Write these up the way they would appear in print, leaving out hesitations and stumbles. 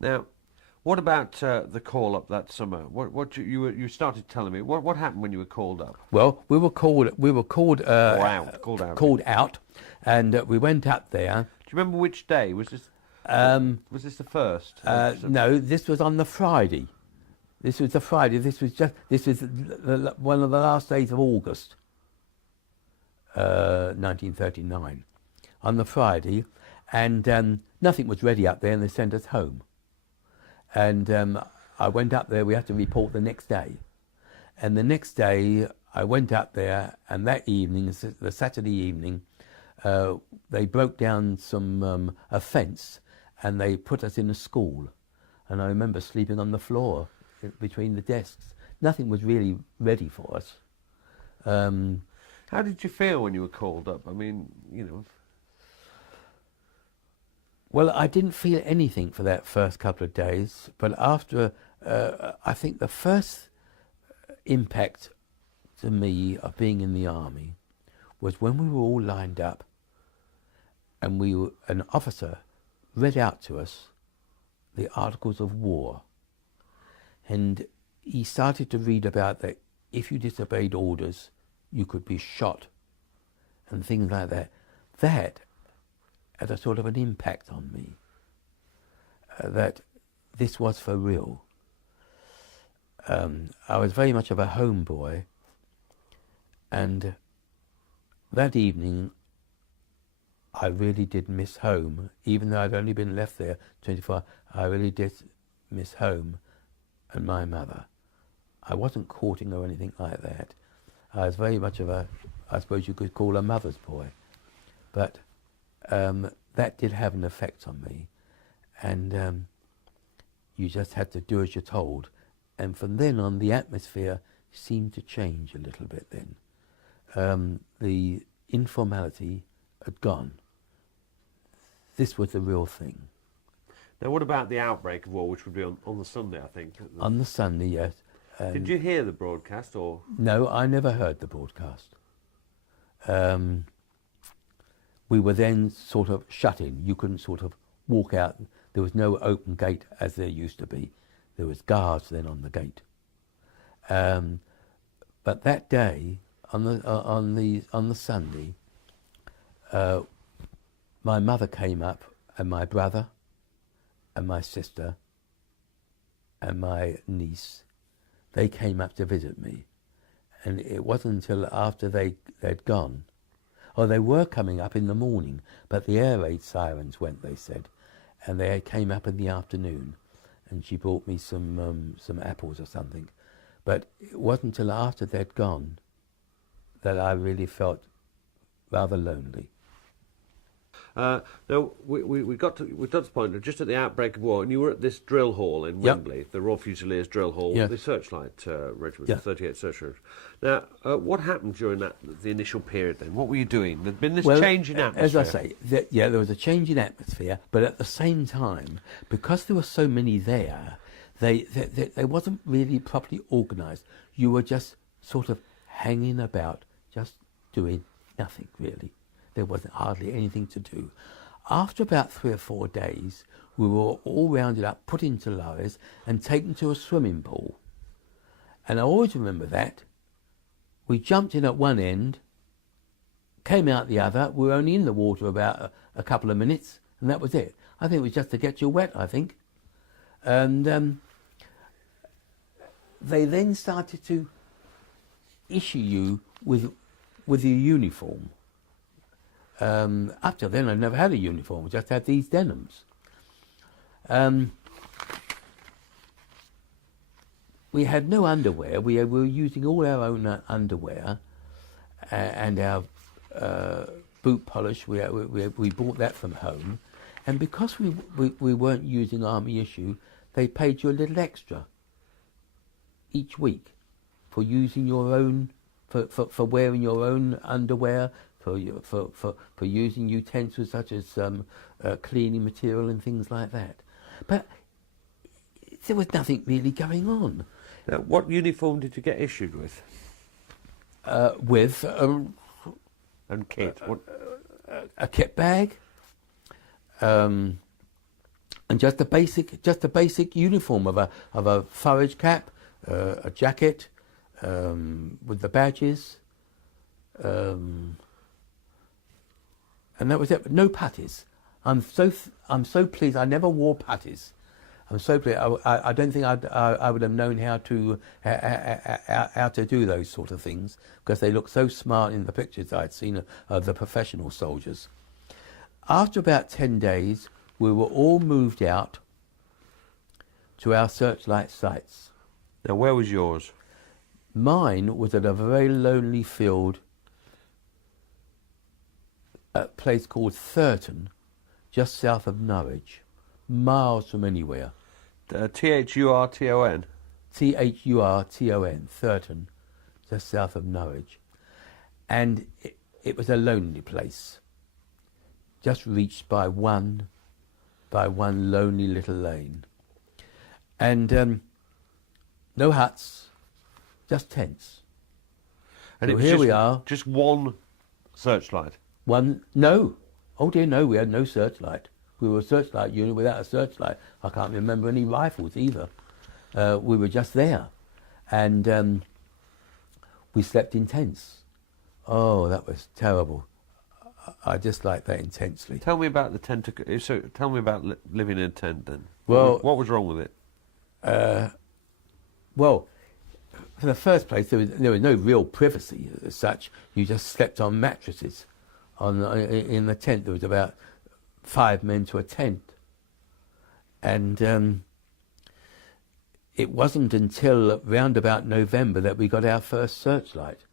Now, what about the call up that summer? You started telling me what happened when you were called up Well, we were called or out? Called out. called out, and we went up there. Do you remember which day was this? Was this the first? No, this was on the Friday. This was the Friday. This was one of the last days of August, 1939, on the Friday, and nothing was ready up there, and they sent us home. And I went up there. We had to report the next day, and the next day I went up there, and that evening, the Saturday evening, they broke down a fence, and they put us in a school, and I remember sleeping on the floor between the desks. Nothing was really ready for us. How did you feel when you were called up? I mean, Well, I didn't feel anything for that first couple of days, but after, I think the first impact to me of being in the army was when we were all lined up, and an officer read out to us the Articles of War. And he started to read about that if you disobeyed orders, you could be shot, and things like that. That had a sort of an impact on me, that this was for real. I was very much of a homeboy, and that evening I really did miss home. Even though I'd only been left there 24 hours, I really did miss home and my mother. I wasn't courting or anything like that. I was very much of I suppose you could call a mother's boy. But that did have an effect on me. And you just had to do as you're told. And from then on, the atmosphere seemed to change a little bit then. The informality had gone. This was the real thing. Now, what about the outbreak of war, which would be on the Sunday, I think? On the Sunday, yes. Did you hear the broadcast, or...? No, I never heard the broadcast. We were then sort of shut in. You couldn't sort of walk out. There was no open gate as there used to be. There was guards then on the gate. But that day, on the Sunday, my mother came up, and my brother, and my sister, and my niece. They came up to visit me, and it wasn't until after they'd gone. Oh, they were coming up in the morning, but the air raid sirens went, they said, and they came up in the afternoon, and she brought me some apples or something. But it wasn't until after they'd gone that I really felt rather lonely. Now, we got to this point of just at the outbreak of war, and you were at this drill hall in Wembley, the Royal Fusiliers drill hall, the Searchlight Regiment, the 38th Searchlight. Now, what happened during the initial period then? What were you doing? There'd been this change in atmosphere. As I say, there was a change in atmosphere, but at the same time, because there were so many there, they wasn't really properly organised. You were just sort of hanging about, just doing nothing really. There wasn't hardly anything to do. After about 3 or 4 days, we were all rounded up, put into lorries, and taken to a swimming pool. And I always remember that. We jumped in at one end, came out the other. We were only in the water about a couple of minutes, and that was it. I think it was just to get you wet, I think. And they then started to issue you with your uniform. Up till then, I'd never had a uniform. I just had these denims. We had no underwear. We were using all our own underwear and our boot polish. We bought that from home. And because we weren't using army issue, they paid you a little extra each week for using your own, for wearing your own underwear, for using utensils such as cleaning material and things like that. But there was nothing really going on. Now, what uniform did you get issued with? And kit? A kit bag, And just a basic uniform of a forage cap, a jacket with the badges, and that was it. No patties. I'm so pleased. I never wore patties. I'm so pleased. I don't think I would have known how to do those sort of things, because they look so smart in the pictures I'd seen of the professional soldiers. After about 10 days, we were all moved out to our searchlight sites. Now, where was yours? Mine was at a very lonely field, a place called Thurton, just south of Norwich, miles from anywhere. Thurton? Thurton, Thurton, just south of Norwich. And it was a lonely place, just reached by one lonely little lane. And no huts, just tents. And so it was here we are. Just one searchlight? No. Oh dear, no, we had no searchlight. We were a searchlight unit without a searchlight. I can't remember any rifles either. We were just there. And we slept in tents. Oh, that was terrible. I disliked that intensely. Tell me about the tent. So tell me about living in a tent then. Well, what was wrong with it? Well, in the first place, there was no real privacy as such. You just slept on mattresses. In the tent, there was about 5 men to a tent. And it wasn't until round about November that we got our first searchlight.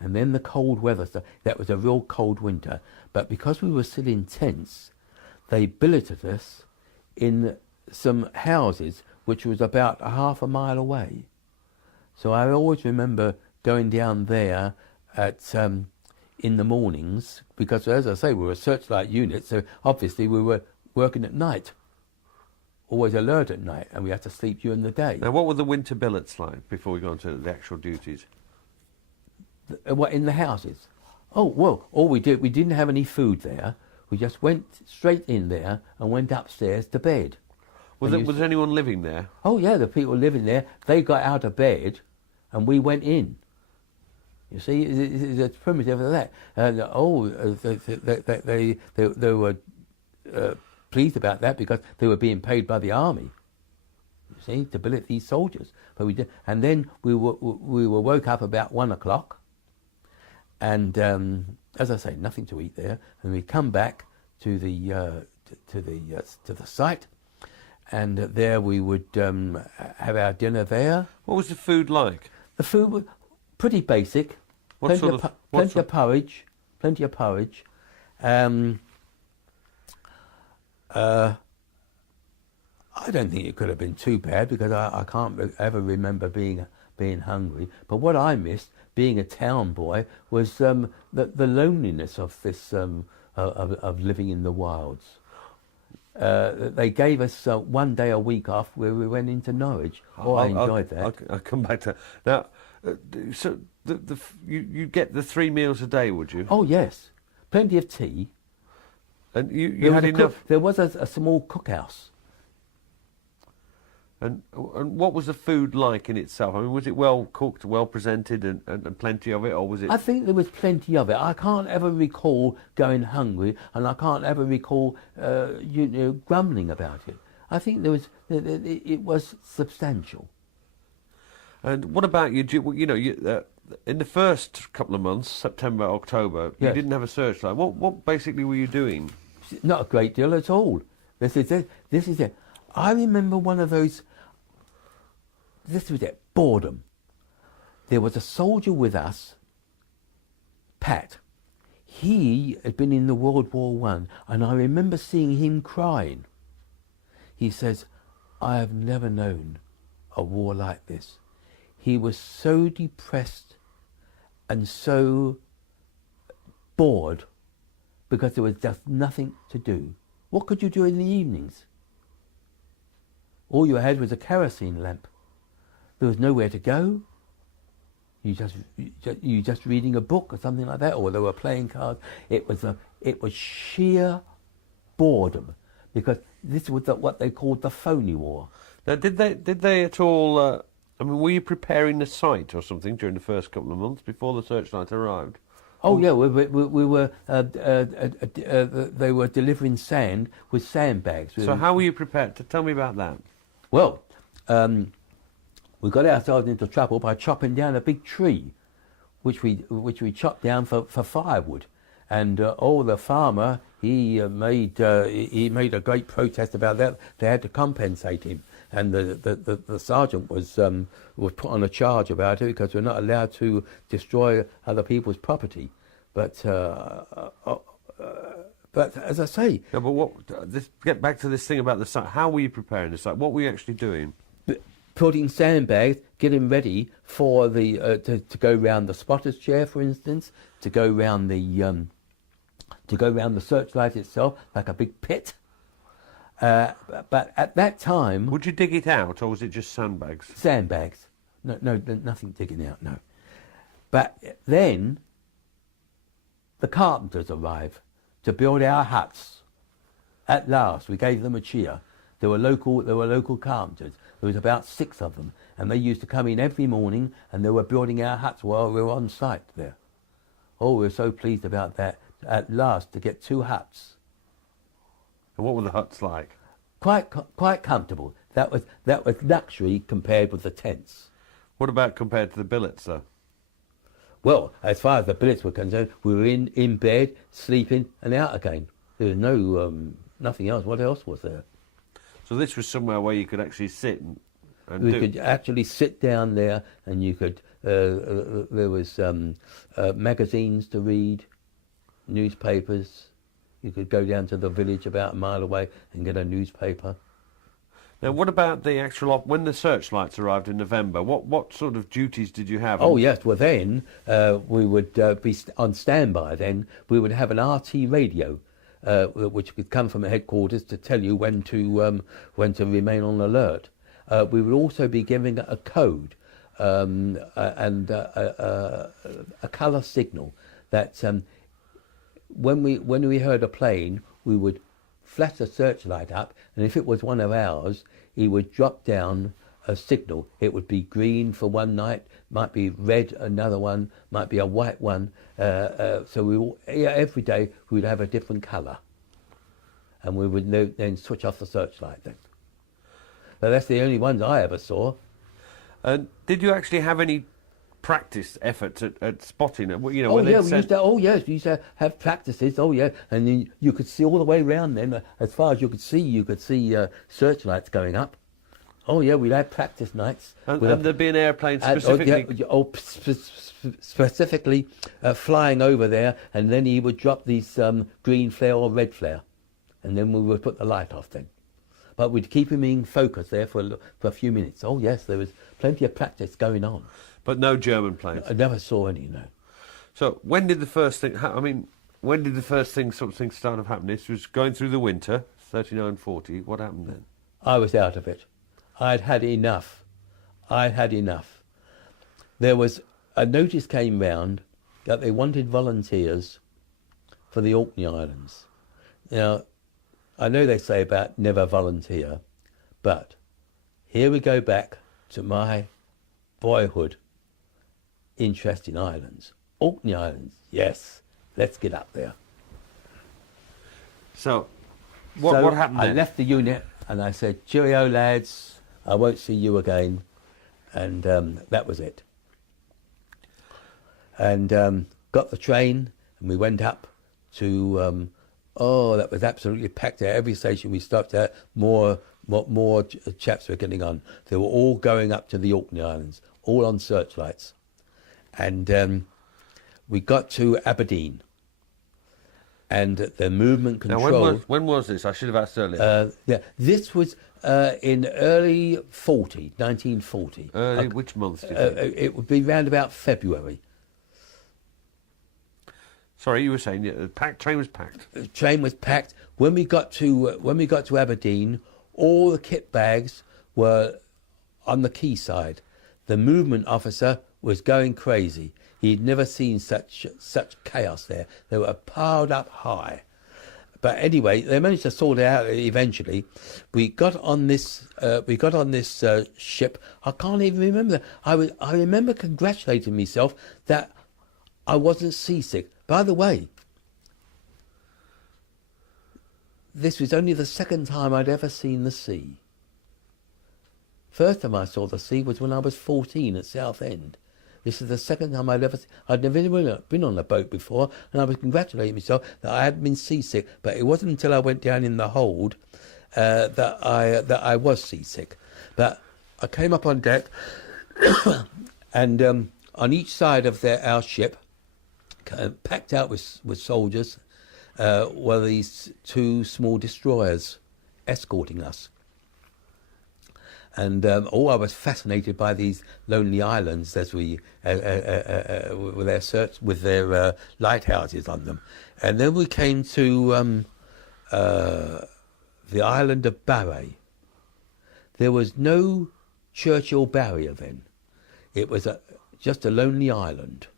And then the cold weather, that was a real cold winter. But because we were still in tents, they billeted us in some houses which was about half a mile away. So I always remember going down there at in the mornings, because as I say, we were a searchlight unit, so obviously we were working at night, always alert at night, and we had to sleep during the day. Now, what were the winter billets like before we got into the actual duties? What, in the houses? Oh, well, all we didn't have any food there. We just went straight in there and went upstairs to bed. Was anyone living there? Oh, yeah, the people living there, they got out of bed and we went in. You see, it's primitive of that. They were pleased about that because they were being paid by the army, you see, to billet these soldiers. But we did, and then we were woke up about 1 o'clock, and as I say, nothing to eat there, and we come back to the site, and there we would have our dinner there. What was the food like? The food was pretty basic. Plenty of porridge. I don't think it could have been too bad because I can't ever remember being hungry. But what I missed, being a town boy, was the loneliness of this of living in the wilds. They gave us 1 day a week off where we went into Norwich. I enjoyed that. I'll come back to that. Now, so you get the 3 meals a day, would you? Oh yes, plenty of tea. And you had enough. There was a small cookhouse. And what was the food like in itself? I mean, was it well cooked, well presented, and plenty of it, or was it? I think there was plenty of it. I can't ever recall going hungry, and I can't ever recall grumbling about it. I think it was substantial. And what about you? In the first couple of months, September, October, yes, you didn't have a searchlight. What basically were you doing? Not a great deal at all. This is it. I remember one of those. This was it. Boredom. There was a soldier with us, Pat. He had been in the World War I, and I remember seeing him crying. He says, "I have never known a war like this." He was so depressed and so bored because there was just nothing to do. What could you do in the evenings? All you had was a kerosene lamp. There was nowhere to go. You just reading a book or something like that, or they were playing cards. It was sheer boredom. because this was what they called the Phony War. Now, did they at all? I mean, were you preparing the site or something during the first couple of months before the searchlight arrived? Oh yeah, we were. They were delivering sand with sandbags. So how were you prepared? Tell me about that. Well, we got ourselves into trouble by chopping down a big tree, which we chopped down for firewood, and the farmer he made a great protest about that. They had to compensate him, and the sergeant was put on a charge about it because we're not allowed to destroy other people's property. But as I say, no, but get back to this thing about the site. How were you preparing the site? What were you actually doing? Putting sandbags, getting ready for the to go round the spotter's chair, for instance, to go round the searchlight itself, like a big pit. But at that time, would you dig it out, or was it just sandbags? Sandbags. No, nothing digging out. No. But then the carpenters arrived to build our huts. At last, we gave them a cheer. There were local carpenters. There was about 6 of them, and they used to come in every morning, and they were building our huts while we were on site there. Oh, we were so pleased about that. At last, to get 2 huts. And what were the huts like? Quite comfortable. That was luxury compared with the tents. What about compared to the billets, though? Well, as far as the billets were concerned, we were in bed, sleeping, and out again. There was nothing else. What else was there? So this was somewhere where you could actually sit we could actually sit down there, and you could. There was magazines to read, newspapers. You could go down to the village about a mile away and get a newspaper. Now, what about the actual when the searchlights arrived in November? What sort of duties did you have? Oh yes, well then we would be on standby. Then we would have an RT radio, which could come from the headquarters to tell you when to remain on alert. We would also be giving a code and a colour signal that when we heard a plane, we would flash a searchlight up, and if it was one of ours, he would drop down a signal. It would be green for one night, might be red another one, might be a white one. So every day we would have a different colour, and we would then switch off the searchlight then. So that's the only ones I ever saw. Did you actually have any practice efforts at spotting it? You know, we used to have practices. Oh yeah, and then you could see all the way around. Then, as far as you could see searchlights going up. Oh yeah, we'd have practice nights. And there'd be an airplane specifically. Specifically flying over there, and then he would drop these green flare or red flare, and then we would put the light off then. But we'd keep him in focus there for a few minutes. Oh yes, there was plenty of practice going on. But no German planes? I never saw any, no. So when did the first thing sort of thing start happening? This was going through the winter, 39-40. What happened then? I was out of it. I'd had enough. There was a notice came round that they wanted volunteers for the Orkney Islands. Now, I know they say about never volunteer, but here we go back to my boyhood interest in islands. Orkney Islands, yes, let's get up there. So, what happened then? I left the unit and I said, cheerio lads, I won't see you again. And that was it. And got the train and we went up to, that was absolutely packed at every station we stopped at. More chaps were getting on. They were all going up to the Orkney Islands, all on searchlights. And we got to Aberdeen, and the movement control. Now, when was this? I should have asked earlier. This was in early 1940. Which month? Do you think? It would be round about February. Sorry, you were saying the train was packed. The train was packed. When we got to Aberdeen, all the kit bags were on the quayside. The movement officer was going crazy. He'd never seen such chaos there. They were piled up high. But anyway, they managed to sort it out eventually. We got on this ship. I can't even remember. I remember congratulating myself that I wasn't seasick. By the way, this was only the second time I'd ever seen the sea. First time I saw the sea was when I was 14 at Southend. This is the second time I'd never been on a boat before, and I was congratulating myself that I hadn't been seasick. But it wasn't until I went down in the hold that I was seasick. But I came up on deck, and on each side of our ship, packed out with soldiers, were these two small destroyers escorting us. And I was fascinated by these lonely islands as we with their lighthouses on them. And then we came to the island of Barre. There was no Churchill barrier then. It was just a lonely island.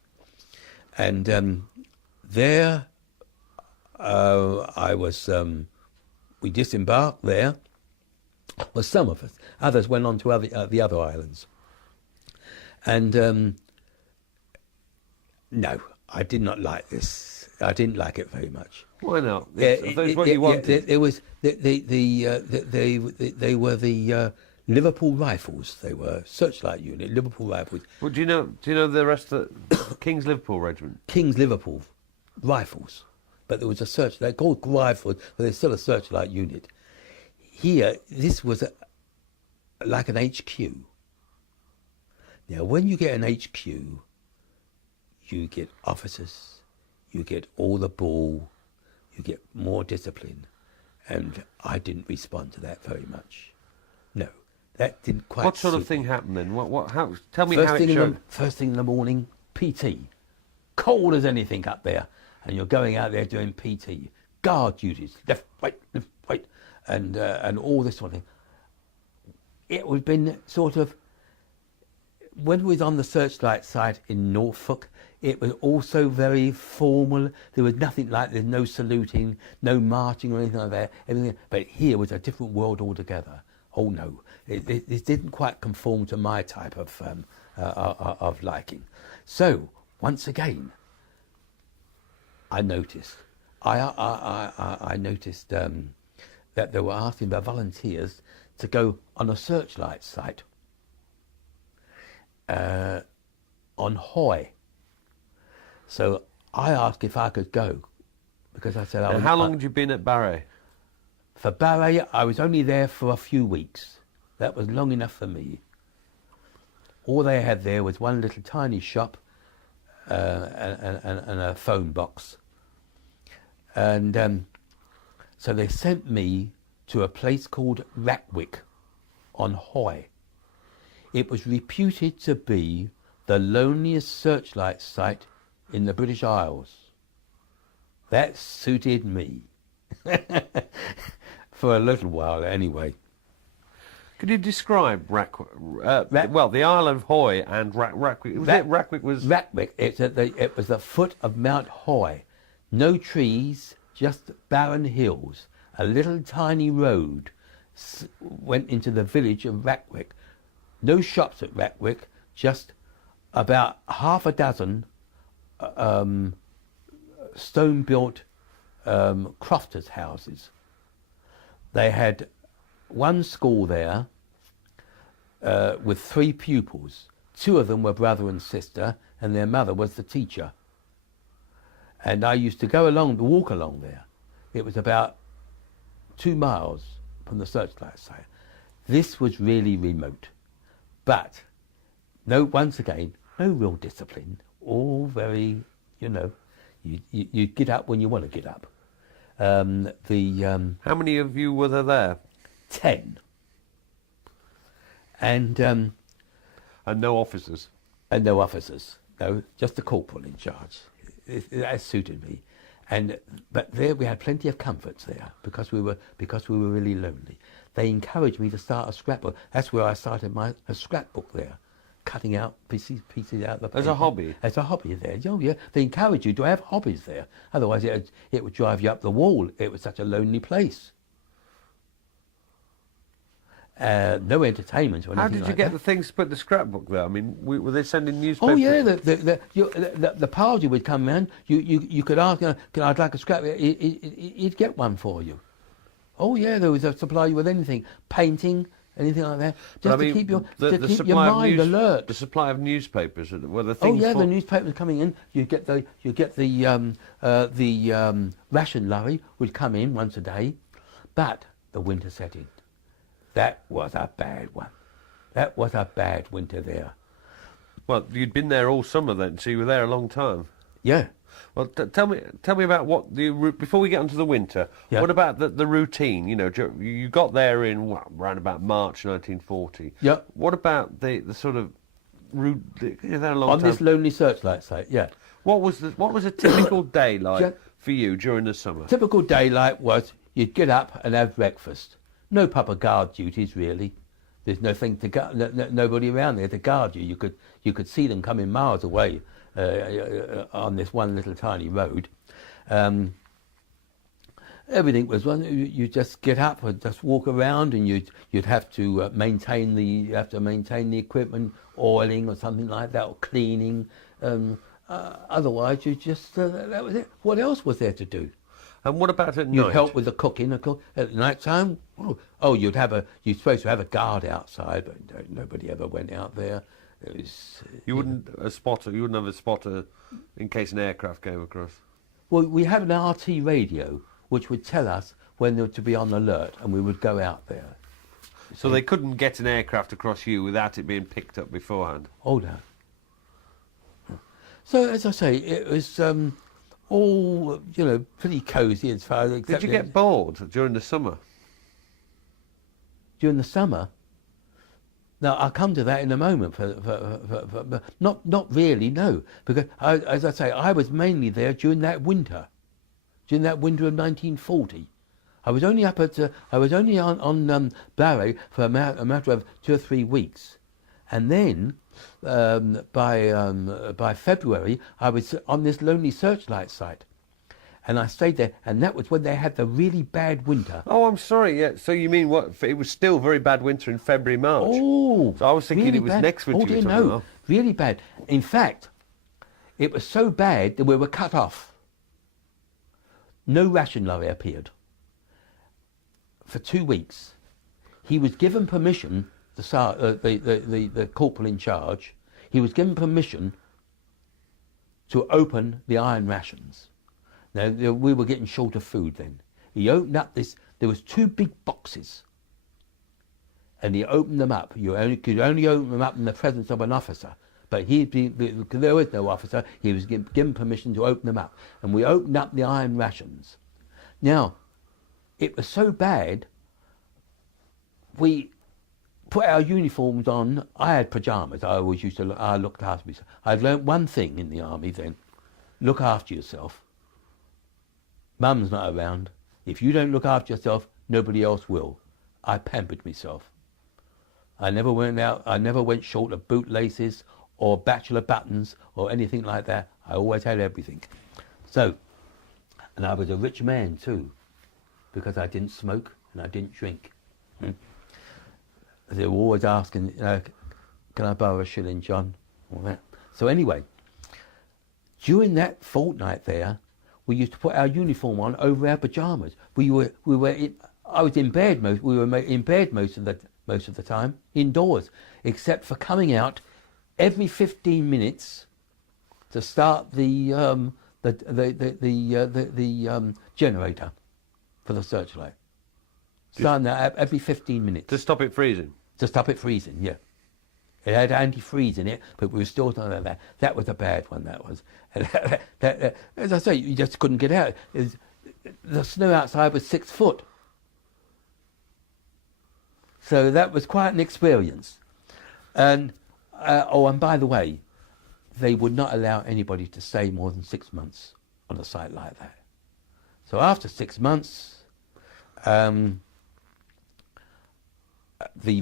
And there I was. We disembarked there. Well, some of us. Others went on to the other islands. And no, I did not like this. I didn't like it very much. Why not? That's what you wanted. It was they were the Liverpool Rifles. They were searchlight unit, Liverpool Rifles. Well, do you know the rest of the King's Liverpool Regiment? King's Liverpool Rifles, but there was a searchlight called Rifles, but there's still a searchlight unit. Here, this was like an HQ. Now, when you get an HQ, you get officers, you get all the ball, you get more discipline, and I didn't respond to that very much. No, that didn't quite. What sort of thing happened then? How? Tell me how it showed. First thing in the morning, PT, cold as anything up there, and you're going out there doing PT, guard duties, left, right, and all this sort of thing. It would have been sort of, when we was on the searchlight site in Norfolk, it was also very formal. There was nothing like, there's no saluting, no marching or anything like that. Everything, but here was a different world altogether. Oh no, it didn't quite conform to my type of liking. So once again, I noticed. I noticed that they were asking the volunteers to go on a searchlight site on Hoy. So I asked if I could go, because I said... And how long had you been at Barre? For Barre, I was only there for a few weeks. That was long enough for me. All they had there was one little tiny shop and a phone box. And so they sent me to a place called Racwick on Hoy. It was reputed to be the loneliest searchlight site in the British Isles. That suited me. For a little while, anyway. Could you describe the Isle of Hoy and Racwick? Racwick was... Racwick, it was the foot of Mount Hoy. No trees, just barren hills. A little tiny road went into the village of Racwick. No shops at Racwick, just about half a dozen stone-built crofters' houses. They had one school there with 3 pupils. 2 of them were brother and sister, and their mother was the teacher. And I used to walk along there. It was about 2 miles from the searchlight site. This was really remote. But, once again, no real discipline. All very, you get up when you want to get up. How many of you were there? 10. And no officers? And no officers. No, just the corporal in charge. That suited me. But there we had plenty of comforts there because we were really lonely. They encouraged me to start a scrapbook. That's where I started a scrapbook there. cutting out pieces out of the paper. As a hobby? As a hobby there. Oh, yeah. They encourage you to have hobbies there. Otherwise, it would drive you up the wall. It was such a lonely place. No entertainment or anything. How did you get the things to put the scrapbook there? I mean, were they sending newspapers? Oh yeah, the party would come round. You could ask, I'd like a scrap. He'd get one for you. Oh yeah, there was a supply you with anything, painting, anything like that, just to keep your mind alert. The supply of newspapers were the things. Oh yeah, the newspapers coming in. You get the ration lorry would come in once a day, but the winter set in. That was a bad one. That was a bad winter there. Well, you'd been there all summer then, so you were there a long time. Yeah. Well, tell me about what before we get onto the winter. Yeah. What about the routine? You know, you got there in around about March 1940. Yeah. What about the sort of there a long on time? This lonely searchlight site? Yeah. What was a typical day like for you during the summer? Typical daylight was you'd get up and have breakfast. No proper guard duties really. There's nothing to nobody around there to guard you. You could see them coming miles away on this one little tiny road. Everything was you just get up and just walk around, and you'd have to maintain the equipment, oiling or something like that, or cleaning. Otherwise, you just that was it. What else was there to do? And what about at night? You'd help with the cooking. At night time, you're supposed to have a guard outside, but nobody ever went out there. You wouldn't have a spotter in case an aircraft came across? Well, we had an RT radio which would tell us when they were to be on alert, and we would go out there. So they couldn't get an aircraft across you without it being picked up beforehand? Oh, no. So, as I say, it was all, pretty cosy as far as... Did you get bored during the summer? During the summer? Now, I'll come to that in a moment. Not really, no. Because, as I say, I was mainly there during that winter of 1940. I was only on Barry for a matter of 2 or 3 weeks. And then, by February, I was on this lonely searchlight site. And I stayed there, and that was when they had the really bad winter. Oh, I'm sorry, yeah. So you mean it was still very bad winter in February, March? Oh, so I was thinking really it was bad. next winter. Oh, dear, no, really bad. In fact, it was so bad that we were cut off. No ration lorry appeared for 2 weeks. He was given permission, the corporal in charge, he was given permission to open the iron rations. Now, we were getting short of food then. He opened up there was 2 big boxes, and he opened them up. You could only open them up in the presence of an officer, but there was no officer. He was given permission to open them up, and we opened up the iron rations. Now, it was so bad, we put our uniforms on. I had pyjamas. I looked after myself. I'd learnt one thing in the army then: look after yourself. Mum's not around. If you don't look after yourself, nobody else will. I pampered myself. I never went out. I never went short of bootlaces or bachelor buttons or anything like that. I always had everything. So, and I was a rich man too, because I didn't smoke and I didn't drink. They were always asking, can I borrow a shilling, John? All that. So anyway, during that fortnight there, we used to put our uniform on over our pyjamas. I was in bed we were in bed most of the time, indoors, except for coming out every 15 minutes to start the generator for the searchlight. Starting that every 15 minutes. To stop it freezing? To stop it freezing, yeah. It had antifreeze in it, but we were still talking about that. That was a bad one, that was. As I say, you just couldn't get out. The snow outside was 6 foot. So that was quite an experience. And by the way, they would not allow anybody to stay more than 6 months on a site like that. So after 6 months, the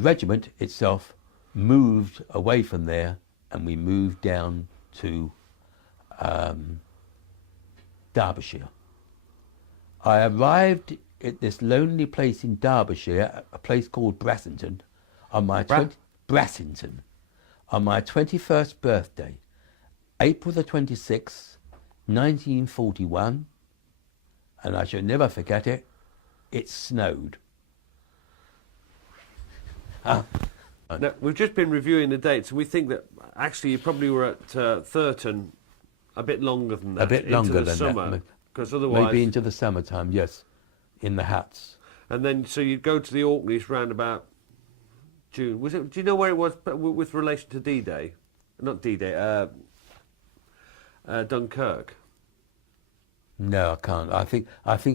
regiment itself moved away from there, and we moved down to Derbyshire. I arrived at this lonely place in Derbyshire, a place called Brassington, on my Brassington, on my 21st birthday, April the 26th, 1941, and I shall never forget it. It snowed. Now, we've just been reviewing the dates, and we think that actually you probably were at Thurton a bit longer than that. A bit longer than summer, that. Because otherwise... Maybe into the summertime, yes, in the Hats. And then, so you'd go to the Orkneys round about June. Was it? Do you know where it was with relation to D-Day? Not D-Day, Dunkirk. No, I can't. I think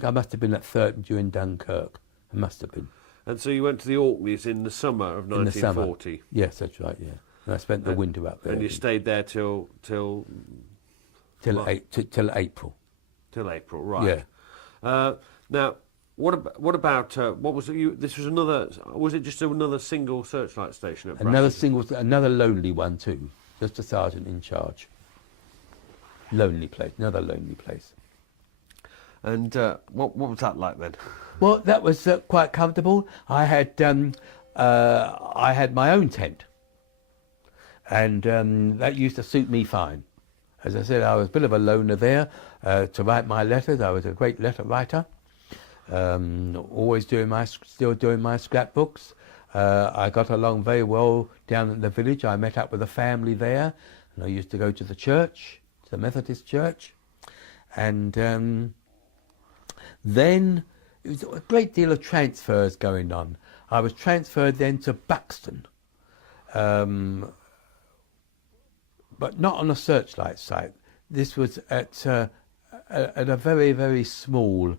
I must have been at Thurton during Dunkirk. I must have been. And so you went to the Orkneys in the summer of 1940. Yes, that's right. Yeah, and I spent the winter up there. And you stayed there till April. Till April, right? Yeah. Now, what about what was it? This was another. Was it just another single searchlight station at Brassington? Another lonely one too. Just a sergeant in charge. Lonely place. Another lonely place. And what was that like then? Well, that was quite comfortable. I had my own tent, and that used to suit me fine. As I said, I was a bit of a loner there to write my letters. I was a great letter writer. Always still doing my scrapbooks. I got along very well down in the village. I met up with a family there, and I used to go to the church, to the Methodist church, and then there was a great deal of transfers going on. I was transferred then to Buxton, but not on a searchlight site. This was at a very, very small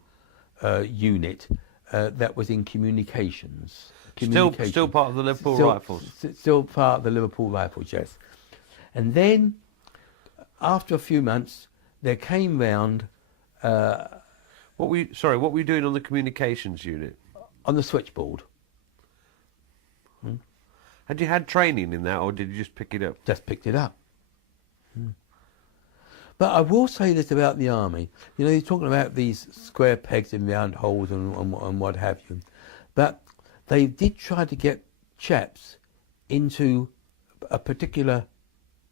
unit that was in communications. Still part of the Liverpool Rifles? Still part of the Liverpool Rifles, yes. And then, after a few months, there came round... What were you doing on the communications unit? On the switchboard. Had you had training in that, or did you just pick it up? Just picked it up. But I will say this about the army. You know, you're talking about these square pegs in round holes and what have you. But they did try to get chaps into a particular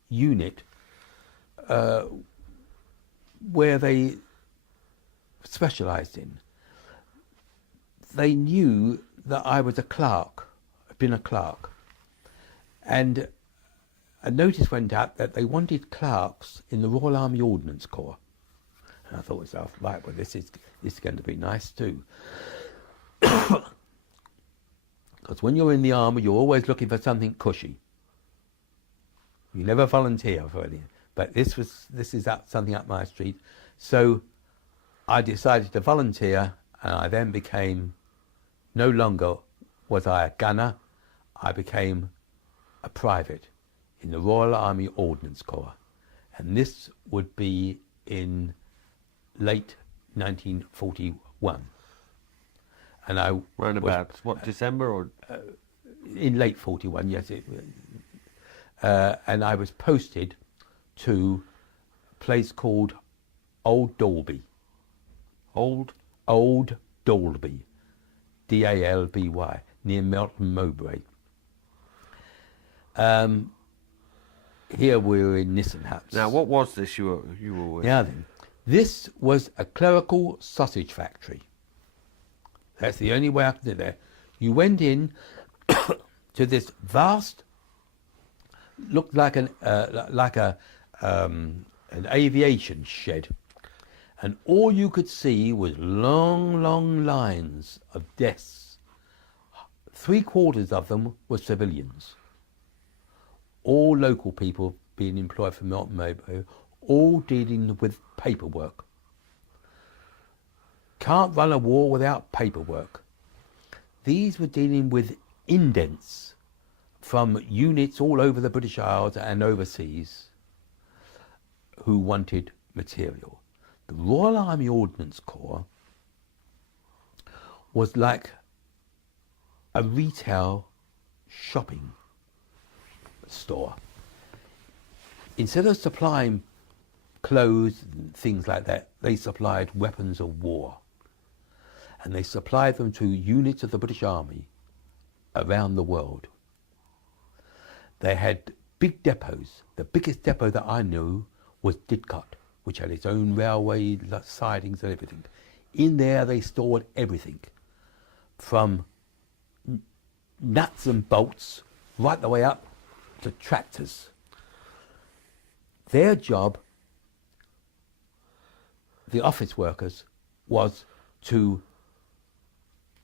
unit where they specialised in. They knew that I was a clerk, I'd been a clerk, and a notice went out that they wanted clerks in the Royal Army Ordnance Corps. And I thought to myself, right, well, this is going to be nice too. Because when you're in the army, you're always looking for something cushy. You never volunteer for anything. But this is something up my street. So I decided to volunteer, and I then became, no longer was I a gunner, I became a private in the Royal Army Ordnance Corps. And this would be in late 1941. And I round about December or in late 41, yes. And I was posted to a place called Old Dalby. Old Dalby, Dalby, near Melton Mowbray. Here we were in Nissen Hats. Now, what was this you were with? Now then, this was a clerical sausage factory. That's the only way I could do there. You went in to this vast, looked like an aviation shed, and all you could see was long, long lines of desks. 3/4 of them were civilians. All local people being employed for Melton Mowbray, all dealing with paperwork. Can't run a war without paperwork. These were dealing with indents from units all over the British Isles and overseas who wanted material. The Royal Army Ordnance Corps was like a retail shopping store. Instead of supplying clothes and things like that, they supplied weapons of war. And they supplied them to units of the British Army around the world. They had big depots. The biggest depot that I knew was Didcot, which had its own railway sidings and everything. In there they stored everything, from nuts and bolts right the way up to tractors. Their job, the office workers, was to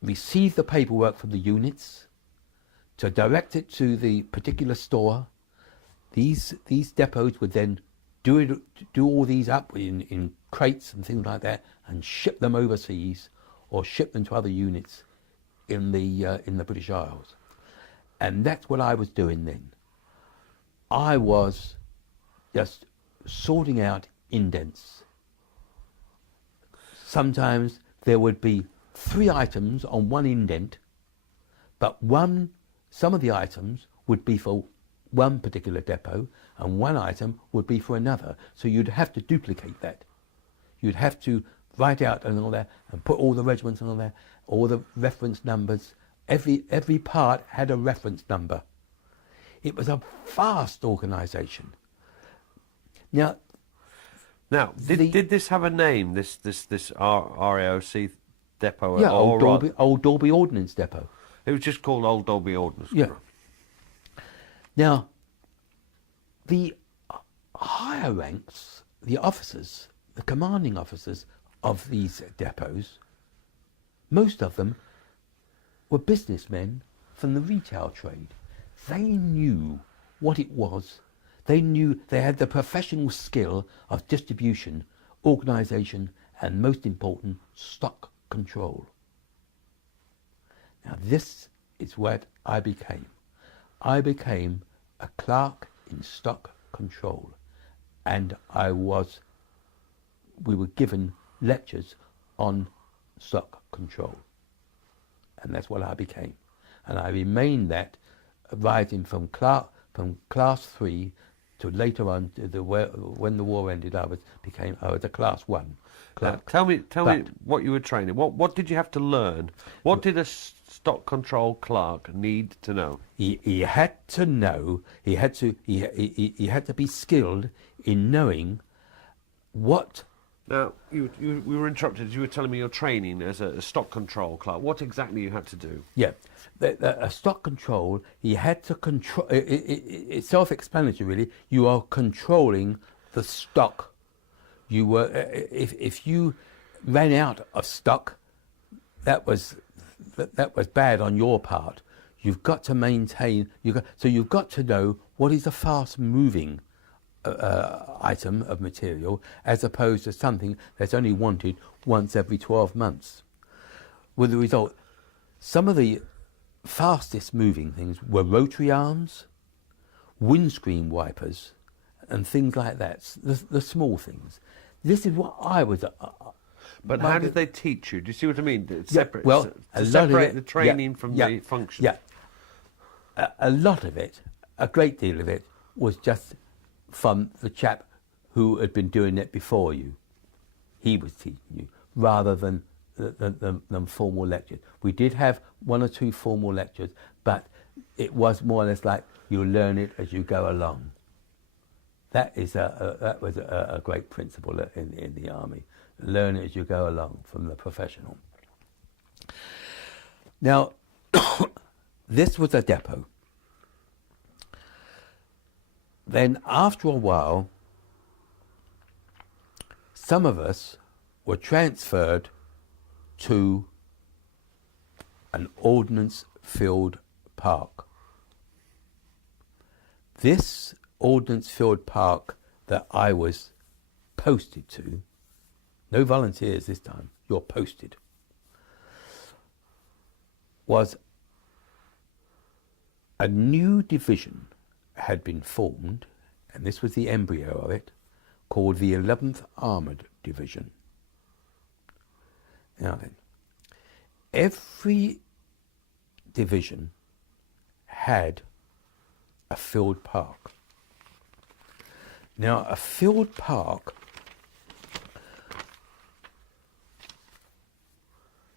receive the paperwork from the units, to direct it to the particular store. These depots would then do all these up in crates and things like that, and ship them overseas or ship them to other units in the British Isles. And that's what I was doing then. I was just sorting out indents. Sometimes there would be 3 items on one indent, but some of the items would be for one particular depot and one item would be for another. So you'd have to duplicate that. You'd have to write out and all that and put all the regiments and all that, all the reference numbers. Every part had a reference number. It was a vast organisation. Now, did this have a name? This RAOC depot? Yeah, Old Dalby Ordnance Depot. It was just called Old Dalby Ordnance. Yeah. Now, the higher ranks, the officers, the commanding officers of these depots, most of them were businessmen from the retail trade. They knew what it was. They knew they had the professional skill of distribution, organisation, and most important, stock control. Now this is what I became. I became a clerk in stock control, and we were given lectures on stock control, and that's what I became. And I remained that, rising from class 3 to later on when the war ended. I was a class 1 clerk. Tell me what you were training. What did you have to learn? What did a stock control clerk need to know? He had to know. He had to be skilled in knowing what. Now, we were interrupted. You were telling me your training as a stock control clerk. What exactly you had to do? Yeah, a stock control. He had to control. It's self-explanatory, really. You are controlling the stock. You were if you ran out of stock, that was bad on your part. You've got to maintain. You've got to know what is a fast-moving item of material, as opposed to something that's only wanted once every 12 months. With the result, some of the fastest moving things were rotary arms, windscreen wipers, and things like that, the small things. This is what I was... But how did they teach you? Do you see what I mean? It's separate. Well, to separate the training from the function. Yeah. A lot of it, a great deal of it, was just from the chap who had been doing it before you. He was teaching you, rather than formal lectures. We did have 1 or 2 formal lectures, but it was more or less like you learn it as you go along. That was a great principle in the army. Learn it as you go along from the professional. Now, this was a depot. Then after a while, some of us were transferred to an ordnance field park. This ordnance field park that I was posted to, no volunteers this time, you're posted, was a new division had been formed, and this was the embryo of it, called the 11th Armoured Division. Now then, every division had a field park. Now, a field park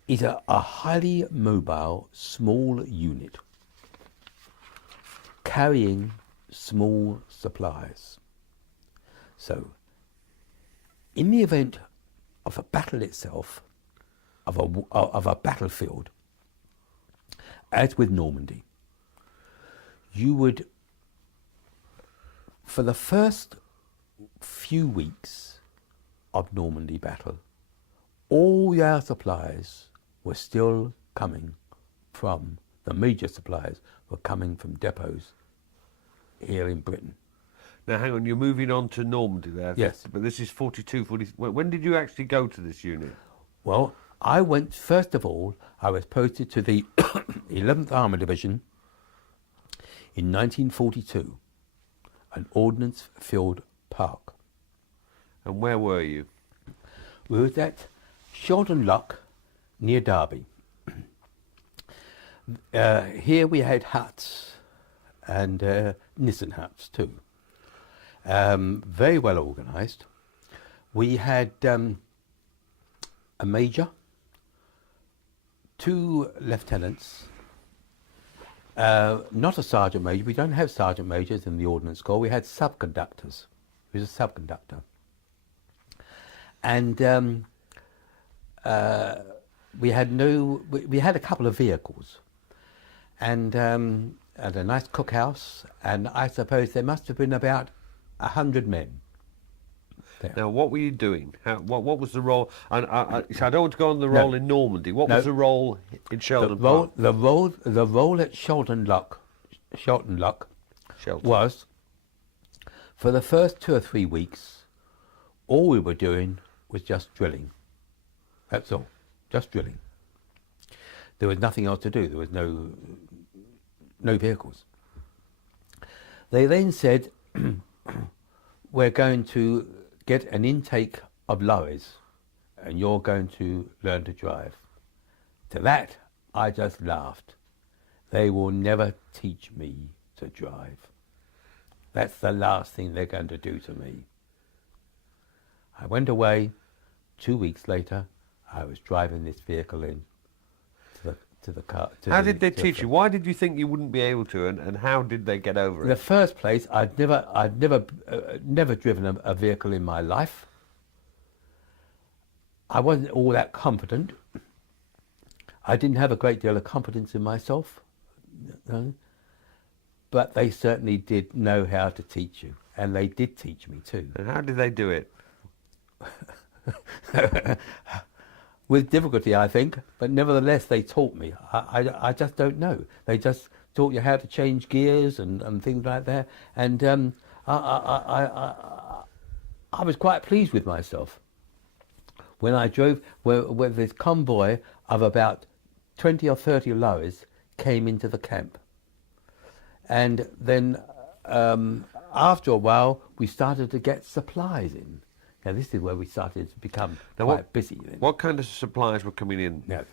is a highly mobile, small unit carrying small supplies. So, in the event of a battle itself, of a battlefield, as with Normandy, you would, for the first few weeks of Normandy battle, all your supplies were still coming from, the major supplies were coming from depots here in Britain. Now, hang on, you're moving on to Normandy there. Yes. But this is 42, 43. When did you actually go to this unit? Well, I went, first of all, I was posted to the 11th Armoured Division in 1942, an ordnance field park. And where were you? We were at Shelton Lock, near Derby. Here we had huts, and Nissen huts too. Very well organised. We had a major, 2 lieutenants, not a sergeant major. We don't have sergeant majors in the Ordnance Corps. We had subconductors. He was a subconductor. And we had a couple of vehicles, and a nice cookhouse, and I suppose there must have been about 100 men there. Now, what were you doing? What was the role? And I don't want to go on the role in Normandy. What was the role in Shelton Park? The role at Shelton Lock was, for the first 2 or 3 weeks, all we were doing was just drilling. That's all, just drilling. There was nothing else to do. There was no vehicles. They then said, we're going to get an intake of lorries and you're going to learn to drive. To that, I just laughed. They will never teach me to drive. That's the last thing they're going to do to me. I went away. 2 weeks later, I was driving this vehicle in to the car. How did they teach you? Why did you think you wouldn't be able to, and how did they get over it? In the first place, I'd never driven a vehicle in my life. I wasn't all that confident. I didn't have a great deal of confidence in myself. But they certainly did know how to teach you, and they did teach me too. And how did they do it? With difficulty, I think, but nevertheless they taught me. I just don't know. They just taught you how to change gears and things like that. And I was quite pleased with myself when I drove, where this convoy of about 20 or 30 lorries came into the camp. And then after a while, we started to get supplies in. Now, this is where we started to become quite busy. Then. What kind of supplies were coming in? Now,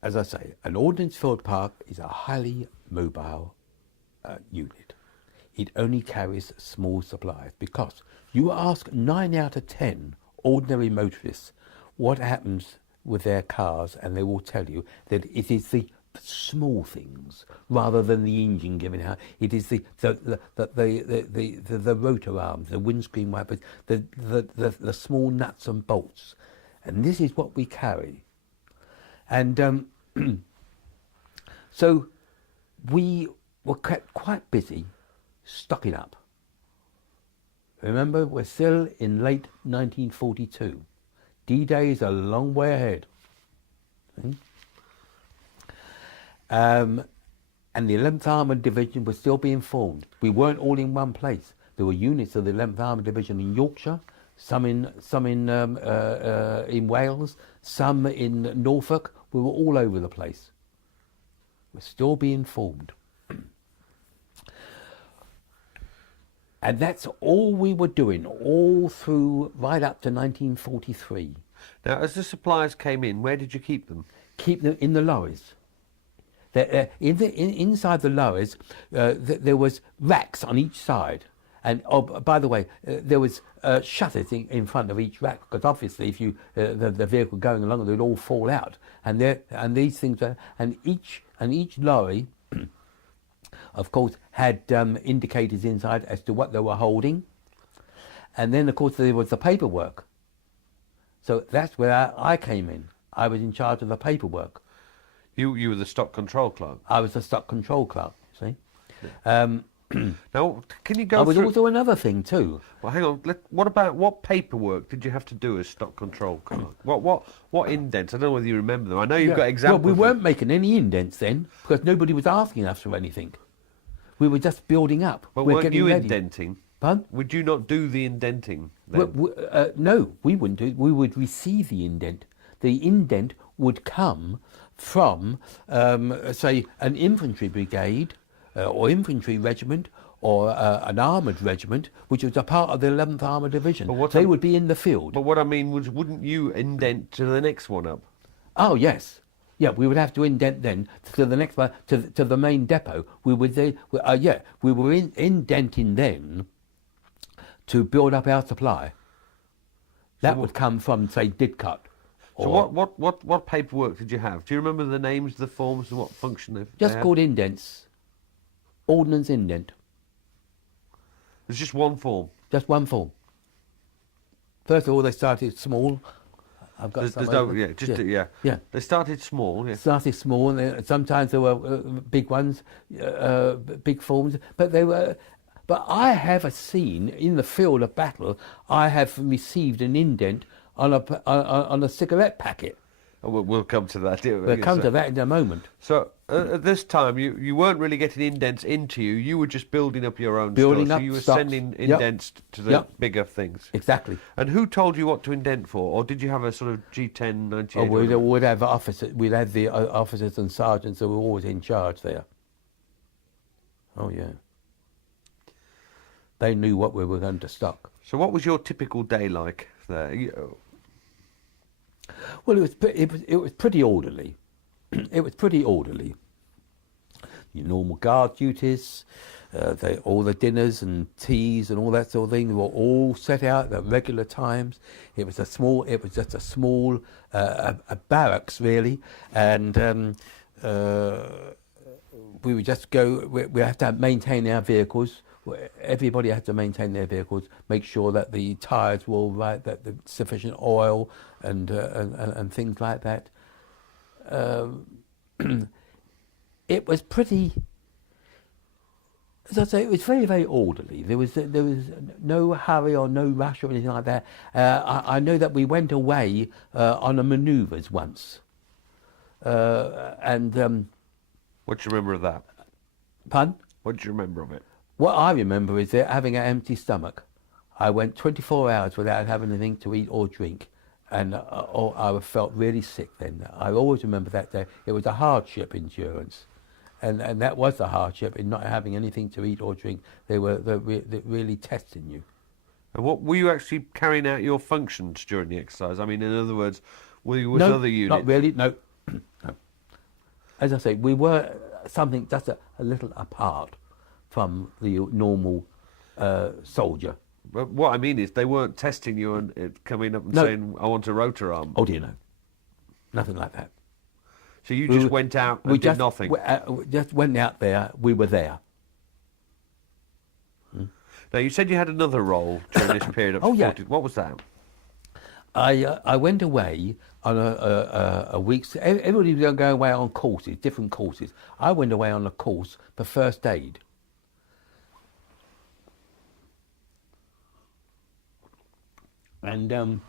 as I say, an ordnance field park is a highly mobile unit. It only carries small supplies because you ask 9 out of 10 ordinary motorists what happens with their cars, and they will tell you that it is the small things rather than the engine giving out. It is the rotor arms, the windscreen wipers, the small nuts and bolts, and this is what we carry. And so we were kept quite busy stocking up. Remember, we're still in late 1942. D-Day is a long way ahead. And the 11th Armoured Division was still being formed. We weren't all in one place. There were units of the 11th Armoured Division in Yorkshire, some in Wales, some in Norfolk. We were all over the place. We're still being formed. And that's all we were doing, all through, right up to 1943. Now, as the supplies came in, where did you keep them? Keep them in the lorries. Inside the lorries, there was racks on each side. And by the way, there was shutters in front of each rack, because obviously, if the vehicle going along, they'd all fall out. And these things and each lorry, of course, had indicators inside as to what they were holding. And then, of course, there was the paperwork. So that's where I came in. I was in charge of the paperwork. You were the stock control clerk? I was the stock control clerk, see. Yeah. Now, can you go I was also another thing too. Well, hang on. What paperwork did you have to do as stock control clerk? What indents? I don't know whether you remember them. I know you've got examples. Well, we weren't making any indents then, because nobody was asking us for anything. We were just building up. But weren't you indenting? Pardon? Would you not do the indenting then? No, we wouldn't do it. We would receive the indent. The indent would come from, say, an infantry brigade or infantry regiment or an armoured regiment, which was a part of the 11th Armoured Division. They would be in the field. But what I mean was, wouldn't you indent to the next one up? Oh, yes. Yeah, we would have to indent then to the next one, to the main depot. We were indenting then to build up our supply. That would come from, say, Didcot. So what paperwork did you have? Do you remember the names of the forms and what function they just had? Called indents. Ordnance indent. There's just one form? Just one form. First of all, they started small. I've got yeah. They started small. Yeah. Started small. And sometimes there were big ones, big forms, but they were. But I have seen in the field of battle, I have received an indent on a cigarette packet. We'll come to that. We'll come to that in a moment. So at this time, you weren't really getting indents into you. You were just building up your own building stuff. up So you were stocks. sending indents to the bigger things. Exactly. And who told you what to indent for? Or did you have a sort of G10, 98? Oh, we'd have officers. We'd have the officers and sergeants who were always in charge there. Oh, yeah. They knew what we were going to stock. So what was your typical day like there? Well, it was pretty orderly. It was pretty orderly. Your normal guard duties, all the dinners and teas and all that sort of thing were all set out at regular times. It was just a small a barracks really, and we would just go. We have to maintain our vehicles. Everybody had to maintain their vehicles, make sure that the tyres were all right, that the sufficient oil and things like that. It was pretty, as I say, it was very, very orderly. There was no hurry or no rush or anything like that. I know that we went away on a manoeuvres once, and. What do you remember of that? Pardon? What do you remember of it? What I remember is that having an empty stomach. I went 24 hours without having anything to eat or drink, and I felt really sick then. I always remember that day. It was a hardship endurance, and that was the hardship in not having anything to eat or drink. They were really testing you. And what were you actually carrying out your functions during the exercise? I mean, in other words, were you with other units? Not really. No. No. As I say, we were something just a little apart from the normal soldier. But what I mean is, they weren't testing you and coming up and saying, "I want a rotor arm." Oh dear, no, nothing like that. So you just went out and did nothing. We just went out there. We were there. Now you said you had another role during this period. What was that? I went away on a week's. Everybody was going away on courses, different courses. I went away on a course for first aid. And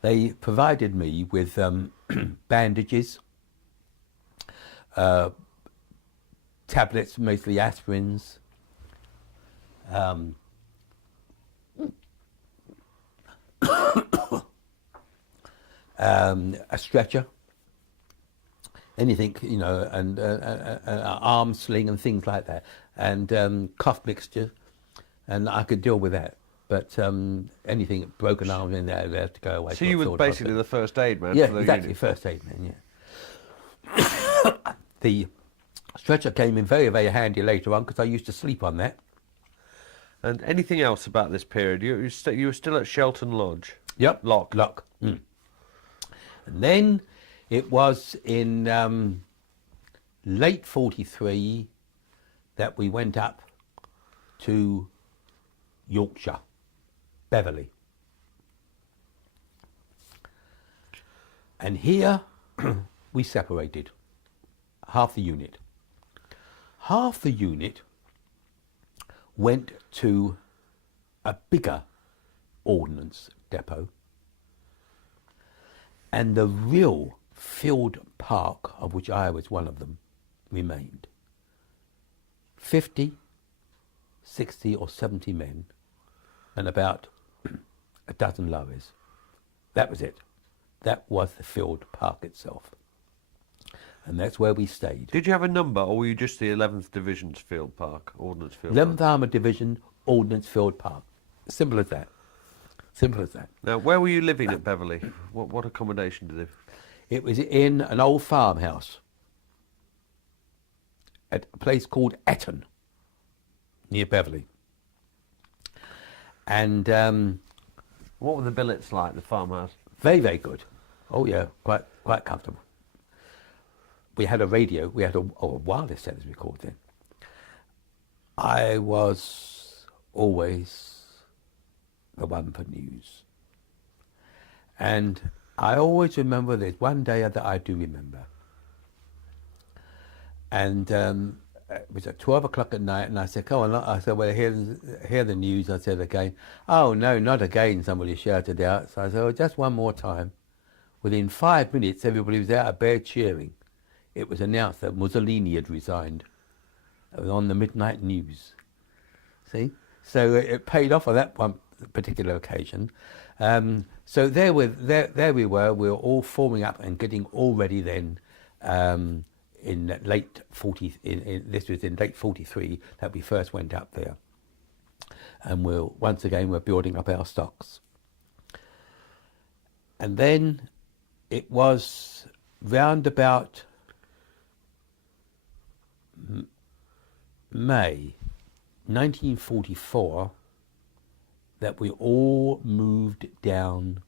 they provided me with bandages, tablets, mostly aspirins, a stretcher, anything, and an arm sling and things like that, and cough mixture, and I could deal with that. But anything broken arms in there, they have to go away. So you were basically the first aid man? Yeah, for the exactly, unit. First aid man, yeah. Stretcher came in very, very handy later on because I used to sleep on that. And anything else about this period? You were still at Shelton Lodge? Yep. Lock. And then it was in late 43 that we went up to Yorkshire, Beverley. And here we separated, half the unit. Half the unit went to a bigger ordnance depot, and the real field park, of which I was one of them, remained. 50, 60 or 70 men and about a dozen lorries. That was it. That was the field park itself. And that's where we stayed. Did you have a number, or were you just the 11th Division's field park, Ordnance Field 11th Park? Armoured Division, Ordnance Field Park. Simple as that. Simple as that. Now, where were you living at Beverley? What accommodation did you? It was in an old farmhouse at a place called Eton, near Beverley. And what were the billets like, the farmhouse? very, very good. Oh yeah, quite comfortable. We had a radio. We had a wireless set, as we called it. I was always the one for news. And I always remember there's one day that I do remember. And it was at 12 o'clock at night, and I said, come on. I said, well, hear the news. I said again. Oh, no, not again, somebody shouted out. So I said, oh, just one more time. Within 5 minutes, everybody was out of bed cheering. It was announced that Mussolini had resigned. It was on the midnight news. See? So it paid off on that one particular occasion. So there we were. We were all forming up and getting all ready then in late 40. This was in late 43 that we first went up there. And once again we're building up our stocks. And then it was round about May 1944 that we all moved down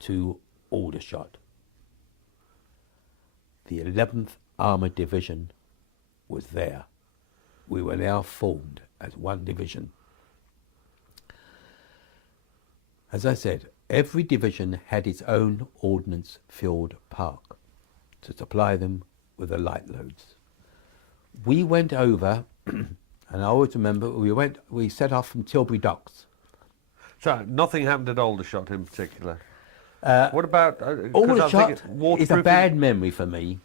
to Aldershot. The 11th Armoured Division was there. We were now formed as one division. As I said, every division had its own ordnance field park to supply them with the light loads. We went over, and I always remember, we set off from Tilbury Docks. So nothing happened at Aldershot in particular. What about Aldershot is a bad memory for me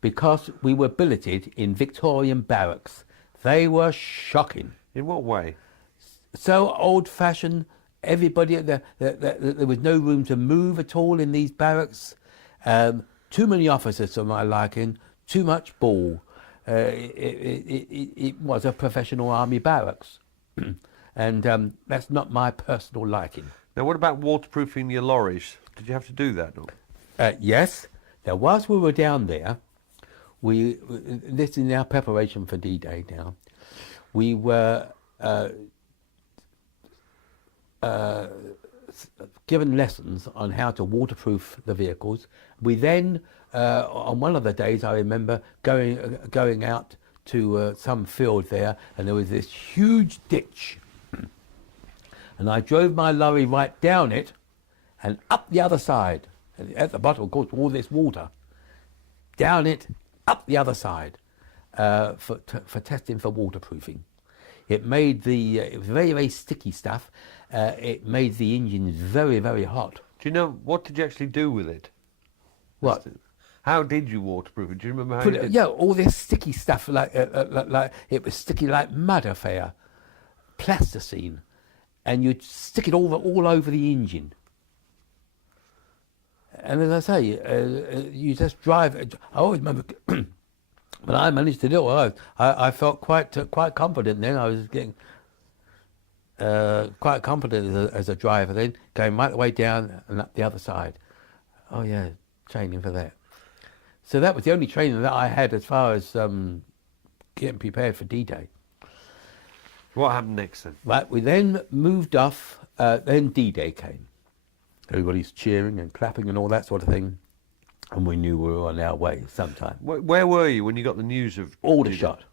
because we were billeted in Victorian barracks. They were shocking. In what way? So old-fashioned. Everybody, there was no room to move at all in these barracks. Too many officers for my liking. Too much ball. It was a professional army barracks. And that's not my personal liking. Now, what about waterproofing your lorries? Did you have to do that? Yes. Now, whilst we were down there, this is our preparation for D-Day now, we were given lessons on how to waterproof the vehicles. We then, on one of the days, I remember going out to some field there, and there was this huge ditch. And I drove my lorry right down it and up the other side. And at the bottom, of course, all this water. Down it, up the other side for testing for waterproofing. It made it was very, very sticky stuff. It made the engines very, very hot. Do you know, what did you actually do with it? What? How did you waterproof it? Do you remember how you did? Yeah, all this sticky stuff, like it was sticky like mud affair, plasticine, and you'd stick it all over the engine. And as I say, you just drive. I always remember when I managed to do it. I felt quite confident then. I was getting quite confident as a driver then, going right the way down and up the other side. Oh yeah, training for that. So that was the only training that I had as far as getting prepared for D-Day. What happened next then? Right, we then moved off. Then D-Day came. Everybody's cheering and clapping and all that sort of thing, and we knew we were on our way sometime. Where were you when you got the news of Aldershot?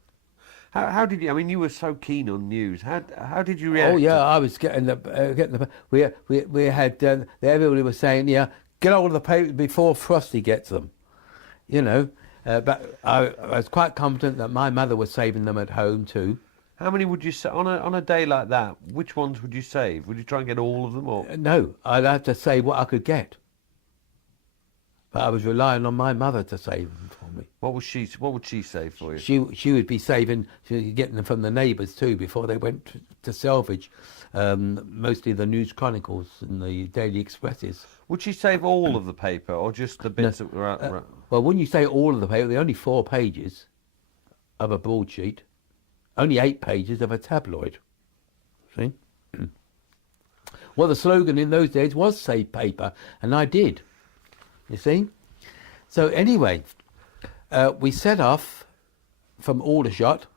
How did you? I mean, you were so keen on news. How did you react? Oh yeah, I was getting the. We had everybody was saying, yeah, get hold of the papers before Frosty gets them, you know. But I was quite confident that my mother was saving them at home too. How many would you say on a day like that? Which ones would you save? Would you try and get all of them, or no? I'd have to save what I could get. But I was relying on my mother to save them for me. What would she save for you? She would be saving, getting them from the neighbours too before they went to salvage. Mostly the News Chronicles and the Daily Expresses. Would she save all of the paper or just the bits that were out? Well, when you say all of the paper, there are only 4 pages of a broadsheet. Only 8 pages of a tabloid. See? Well, the slogan in those days was save paper, and I did. You see? So anyway, we set off from Aldershot,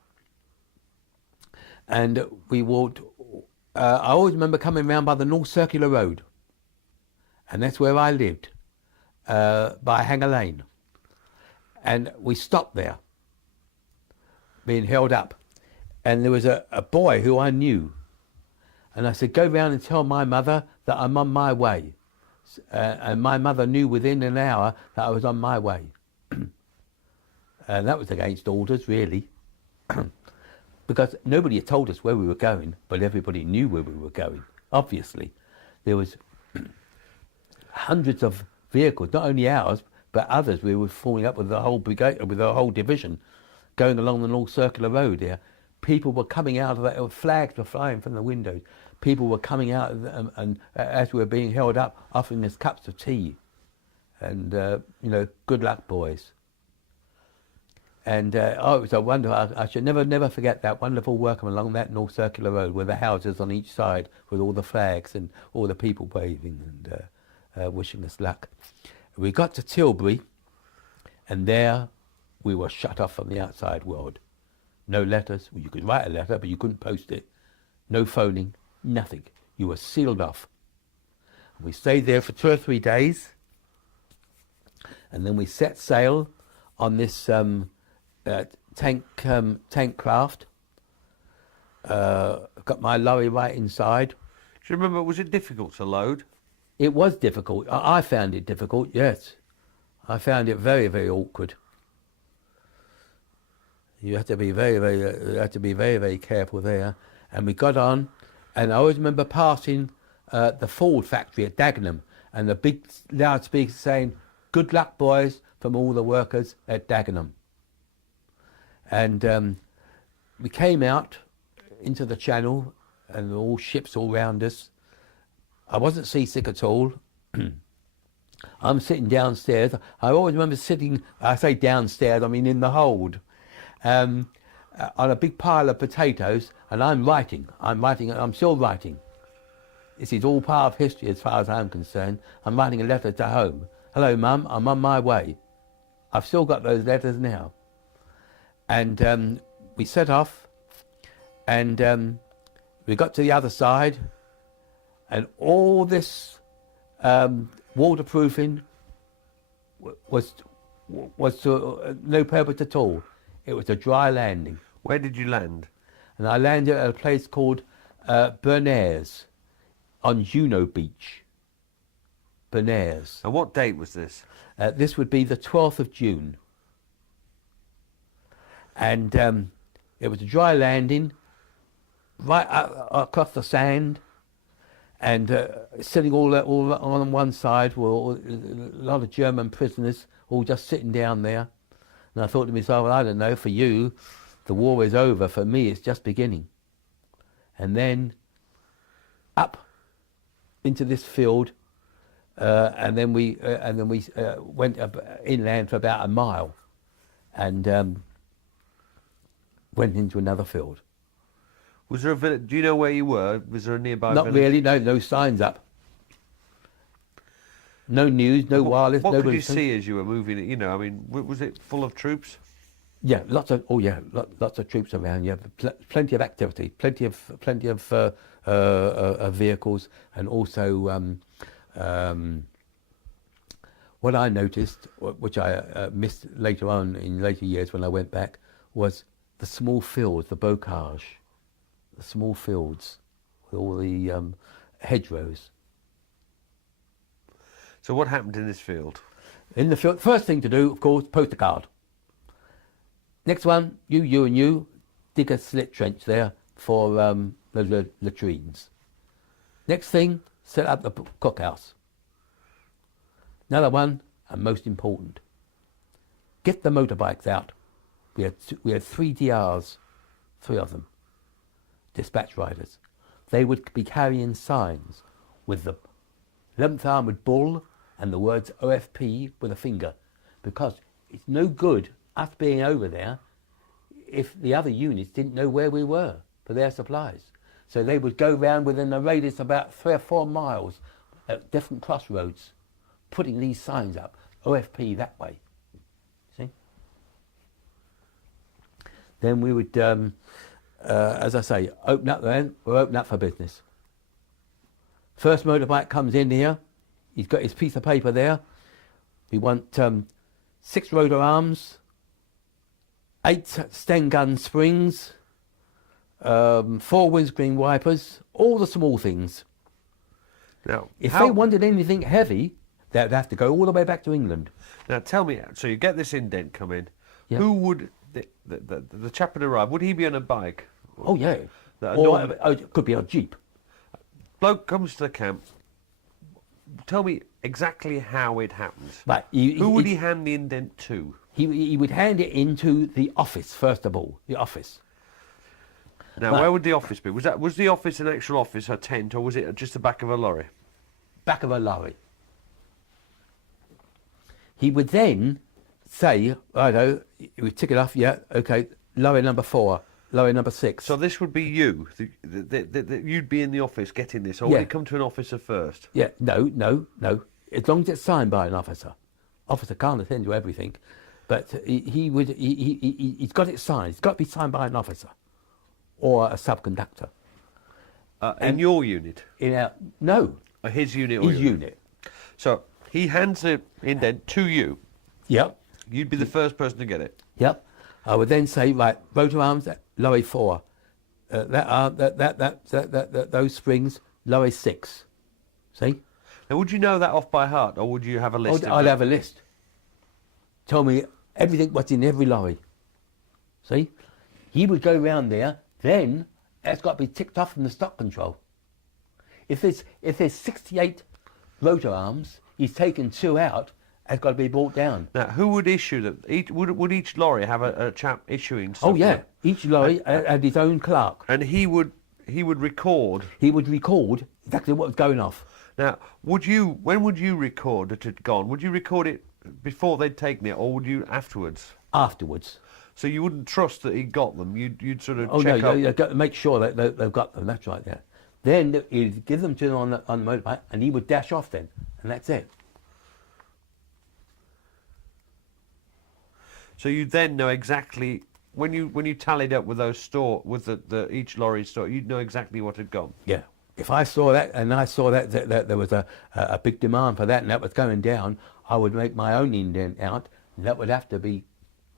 and we walked. I always remember coming round by the North Circular Road, and that's where I lived, by Hanger Lane. And we stopped there, being held up. And there was a boy who I knew. And I said, go round and tell my mother that I'm on my way. And my mother knew within an hour that I was on my way. And that was against orders, really. Because nobody had told us where we were going, but everybody knew where we were going. Obviously, there was hundreds of vehicles, not only ours, but others. We were forming up with the whole brigade, with the whole division, going along the North Circular Road there. People were coming out of that, flags were flying from the windows. People were coming out and as we were being held up, offering us cups of tea. And, good luck, boys. And it was a wonderful, I should never forget that wonderful welcome along that North Circular Road with the houses on each side with all the flags and all the people waving and wishing us luck. We got to Tilbury, and there we were shut off from the outside world. No letters. Well, you could write a letter, but you couldn't post it. No phoning, nothing. You were sealed off. And we stayed there for 2 or 3 days, and then we set sail on this tank craft. Got my lorry right inside. Do you remember? Was it difficult to load? It was difficult. I found it difficult. Yes, I found it very, very awkward. You have to be very careful there. And we got on, and I always remember passing the Ford factory at Dagenham, and the big loudspeaker saying, "Good luck, boys," from all the workers at Dagenham. And we came out into the channel, and all ships all round us. I wasn't seasick at all. I'm sitting downstairs. I always remember sitting, I say downstairs, I mean in the hold. On a big pile of potatoes, and I'm still writing. This is all part of history as far as I'm concerned. I'm writing a letter to home. Hello, Mum, I'm on my way. I've still got those letters now. And we set off, and we got to the other side, and all this waterproofing was to no purpose at all. It was a dry landing. Where did you land? And I landed at a place called Bernares on Juno Beach. Bernares. And what date was this? This would be the 12th of June. And it was a dry landing right across the sand, and sitting all on one side were a lot of German prisoners all just sitting down there. And I thought to myself, well, I don't know, for you, the war is over. For me, it's just beginning. And then up into this field, and then we went inland for about a mile, and went into another field. Was there a village? Do you know where you were? Was there a nearby Not village? really, no signs up. No news, no wireless. What could you see as you were moving? You know, I mean, was it full of troops? Yeah, lots of troops around. Yeah, plenty of activity, plenty of vehicles, and also what I noticed, which I missed later on in later years when I went back, was the small fields, the bocage, the small fields with all the hedgerows. So what happened in this field? In the field, first thing to do, of course, post a card. Next one, you and you, dig a slit trench there for the latrines. Next thing, set up the cookhouse. Another one, and most important, get the motorbikes out. We had 3 DRs, 3 of them, dispatch riders. They would be carrying signs with the 11th Armoured bull and the words OFP with a finger, because it's no good us being over there if the other units didn't know where we were for their supplies. So they would go round within a radius of about 3 or 4 miles at different crossroads, putting these signs up, OFP that way. See? Then we would, as I say, open up then, we're open up for business. First motorbike comes in here, he's got his piece of paper there. We want 6 rotor arms, 8 Sten gun springs, 4 windscreen wipers, all the small things. Now, if they wanted anything heavy, they'd have to go all the way back to England. Now tell me, so you get this indent come in, yeah. Who would, the chap would arrive, would he be on a bike? Oh yeah, or it could be a jeep. Bloke comes to the camp, tell me exactly how it happens. Right, who would he hand the indent to? He would hand it into the office, first of all, the office. Now, where would the office be? Was the office an actual office, a tent, or was it just the back of a lorry? Back of a lorry. He would then say, righto, he would tick it off, yeah, okay, lorry number 4, lorry number 6. So this would be you, you'd be in the office getting this, or would it come to an officer first? Yeah, no. As long as it's signed by an officer. Officer can't attend to everything, but he's got it signed. It's got to be signed by an officer or a subconductor. In your unit? No. His unit? His unit. So he hands the indent to you. Yep. You'd be the first person to get it. Yep. I would then say, right, rotor arms, lorry 4. Those springs, lorry 6. See? Now, would you know that off by heart, or would you have a list? I'd have a list. Tell me everything what's in every lorry. See? He would go round there, then that's got to be ticked off from the stock control. If there's 68 rotor arms, he's taken 2 out, that's got to be brought down. Now, who would issue them? Would each lorry have a chap issuing stuff? Oh yeah, each lorry had his own clerk. And he would record. He would record exactly what was going off. Now, when would you record that it had gone? Would you record it before they'd taken it, or would you afterwards? Afterwards. So you wouldn't trust that he got them. You'd sort of check up. You've got to make sure that they've got them. That's right. Yeah. Then he'd give them to them on the motorbike, and he would dash off then, and that's it. So you then know exactly when you tallied up with those the each lorry store, you'd know exactly what had gone. Yeah. If I saw that, and I saw that there was a big demand for that, and that was going down, I would make my own indent out, and that would have to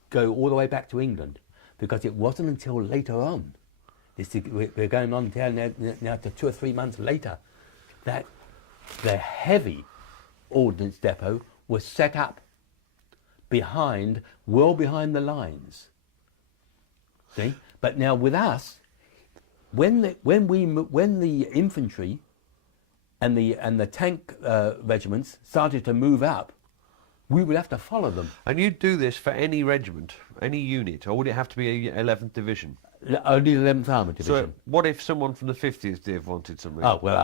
go all the way back to England, because it wasn't until later on, we're going on down now to 2 or 3 months later, that the heavy ordnance depot was set up well behind the lines. See, but now with us, when the infantry and the tank regiments started to move up, we would have to follow them. And you'd do this for any regiment, any unit, or would it have to be a 11th Division? Only the 11th Armoured Division. So what if someone from the 50th Div wanted something? Oh, well,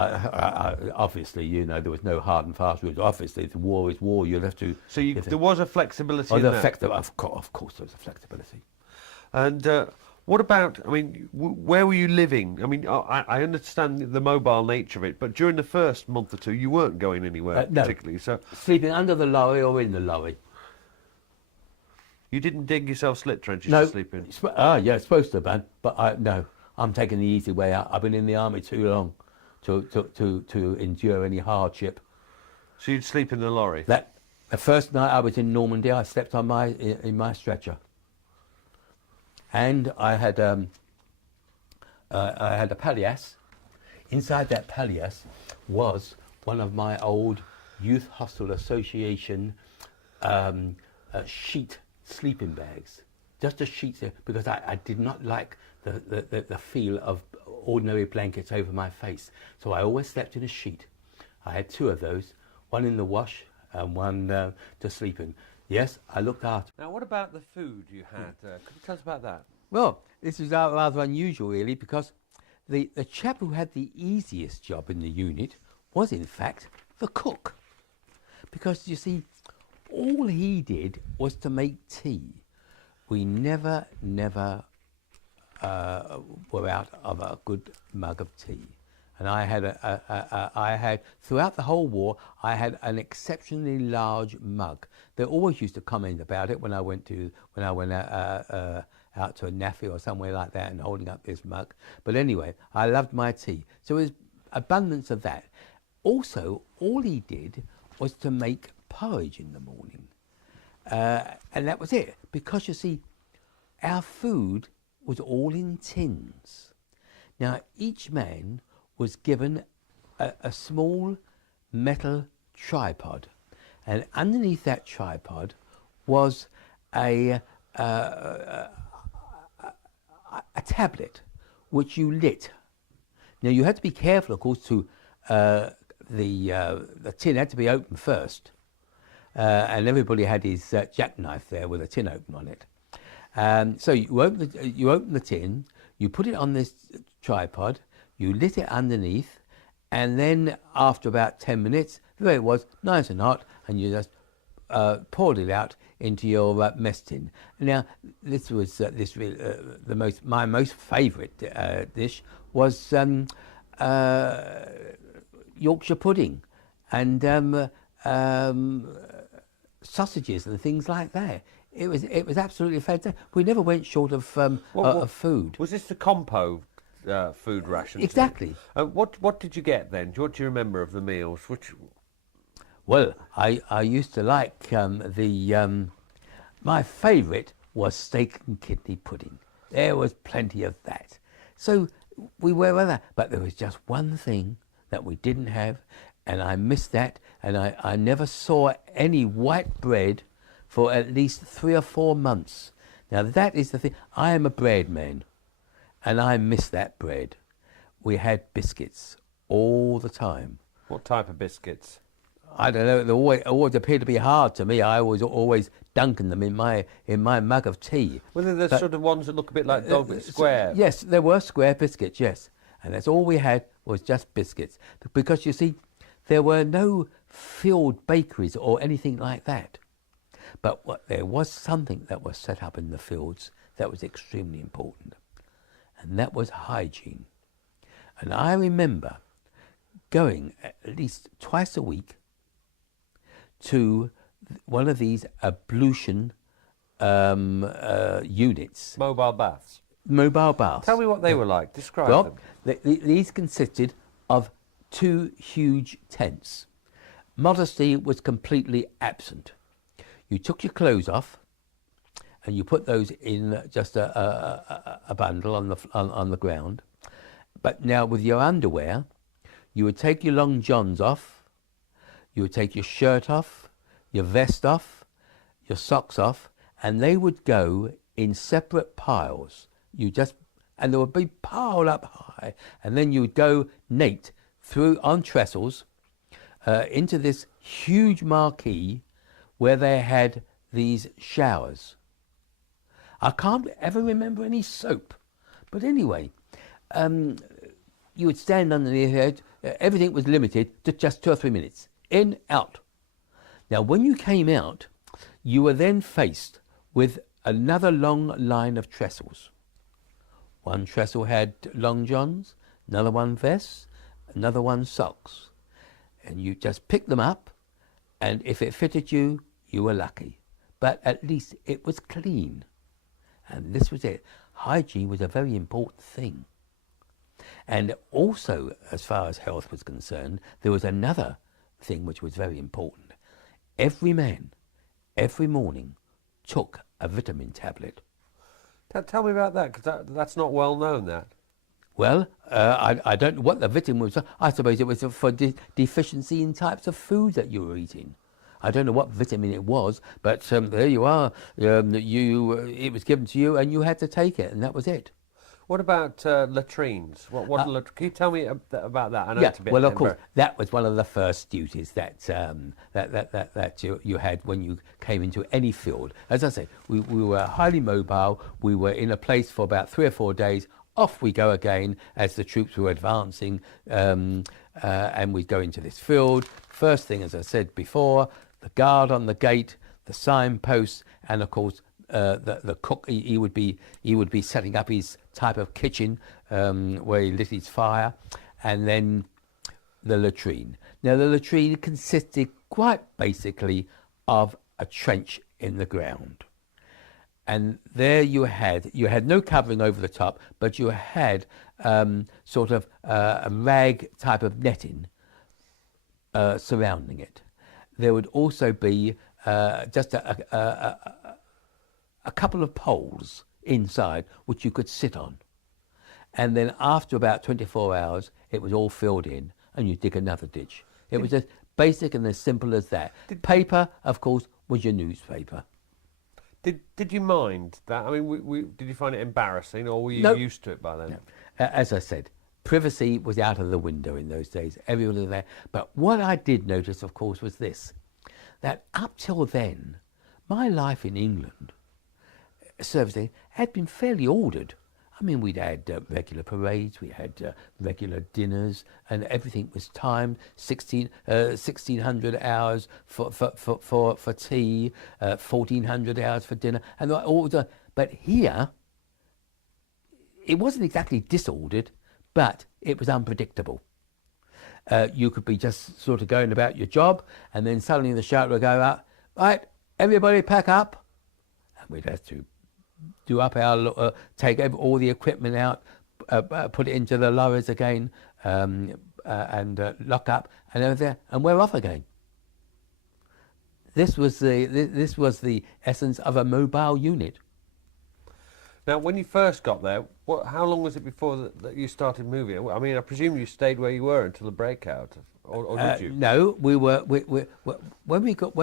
obviously, there was no hard and fast rules. Obviously, the war is war. You'll have to... So there was a flexibility in that? Of course there was a flexibility. And what about, where were you living? I understand the mobile nature of it, but during the first month or 2, you weren't going anywhere particularly. So sleeping under the lorry or in the lorry. You didn't dig yourself slit trenches No. to sleep in? Yeah, it's supposed to have been, but no. I'm taking the easy way out. I've been in the army too long to endure any hardship. So you'd sleep in the lorry? The first night I was in Normandy, I slept on in my stretcher, and I had a palliasse. Inside that palliasse was one of my old Youth Hostel Association sheet sleeping bags, just a sheet, because I did not like the feel of ordinary blankets over my face, so I always slept in a sheet. I had 2 of those, one in the wash and one to sleep in. Yes, I looked after. Now, what about the food you had? Could you tell us about that? Well, this is rather unusual, really, because the chap who had the easiest job in the unit was, in fact, the cook. Because, you see, all he did was to make tea. We never were out of a good mug of tea. And I had throughout the whole war, I had an exceptionally large mug. They always used to comment about it when I went out to a naffy or somewhere like that and holding up this mug. But anyway, I loved my tea. So there was abundance of that. Also, all he did was to make porridge in the morning. And that was it. Because, you see, our food was all in tins. Now, each man was given a small metal tripod, and underneath that tripod was a tablet which you lit. Now, you had to be careful, of course, to the tin had to be opened first, and everybody had his jackknife there with a tin open on it. So you open the tin, you put it on this tripod, you lit it underneath, and then after about 10 minutes, there it was, nice and hot, and you just poured it out into your mess tin. Now, this was my most favourite dish was Yorkshire pudding and sausages and things like that. It was absolutely fantastic. We never went short of food. Was this the compo food ration? Exactly. What did you get then? What do you remember of the meals? Well, I used to like my favourite was steak and kidney pudding. There was plenty of that. So we were with that, but there was just one thing that we didn't have, and I missed that, and I never saw any white bread for at least 3 or 4 months. Now that is the thing. I am a bread man, and I miss that bread. We had biscuits all the time. What type of biscuits? I don't know. They always appeared to be hard to me. I was always dunking them in my mug of tea. Well, they're the sort of ones that look a bit like dog, but square. Yes, there were square biscuits, yes. And that's all we had was just biscuits. Because, you see, there were no field bakeries or anything like that. But there was something that was set up in the fields that was extremely important. And that was hygiene. And I remember going at least twice a week to one of these ablution units. Mobile baths. Mobile baths. Tell me what they were like. Describe them. These consisted of 2 huge tents. Modesty was completely absent. You took your clothes off, and you put those in just a bundle on the ground. But now with your underwear, you would take your long johns off, you would take your shirt off, your vest off, your socks off, and they would go in separate piles. And they would be piled up high, and then you would go naked through on trestles into this huge marquee where they had these showers. I can't ever remember any soap, but anyway, you would stand underneath it. Everything was limited to just 2 or 3 minutes. In, out. Now, when you came out, you were then faced with another long line of trestles. One trestle had long johns, another one vests, another one socks. And you just picked them up, and if it fitted you, you were lucky. but at least it was clean. And this was it. Hygiene was a very important thing. And also, as far as health was concerned, there was another thing which was very important. Every man, every morning, took a vitamin tablet. Tell me about that, because that's not well known, that. Well, I don't know what the vitamin was. I suppose it was for deficiency in types of food that you were eating. I don't know what vitamin it was, but there you are. It was given to you, and you had to take it, and that was it. What about latrines? Can you tell me about that? I know it's a bit well, of course, that was one of the first duties that you had when you came into any field. As I say, we were highly mobile. We were in a place for about 3 or 4 days. Off we go again as the troops were advancing, and we'd go into this field. First thing, as I said before, the guard on the gate, the signposts, and of course the cook. He would be setting up his type of kitchen where he lit his fire, and then the latrine. Now the latrine consisted quite basically of a trench in the ground. And there you had no covering over the top, but you had sort of a rag type of netting surrounding it. There would also be just a couple of poles inside which you could sit on. And then after about 24 hours, it was all filled in, and you dig another ditch. It was as basic and as simple as that. Paper, of course, was your newspaper. Did you mind that? I mean, did you find it embarrassing, or were you used to it by then? No. As I said, privacy was out of the window in those days. Everyone was there. But what I did notice, of course, was this, that up till then, my life in England, servicing, had been fairly ordered. I mean, we'd had regular parades, we had regular dinners, and everything was timed. 1,600 hours for tea, 1,400 hours for dinner, and all the. But here, it wasn't exactly disordered, but it was unpredictable. You could be just sort of going about your job, and then suddenly the shout would go out, right, everybody pack up, and we'd have to do up our, take all the equipment out, put it into the lorries again, and lock up, and everything, and we're off again. This was the essence of a mobile unit. Now, when you first got there, how long was it before that you started moving? I mean, I presume you stayed where you were until the breakout, or did you? No, when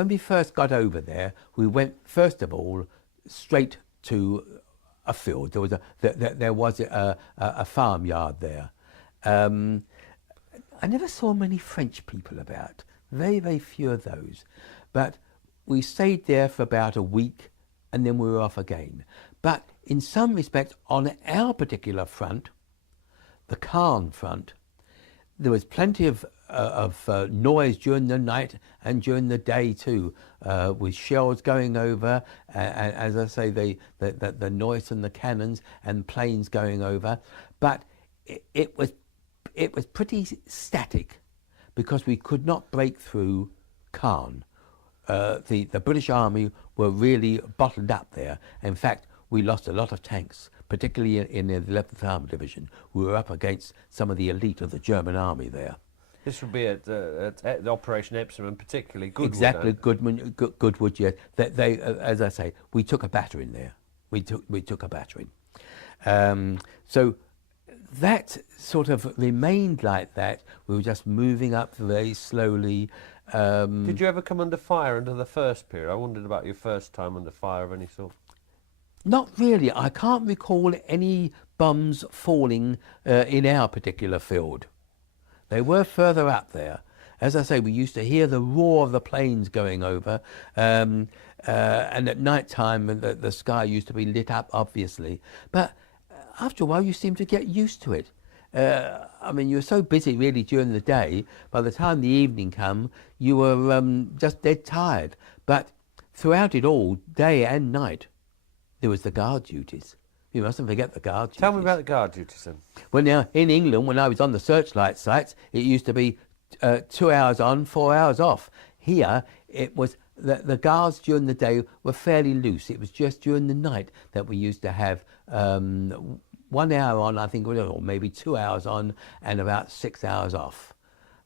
we first got over there, we went first of all straight to a field. There was a farmyard there. I never saw many French people about. Very, very few of those. But we stayed there for about a week, and then we were off again. But in some respects, on our particular front, the Caen front, there was plenty of noise during the night and during the day too, with shells going over, and as I say, the noise and the cannons and planes going over. But it was pretty static, because we could not break through Caen. The British Army were really bottled up there. In fact, we lost a lot of tanks, particularly in the 11th Armoured Division. We were up against some of the elite of the German army there. This would be at Operation Epsom, and particularly Goodwood. Exactly, Goodwood, yes. They, as I say, we took a battering there. We took a battering. So that sort of remained like that. We were just moving up very slowly. Did you ever come under fire under the first period? I wondered about your first time under fire of any sort. Not really. I can't recall any bombs falling in our particular field. They were further up there. As I say, we used to hear the roar of the planes going over, and at night time the sky used to be lit up, obviously. But after a while, you seem to get used to it. I mean, you were so busy really during the day. By the time the evening come, you were just dead tired. But throughout it all, day and night, there was the guard duties. You mustn't forget the guard duties. Tell me about the guard duties then. Well, now, in England, when I was on the searchlight sites, it used to be 2 hours on, 4 hours off. Here, it was the guards during the day were fairly loose. It was just during the night that we used to have 1 hour on, I think, or maybe 2 hours on, and about 6 hours off.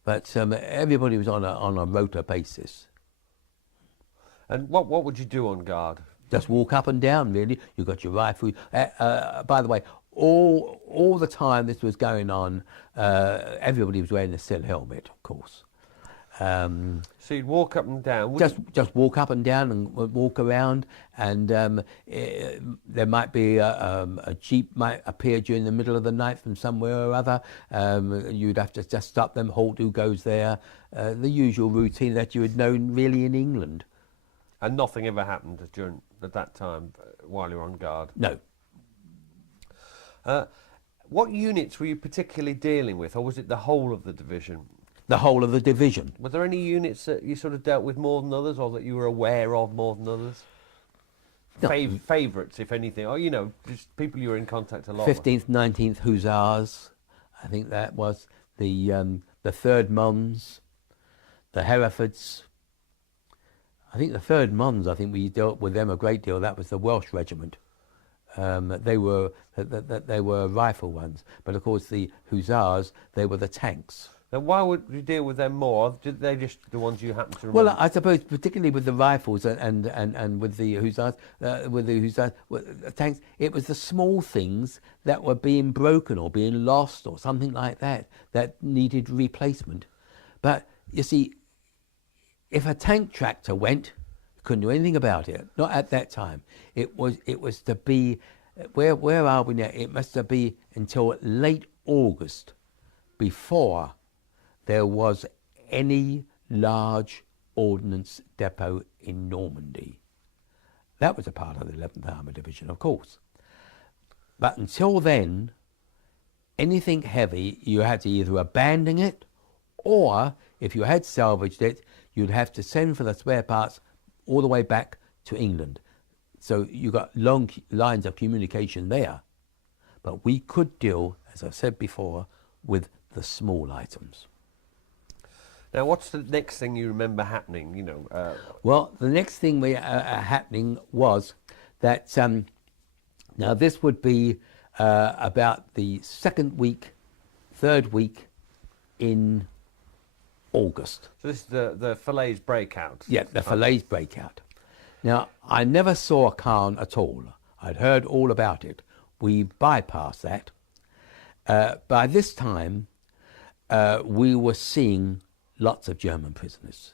But everybody was on a rota basis. And what would you do on guard? Just walk up and down, really. You got your rifle. By the way, all the time this was going on, everybody was wearing a steel helmet, of course. So you'd walk up and down? Just walk up and down and walk around, and there might be a jeep might appear during the middle of the night from somewhere or other. You'd have to just stop them, halt, who goes there, the usual routine that you would know really in England. And nothing ever happened at that time while you were on guard? No. What units were you particularly dealing with, or was it the whole of the division? The whole of the division. Were there any units that you sort of dealt with more than others, or that you were aware of more than others? No. Favourites, if anything, or, just people you were in contact a lot 15th, 19th Hussars, I think that was, the 3rd Mons, the Herefords. I think the 3rd Mons, I think we dealt with them a great deal. That was the Welsh regiment. They were rifle ones, but of course the Hussars, they were the tanks. Now, why would you deal with them more? Did they just the ones you happen to remember? Well, I suppose particularly with the rifles and with the Hussars, tanks, it was the small things that were being broken or being lost or something like that needed replacement. But you see, if a tank tractor went, you couldn't do anything about it. Not at that time. It was to be, where are we now? It must have been until late August before there was any large ordnance depot in Normandy. That was a part of the 11th Armoured Division, of course. But until then, anything heavy, you had to either abandon it, or if you had salvaged it, you'd have to send for the spare parts all the way back to England. So you got long lines of communication there. But we could deal, as I've said before, with the small items. Now, what's the next thing you remember happening? Well, the next thing happening was that now this would be about the 2nd week, 3rd week in August. So this is the Falaise breakout? Yeah, the Falaise breakout. Now, I never saw Caen at all. I'd heard all about it. We bypassed that. By this time, we were seeing lots of German prisoners.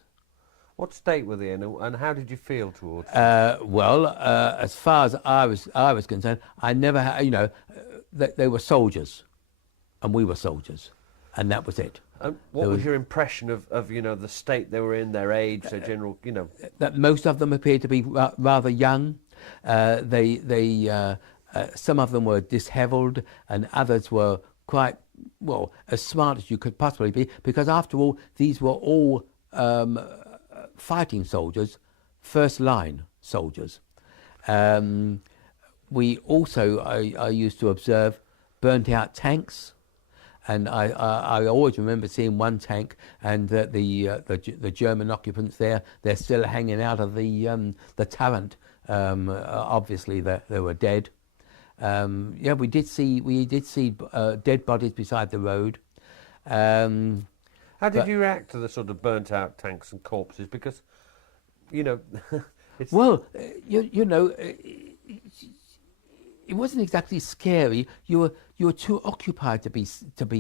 What state were they in, and how did you feel towards them? Well, as far as I was concerned, I never had, they were soldiers, and we were soldiers, and that was it. And what was your impression of the state they were in, their age, their general, That most of them appeared to be rather young. Some of them were dishevelled, and others were quite, well, as smart as you could possibly be, because after all, these were all fighting soldiers, first line soldiers. We also, I used to observe, burnt out tanks. And I always remember seeing one tank, and the German occupants there, they're still hanging out of the turret. Obviously, they were dead. Yeah, we did see dead bodies beside the road. How did you react to the sort of burnt out tanks and corpses? Because, it's... Well, it wasn't exactly scary. You were too occupied to be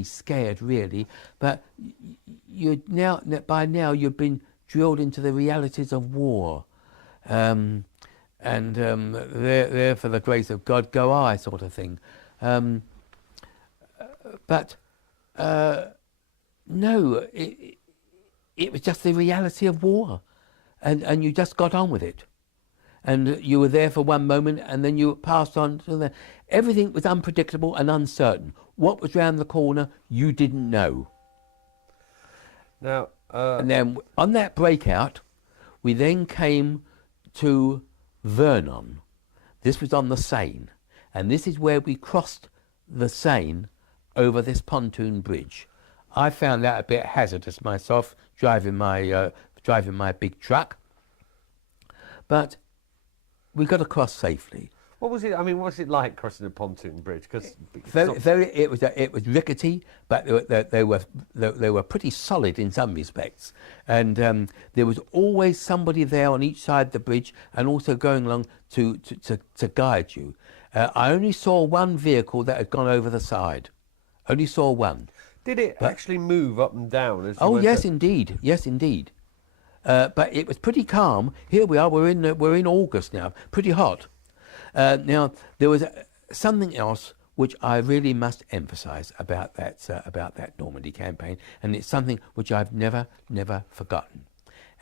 scared, really. But by now you've been drilled into the realities of war, and there for the grace of God go I, sort of thing. But no, it was just the reality of war, and you just got on with it. And you were there for one moment, and then you passed on to the... Everything was unpredictable and uncertain. What was round the corner, you didn't know. Now, and then on that breakout, we then came to Vernon. This was on the Seine, and this is where we crossed the Seine over this pontoon bridge. I found that a bit hazardous myself, driving my big truck. But we got across safely. What was it? I mean, what was it like crossing a pontoon bridge? Because it was rickety, but they were pretty solid in some respects, and there was always somebody there on each side of the bridge, and also going along to guide you. I only saw one vehicle that had gone over the side. Only saw one. Did it actually move up and down? As oh yes, indeed. Yes, indeed. But it was pretty calm. Here we are. We're in August now. Pretty hot. Now there was something else which I really must emphasise about that Normandy campaign, and it's something which I've never forgotten,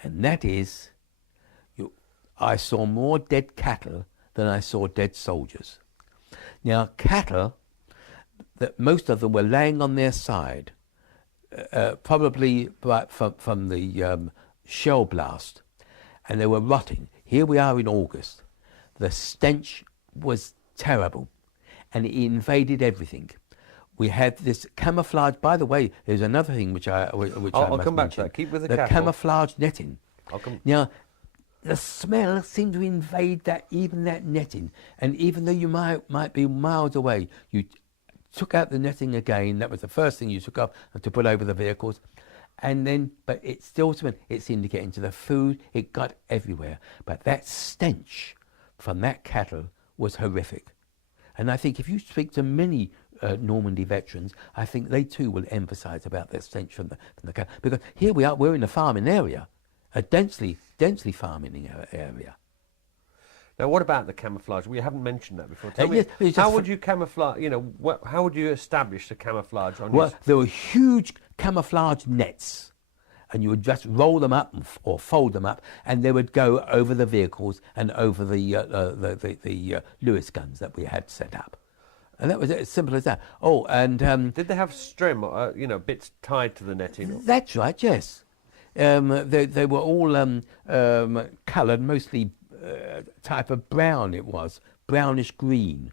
and that is, I saw more dead cattle than I saw dead soldiers. Now cattle, that most of them were laying on their side, probably from the shell blast, and they were rotting. Here we are in August. The stench was terrible, and it invaded everything. We had this camouflage. By the way, there's another thing which I I'll come back to that. Keep with the cattle. Camouflage netting. Now, the smell seemed to invade even that netting, and even though you might be miles away, you took out the netting again. That was the first thing you took off to put over the vehicles. And then, but it still seemed to get into the food. It got everywhere. But that stench from that cattle was horrific. And I think if you speak to many Normandy veterans, I think they too will emphasise about that stench from the cattle. Because here we are, we're in a farming area, a densely farming area. Now, what about the camouflage? We haven't mentioned that before. Tell me, how would you camouflage? How would you establish the camouflage on? Well, there were huge camouflage nets, and you would just roll them up or fold them up, and they would go over the vehicles and over the Lewis guns that we had set up, and that was as simple as that. Oh, and did they have string, bits tied to the netting? That's right. Yes, they were all coloured, mostly type of brown. It was brownish green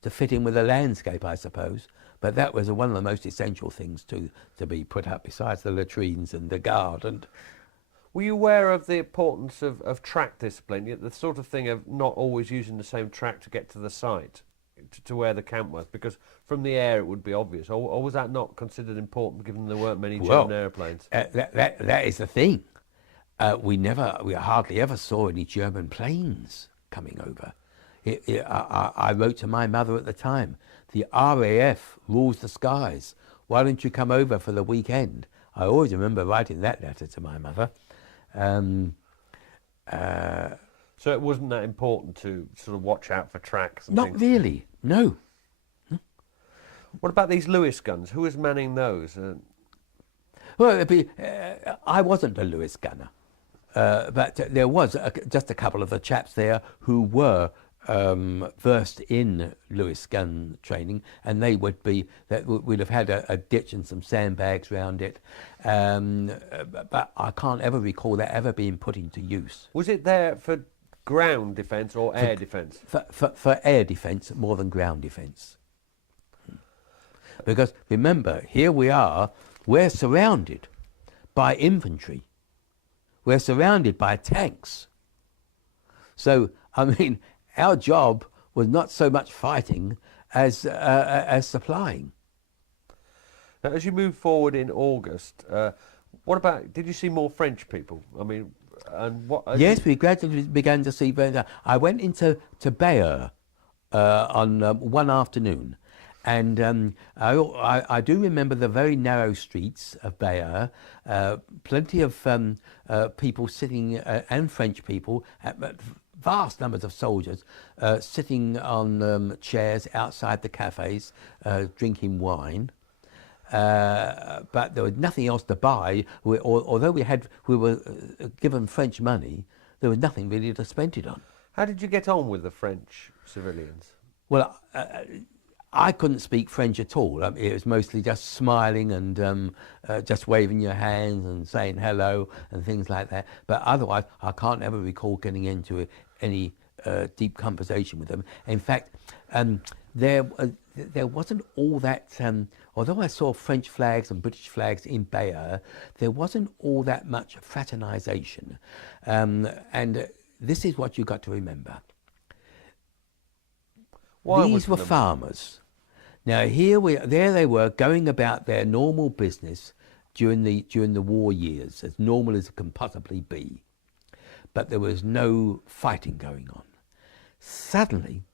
to fit in with the landscape, I suppose. But that was one of the most essential things to be put up, besides the latrines and the garden. Were you aware of the importance of track discipline, the sort of thing of not always using the same track to get to the site, to where the camp was? Because from the air it would be obvious. Or was that not considered important, given there weren't many German airplanes? That is the thing. We hardly ever saw any German planes coming over. I wrote to my mother at the time, the RAF rules the skies. Why don't you come over for the weekend? I always remember writing that letter to my mother. So it wasn't that important to sort of watch out for tracks and Not things? really, no. What about these Lewis guns? Who was manning those? Well, I wasn't a Lewis gunner, but there was just a couple of the chaps there who were versed in Lewis gun training, and we'd have had a ditch and some sandbags round it, but I can't ever recall that ever being put into use. Was it there for ground defence or air defence? For air defence more than ground defence. Because remember, here we are, we're surrounded by infantry, we're surrounded by tanks. So, I mean, our job was not so much fighting as supplying. Now, as you move forward in August, what about? Did you see more French people? I mean, and what? Yes, we gradually began to see. I went into Bayeux on one afternoon, and I do remember the very narrow streets of Bayeux. Plenty of people sitting, and French people. Vast numbers of soldiers sitting on chairs outside the cafes, drinking wine. But there was nothing else to buy. Although we were given French money, there was nothing really to spend it on. How did you get on with the French civilians? Well, I couldn't speak French at all. It was mostly just smiling and just waving your hands and saying hello and things like that. But otherwise, I can't ever recall getting into any deep conversation with them. In fact, there wasn't all that. Although I saw French flags and British flags in Bayeux, there wasn't all that much fraternisation. And this is what you got to remember. Why These were farmers. Now there they were going about their normal business during the war years, as normal as it can possibly be. But there was no fighting going on. Suddenly,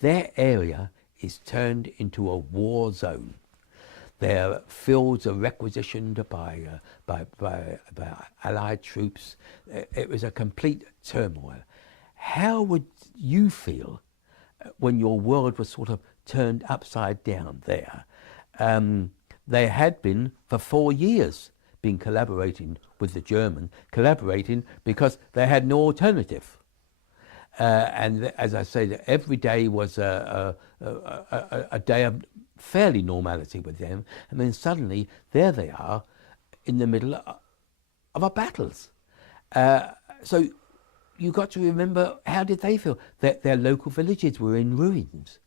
their area is turned into a war zone. Their fields are requisitioned by Allied troops. It was a complete turmoil. How would you feel when your world was sort of turned upside down there? They had been, for 4 years, been collaborating with the Germans, collaborating because they had no alternative. And as I say, every day was a day of fairly normality with them. And then suddenly, there they are in the middle of a battles. So you got to remember, how did they feel? That their local villages were in ruins.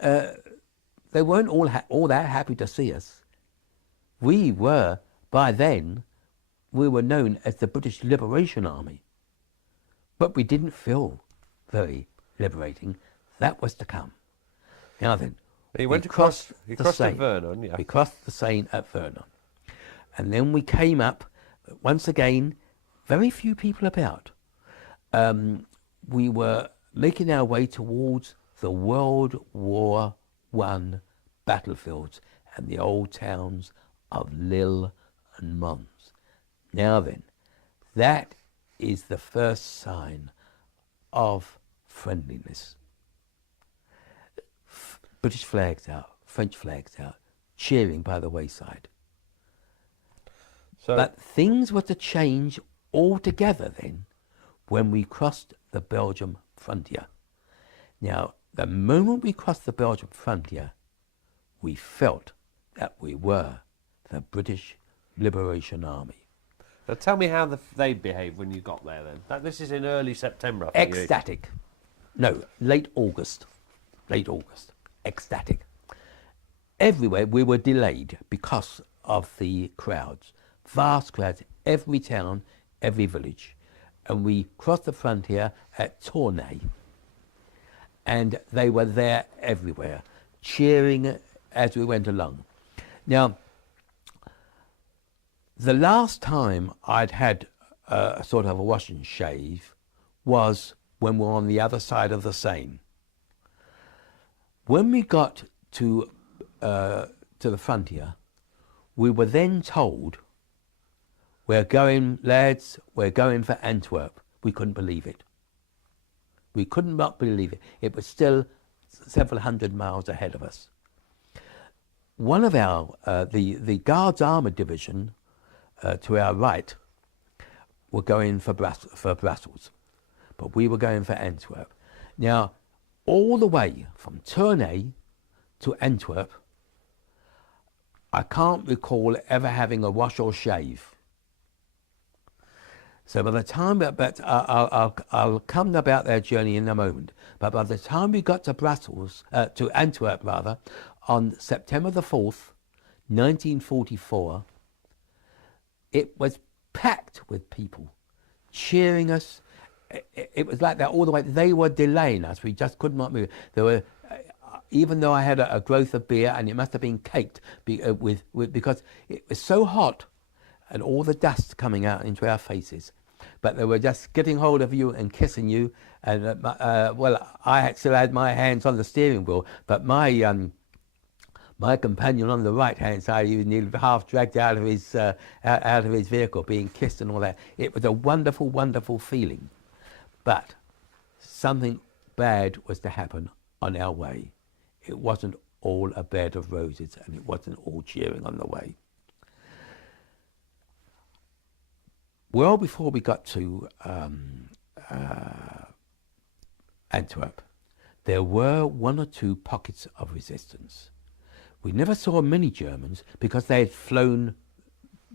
They weren't all that happy to see us. We were, by then, we were known as the British Liberation Army. But we didn't feel very liberating. That was to come. Now then, you went across at Vernon, yeah. We crossed the Seine at Vernon. And then we came up, once again, very few people about. We were making our way towards the World War I battlefields and the old towns of Lille and Mons. Now then, that is the first sign of friendliness. British flags out, French flags out, cheering by the wayside. But things were to change altogether then when we crossed the Belgium frontier. Now, the moment we crossed the Belgium frontier, we felt that we were the British Liberation Army. Now tell me how they behaved when you got there then. This is in early September, I think. Ecstatic. No, late August. Ecstatic. Everywhere we were delayed because of the crowds. Vast crowds, every town, every village. And we crossed the frontier at Tournai. And they were there everywhere, cheering as we went along. Now, the last time I'd had a sort of a wash and shave was when we were on the other side of the Seine. When we got to the frontier, we were then told, "We're going, lads, we're going for Antwerp." We couldn't believe it. We could not believe it. It was still several hundred miles ahead of us. One of our, the Guards Armoured Division to our right were going for Brussels, but we were going for Antwerp. Now, all the way from Tournai to Antwerp, I can't recall ever having a wash or shave. So by the time, but I'll come about their journey in a moment. But by the time we got to Brussels, to Antwerp rather, on September the 4th, 1944, it was packed with people cheering us. It was like that all the way. They were delaying us. We just could not move. There were, even though I had a growth of beer, and it must have been caked because it was so hot, and all the dust coming out into our faces. But they were just getting hold of you and kissing you. And I still had my hands on the steering wheel, but my companion on the right-hand side, he was nearly half dragged out of his vehicle, being kissed and all that. It was a wonderful, wonderful feeling. But something bad was to happen on our way. It wasn't all a bed of roses, and it wasn't all cheering on the way. Well, before we got to Antwerp, there were one or two pockets of resistance. We never saw many Germans because they had flown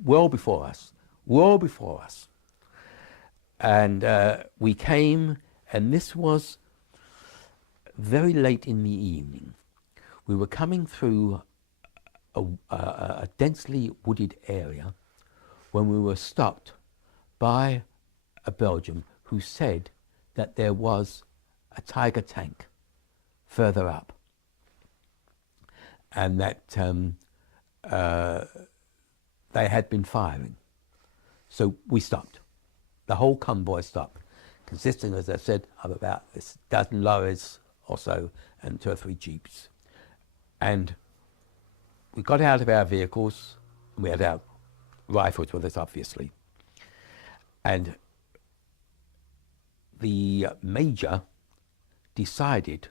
well before us. And we came, and this was very late in the evening. We were coming through a densely wooded area when we were stopped by a Belgian who said that there was a Tiger tank further up, and that they had been firing. So we stopped. The whole convoy stopped, consisting, as I said, of about a dozen lorries or so and 2 or 3 jeeps. And we got out of our vehicles, and we had our rifles with us, obviously. And the major decided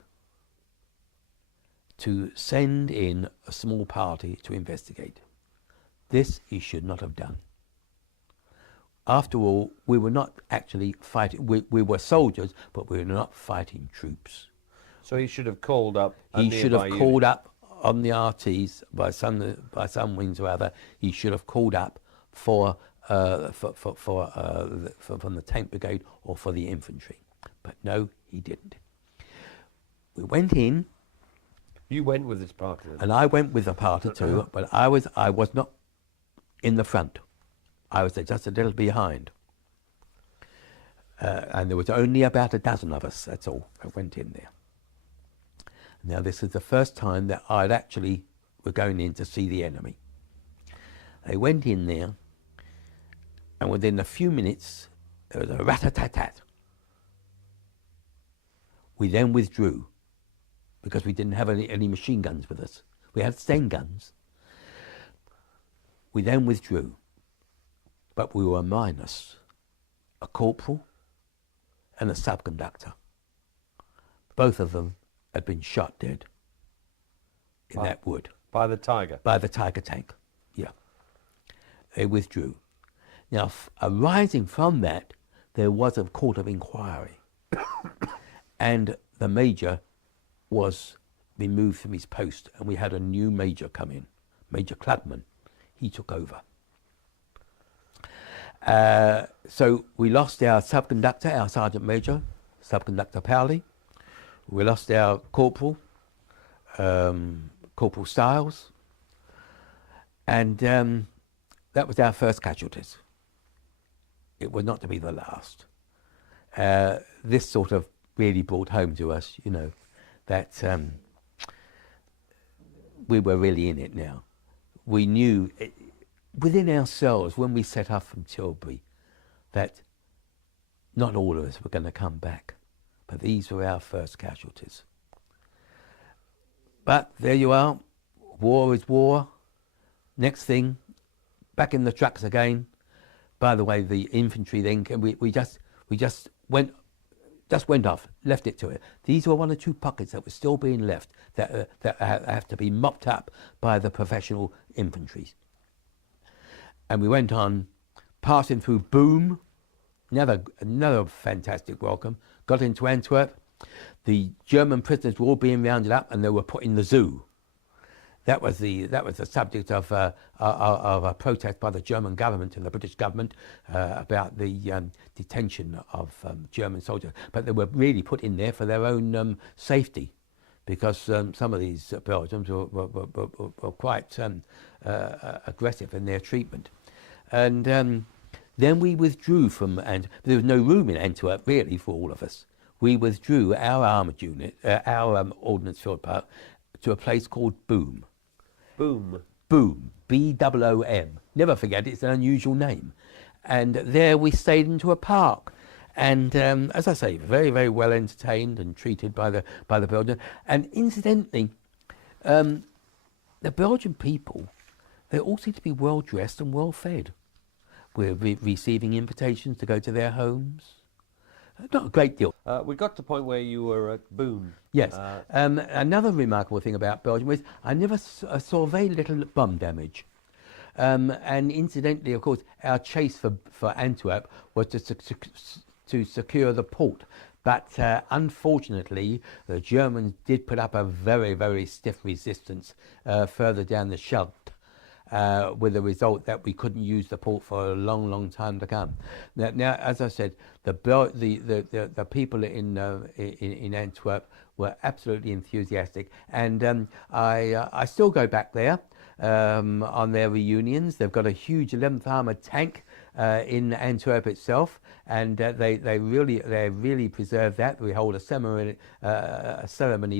to send in a small party to investigate. This he should not have done. After all, we were not actually fighting. We were soldiers, but we were not fighting troops. So he should have called up. He should have called up on the RTs by some means or other. He should have called up from the tank brigade or for the infantry, but no, he didn't. We went in. You went with this party, then? And I went with the party too, but I was not in the front. I was just a little behind. And there was only about a dozen of us, that's all, that went in there. Now, this is the first time that I'd actually were going in to see the enemy. They went in there, and within a few minutes, there was a rat-a-tat-tat. We then withdrew, because we didn't have any machine guns with us. We had Sten guns. We then withdrew, but we were minus a corporal and a subconductor. Both of them had been shot dead in that wood. By the Tiger? By the Tiger tank, yeah. They withdrew. Now, arising from that, there was a court of inquiry. And the major was removed from his post, and we had a new major come in, Major Clubman. He took over. So we lost our subconductor, our sergeant major, subconductor Powley. We lost our corporal, Corporal Stiles, and that was our first casualties. It was not to be the last. This sort of really brought home to us, you know, that we were really in it now. We knew within ourselves when we set off from Tilbury that not all of us were going to come back, but these were our first casualties. But there you are, war is war. Next thing, back in the trucks again. By the way, the infantry then, we just went off, left it to it. These were 1 or 2 pockets that were still being left that have to be mopped up by the professional infantry. And we went on, passing through Boom, another fantastic welcome. Got into Antwerp. The German prisoners were all being rounded up, and they were put in the zoo. That was the subject of a protest by the German government and the British government about the detention of German soldiers. But they were really put in there for their own safety, because some of these Belgians were quite aggressive in their treatment. And then we withdrew from, and there was no room in Antwerp really for all of us. We withdrew our armoured unit, our ordnance field part, to a place called Boom. Boom. Boom, B-O-O-M. Never forget, it's an unusual name. And there we stayed into a park. And as I say, very, very well entertained and treated by the Belgians. And incidentally, the Belgian people, they all seem to be well dressed and well fed. We're receiving invitations to go to their homes. Not a great deal. We got to the point where you were at Boom. Yes. Another remarkable thing about Belgium is I never saw very little bomb damage. And incidentally, of course, our chase for Antwerp was to secure the port. But unfortunately, the Germans did put up a very, very stiff resistance further down the Scheldt. With the result that we couldn't use the port for a long, long time to come. Now, as I said, the people in Antwerp were absolutely enthusiastic, and I still go back there on their reunions. They've got a huge 11th Armoured tank in Antwerp itself, and they really preserve that. We hold a ceremony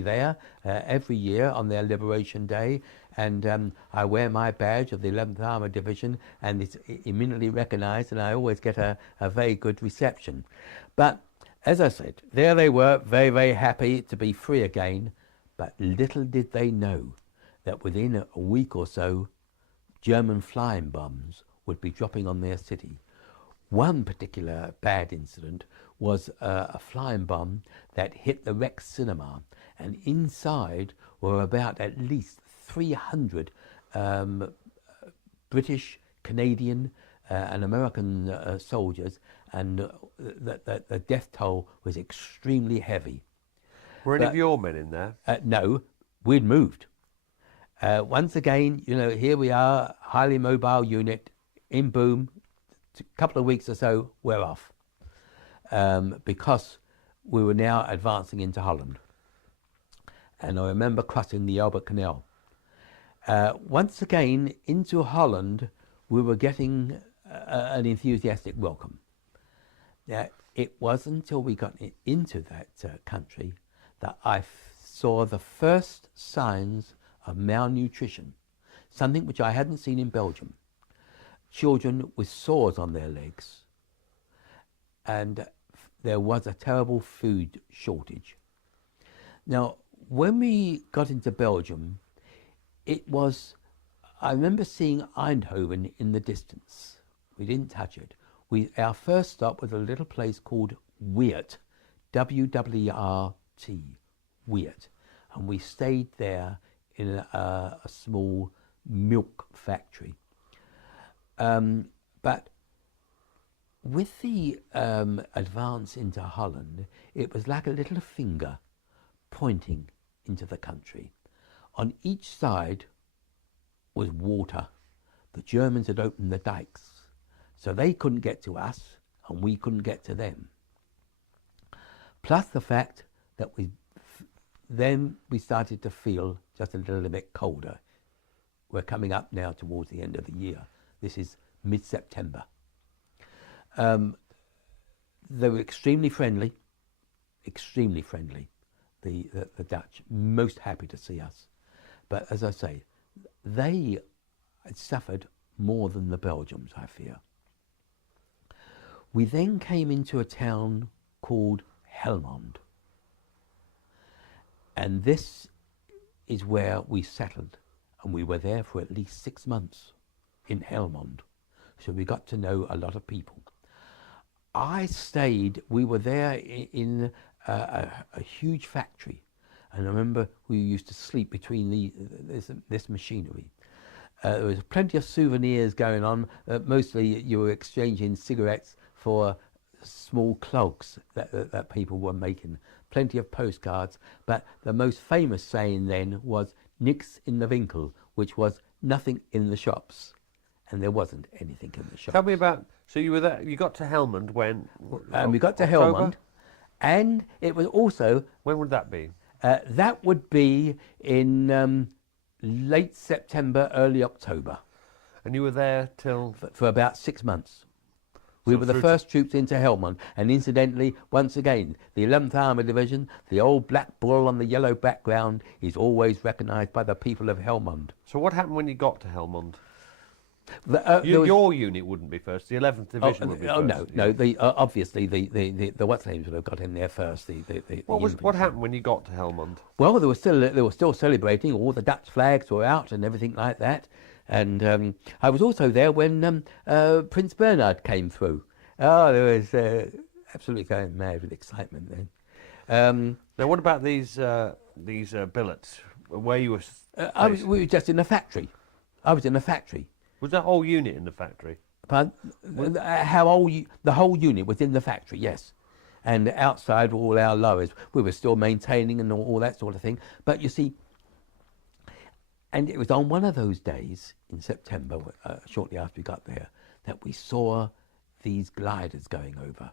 there every year on their Liberation Day, and I wear my badge of the 11th Armoured Division, and it's immediately recognised, and I always get a very good reception. But as I said, there they were, very, very happy to be free again, but little did they know that within a week or so, German flying bombs would be dropping on their city. One particular bad incident was a flying bomb that hit the Rex Cinema, and inside were about at least 300 British, Canadian and American soldiers, and the death toll was extremely heavy. Were any of your men in there? No, we'd moved. Once again, here we are, highly mobile unit, in boom, a couple of weeks or so, we're off. Because we were now advancing into Holland. And I remember crossing the Albert Canal. Once again, into Holland, we were getting an enthusiastic welcome. Now, it wasn't until we got into that country that I saw the first signs of malnutrition, something which I hadn't seen in Belgium. Children with sores on their legs, and there was a terrible food shortage. Now, when we got into Belgium, I remember seeing Eindhoven in the distance. We didn't touch it. Our first stop was a little place called Weert, W-W-R-T, Weert, and we stayed there in a small milk factory. But with the advance into Holland, it was like a little finger pointing into the country. On each side was water. The Germans had opened the dikes, so they couldn't get to us and we couldn't get to them. Plus the fact that then we started to feel just a little bit colder. We're coming up now towards the end of the year. This is mid-September. They were extremely friendly, the Dutch, most happy to see us. But as I say, they had suffered more than the Belgians, I fear. We then came into a town called Helmond. And this is where we settled, and we were there for at least 6 months in Helmond. So we got to know a lot of people. We were there in a huge factory, and I remember we used to sleep between this machinery. There was plenty of souvenirs going on. Mostly you were exchanging cigarettes for small clogs that people were making. Plenty of postcards, but the most famous saying then was "Nix in the winkel," which was nothing in the shops, and there wasn't anything in the shops. Tell me about. So you were there. You got to Helmond when? We got to October? Helmond, and it was also. When would that be? That would be in late September, early October. And you were there till for about 6 months. We were the first troops into Helmond, and incidentally, once again, the 11th Armoured Division, the old black bull on the yellow background, is always recognised by the people of Helmond. So what happened when you got to Helmond? Your unit wouldn't be first. The 11th Division would be first. No. Obviously, the what's names would have got in there first. What happened when you got to Helmond? Well, they were still celebrating. All the Dutch flags were out and everything like that. And I was also there when Prince Bernhard came through. Oh, there was absolutely going mad with excitement then. Now, what about these billets? Where you were? We were just in a factory. I was in a factory. Was that whole unit in the factory? The whole unit was in the factory, yes. And outside were all our lowers. We were still maintaining and all that sort of thing. But you see, and it was on one of those days in September, shortly after we got there, that we saw these gliders going over.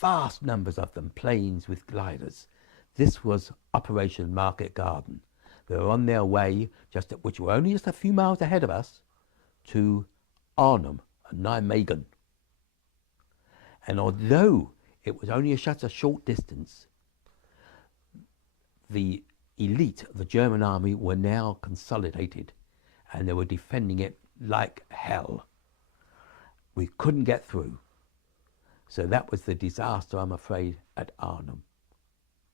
Vast numbers of them, planes with gliders. This was Operation Market Garden. They were on their way, which were only just a few miles ahead of us, to Arnhem and Nijmegen. And although it was only such a short distance, the elite of the German army were now consolidated, and they were defending it like hell. We couldn't get through. So that was the disaster, I'm afraid, at Arnhem.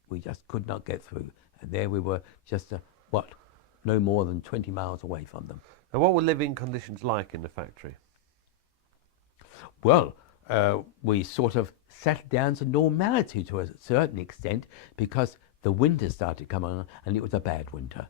We just could not get through. And there we were, just, no more than 20 miles away from them. And what were living conditions like in the factory? Well, we sort of settled down to normality to a certain extent, because the winter started coming on, and it was a bad winter.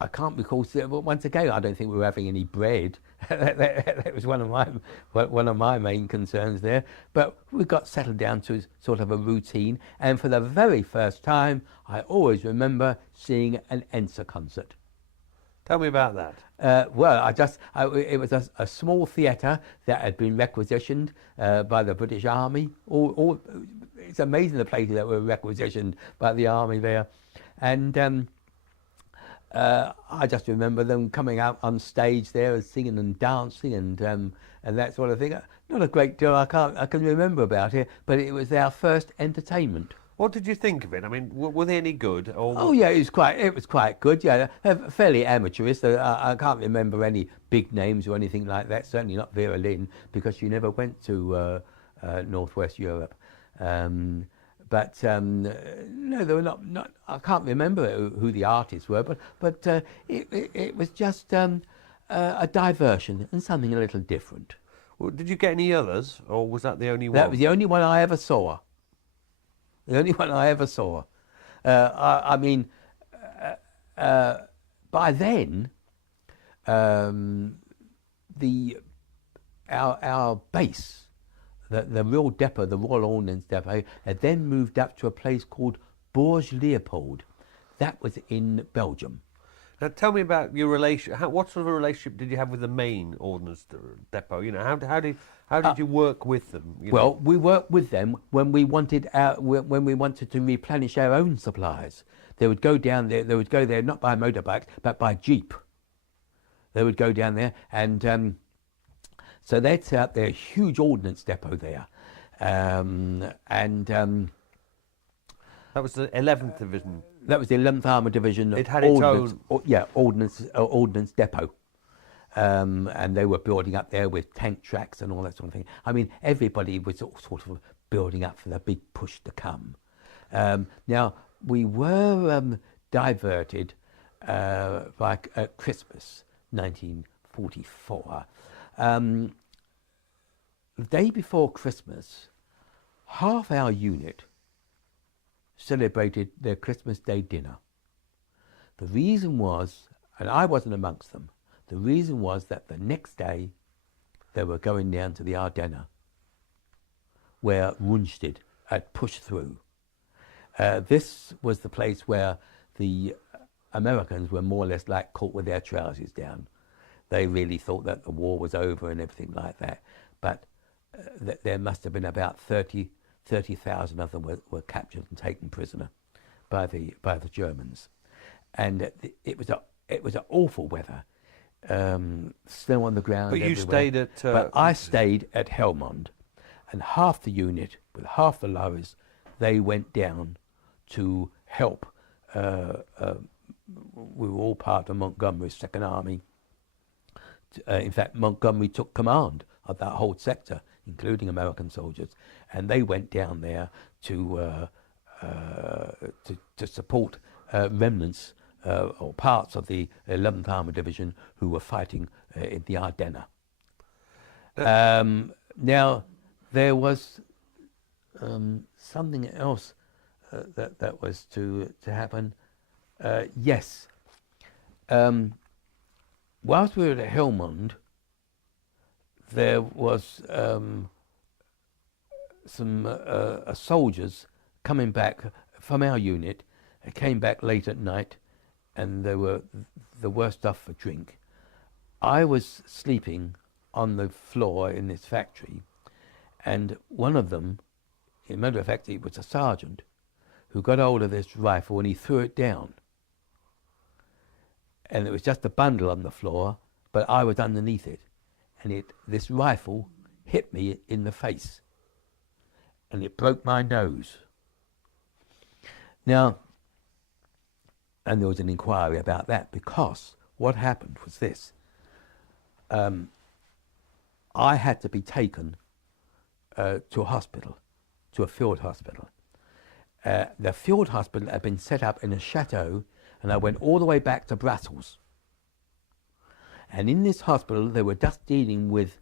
I can't recall. Once again, I don't think we were having any bread. That was one of my main concerns there. But we got settled down to sort of a routine, and for the very first time, I always remember seeing an Ensa concert. Tell me about that. It was a small theatre that had been requisitioned by the British Army. It's amazing the places that were requisitioned by the Army there. And I just remember them coming out on stage there and singing and dancing and that sort of thing. Not a great deal I can remember about it, but it was our first entertainment. What did you think of it? I mean, were they any good? Oh yeah, it was quite good. Yeah, fairly amateurish. I can't remember any big names or anything like that. Certainly not Vera Lynn, because she never went to Northwest Europe. But no, they were not. I can't remember who the artists were, but it was just a diversion and something a little different. Well, did you get any others, or was that the only one? That was the only one I ever saw. The only one I ever saw. I mean, by then, our base, the real depot, the Royal Ordnance Depot, had then moved up to a place called Bourges Leopold. That was in Belgium. Now, tell me about your relation. What sort of a relationship did you have with the main ordnance depot? You know, how did you work with them? Well, we worked with them when we wanted to replenish our own supplies. They would go down there. They would go there not by motorbikes but by jeep. They would go down there, and so they'd set up their huge ordnance depot there, and that was the 11th Division. That was the 11th Armoured Division. It had its own... ordnance depot. And they were building up there with tank tracks and all that sort of thing. I mean, everybody was sort of building up for the big push to come. Now, we were diverted by Christmas 1944. The day before Christmas, half our unit celebrated their Christmas Day dinner. The reason was, and I wasn't amongst them, the reason was that the next day they were going down to the Ardennes, where Rundstedt had pushed through. This was the place where the Americans were more or less like caught with their trousers down. They really thought that the war was over and everything like that. But there must have been about 30,000 of them were captured and taken prisoner by the Germans, and it was an awful weather, snow on the ground. But you everywhere. stayed at. But I stayed at Helmond, and half the unit with half the lowers, they went down to help. We were all part of Montgomery's Second Army. In fact, Montgomery took command of that whole sector, including American soldiers, and they went down there to support remnants or parts of the 11th Armoured Division who were fighting in the Ardennes. Now, there was something else that was to happen. Yes. Whilst we were at Helmond, there was some soldiers coming back from our unit. Came back late at night, and they were the worst stuff for drink. I was sleeping on the floor in this factory, and one of them, in matter of fact, it was a sergeant, who got hold of this rifle and he threw it down. And it was just a bundle on the floor, but I was underneath it. and this rifle hit me in the face, and it broke my nose. Now, and there was an inquiry about that, because what happened was this. I had to be taken to a hospital, to a field hospital. The field hospital had been set up in a chateau, and I went all the way back to Brussels. And in this hospital, they were just dealing with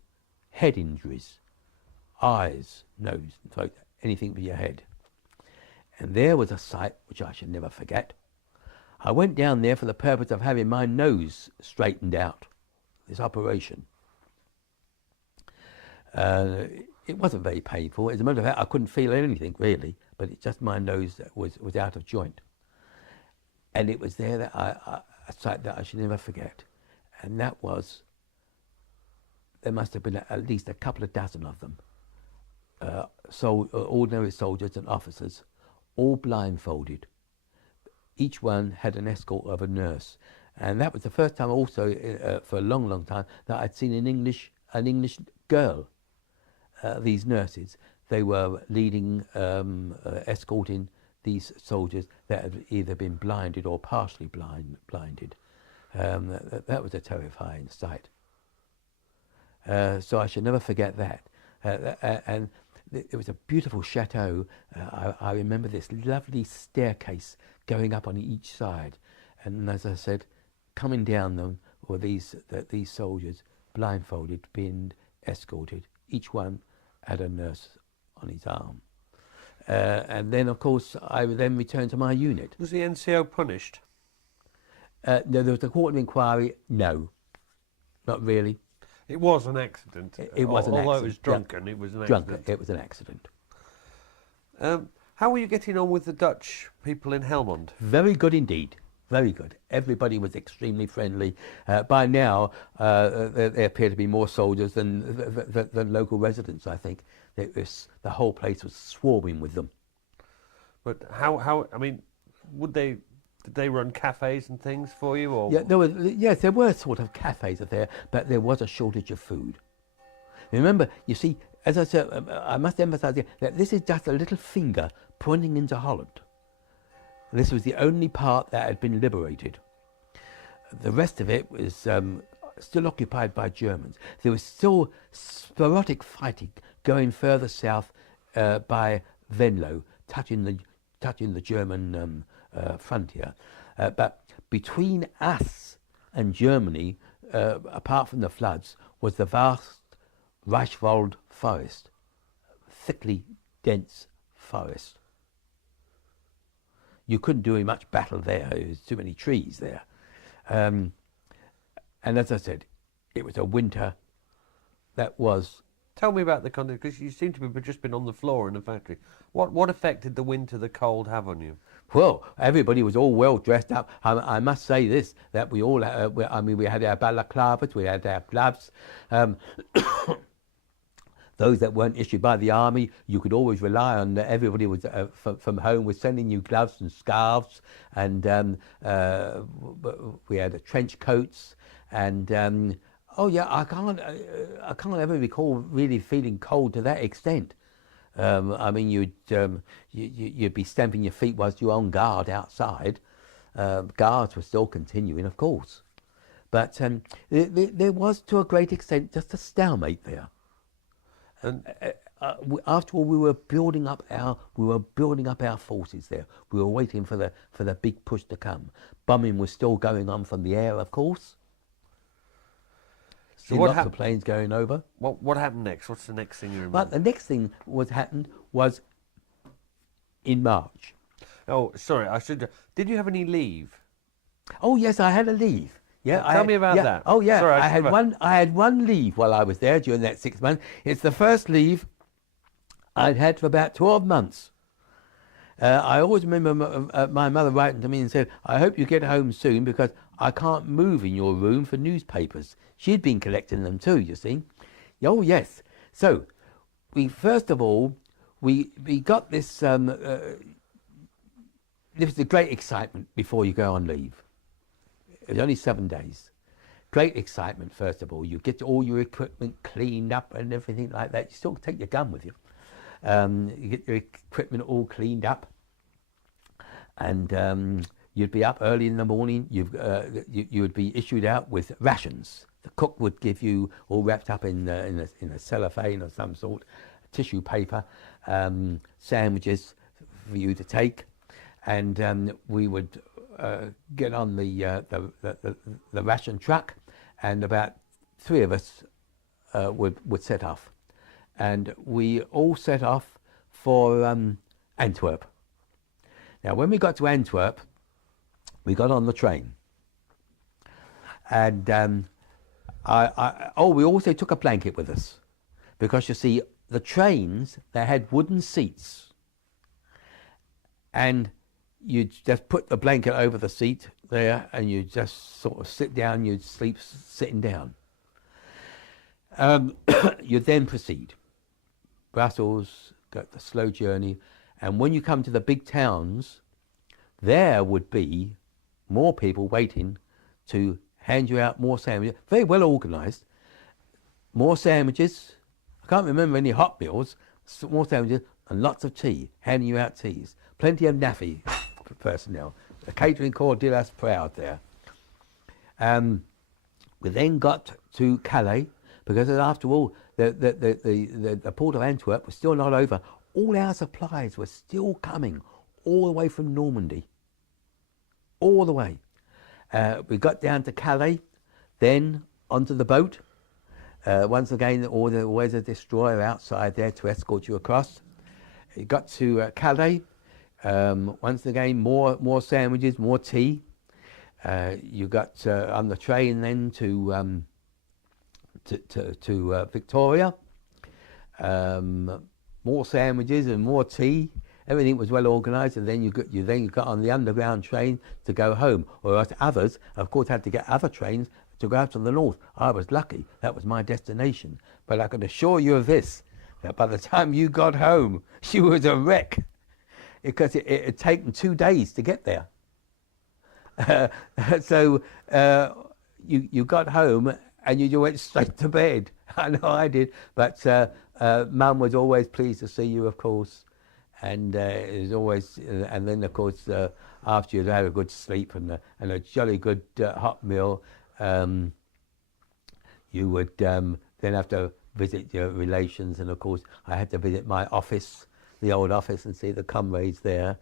head injuries, eyes, nose, throat, anything for your head. And there was a sight which I should never forget. I went down there for the purpose of having my nose straightened out, this operation. It wasn't very painful. As a matter of fact, I couldn't feel anything really, but it's just my nose that was out of joint. And it was there that a sight that I should never forget. And that was, there must have been at least a couple of dozen of them, ordinary soldiers and officers, all blindfolded. Each one had an escort of a nurse. And that was the first time also, for a long, long time, that I'd seen an English girl. These nurses, they were leading, escorting these soldiers that had either been blinded or partially blinded. That was a terrifying sight. So I should never forget that. And it was a beautiful chateau. I remember this lovely staircase going up on each side. And as I said, coming down them were these soldiers, blindfolded, being escorted. Each one had a nurse on his arm. And then, of course, I then returned to my unit. Was the NCO punished? No, there was a court of inquiry. No, not really. It was an accident. It was an accident. Although it was drunken, it was an accident. It was an accident. How were you getting on with the Dutch people in Helmond? Very good indeed. Very good. Everybody was extremely friendly. By now, there appear to be more soldiers than local residents, I think. The whole place was swarming with them. But how I mean, did they run cafes and things for you? Or? Yeah, there were sort of cafes there, but there was a shortage of food. Remember, you see, as I said, I must emphasize here that this is just a little finger pointing into Holland. This was the only part that had been liberated. The rest of it was still occupied by Germans. There was still sporadic fighting going further south by Venlo, touching the German frontier. But between us and Germany, apart from the floods, was the vast Reichswald forest, thickly dense forest. You couldn't do much battle there. There was too many trees there. And as I said, it was a winter that was... Tell me about the condition, because you seem to have just been on the floor in the factory. What effect did the winter, the cold, have on you? Well, everybody was all well dressed up. I must say this, that we all, we had our balaclavas, we had our gloves. Those that weren't issued by the army, you could always rely on. Everybody was from home was sending you gloves and scarves, and we had trench coats. And oh yeah, I can't ever recall really feeling cold to that extent. I mean, you'd be stamping your feet whilst you were on guard outside. Guards were still continuing, of course, but there was to a great extent just a stalemate there. And after all, we were building up our forces there. We were waiting for the big push to come. Bombing was still going on from the air, of course. So lots of planes going over. What happened next? What's the next thing you remember? Well, the next thing happened was in March. Oh, sorry, did you have any leave? Oh yes, I had a leave. Yeah, tell me about that. Oh yeah, sorry, I had one leave while I was there during that 6 months. It's the first leave I'd had for about 12 months. I always remember my mother writing to me and said, "I hope you get home soon because I can't move in your room for newspapers." She'd been collecting them too, you see. Oh yes. So we first of all we got this. There was a great excitement before you go on leave. It was only 7 days. great excitement, first of all. You get all your equipment cleaned up and everything like that. You still take your gun with you. You get your equipment all cleaned up, and you'd be up early in the morning. You would be issued out with rations. The cook would give you, all wrapped up in a cellophane or some sort, tissue paper, sandwiches for you to take, and we would get on the ration truck, and about 3 of us would set off, and we all set off for Antwerp. Now, when we got to Antwerp, we got on the train, and we also took a blanket with us, because you see, the trains, they had wooden seats, and you just put the blanket over the seat there, and you just sort of sit down. You'd sleep sitting down. You then proceed. Brussels, got the slow journey, and when you come to the big towns, there would be more people waiting to hand you out more sandwiches. Very well organised. More sandwiches. I can't remember any hot meals. More sandwiches and lots of tea. Handing you out teas. Plenty of naffy personnel. The catering corps did us proud there. We then got to Calais, because after all, the port of Antwerp was still not over. All our supplies were still coming, all the way from Normandy. All the way. We got down to Calais, then onto the boat. Once again, always a destroyer outside there to escort you across. You got to Calais. Once again, more sandwiches, more tea. You got on the train then to Victoria. More sandwiches and more tea. Everything was well organised, and then you got on the underground train to go home. Or else others, of course, had to get other trains to go out to the north. I was lucky; that was my destination. But I can assure you of this: that by the time you got home, you was a wreck, because it had taken 2 days to get there. So you got home and you went straight to bed. I know I did, but Mum was always pleased to see you, of course. And it was always, and then of course after you'd had a good sleep and a jolly good hot meal, you would then have to visit your relations, and of course I had to visit my office, the old office, and see the comrades there,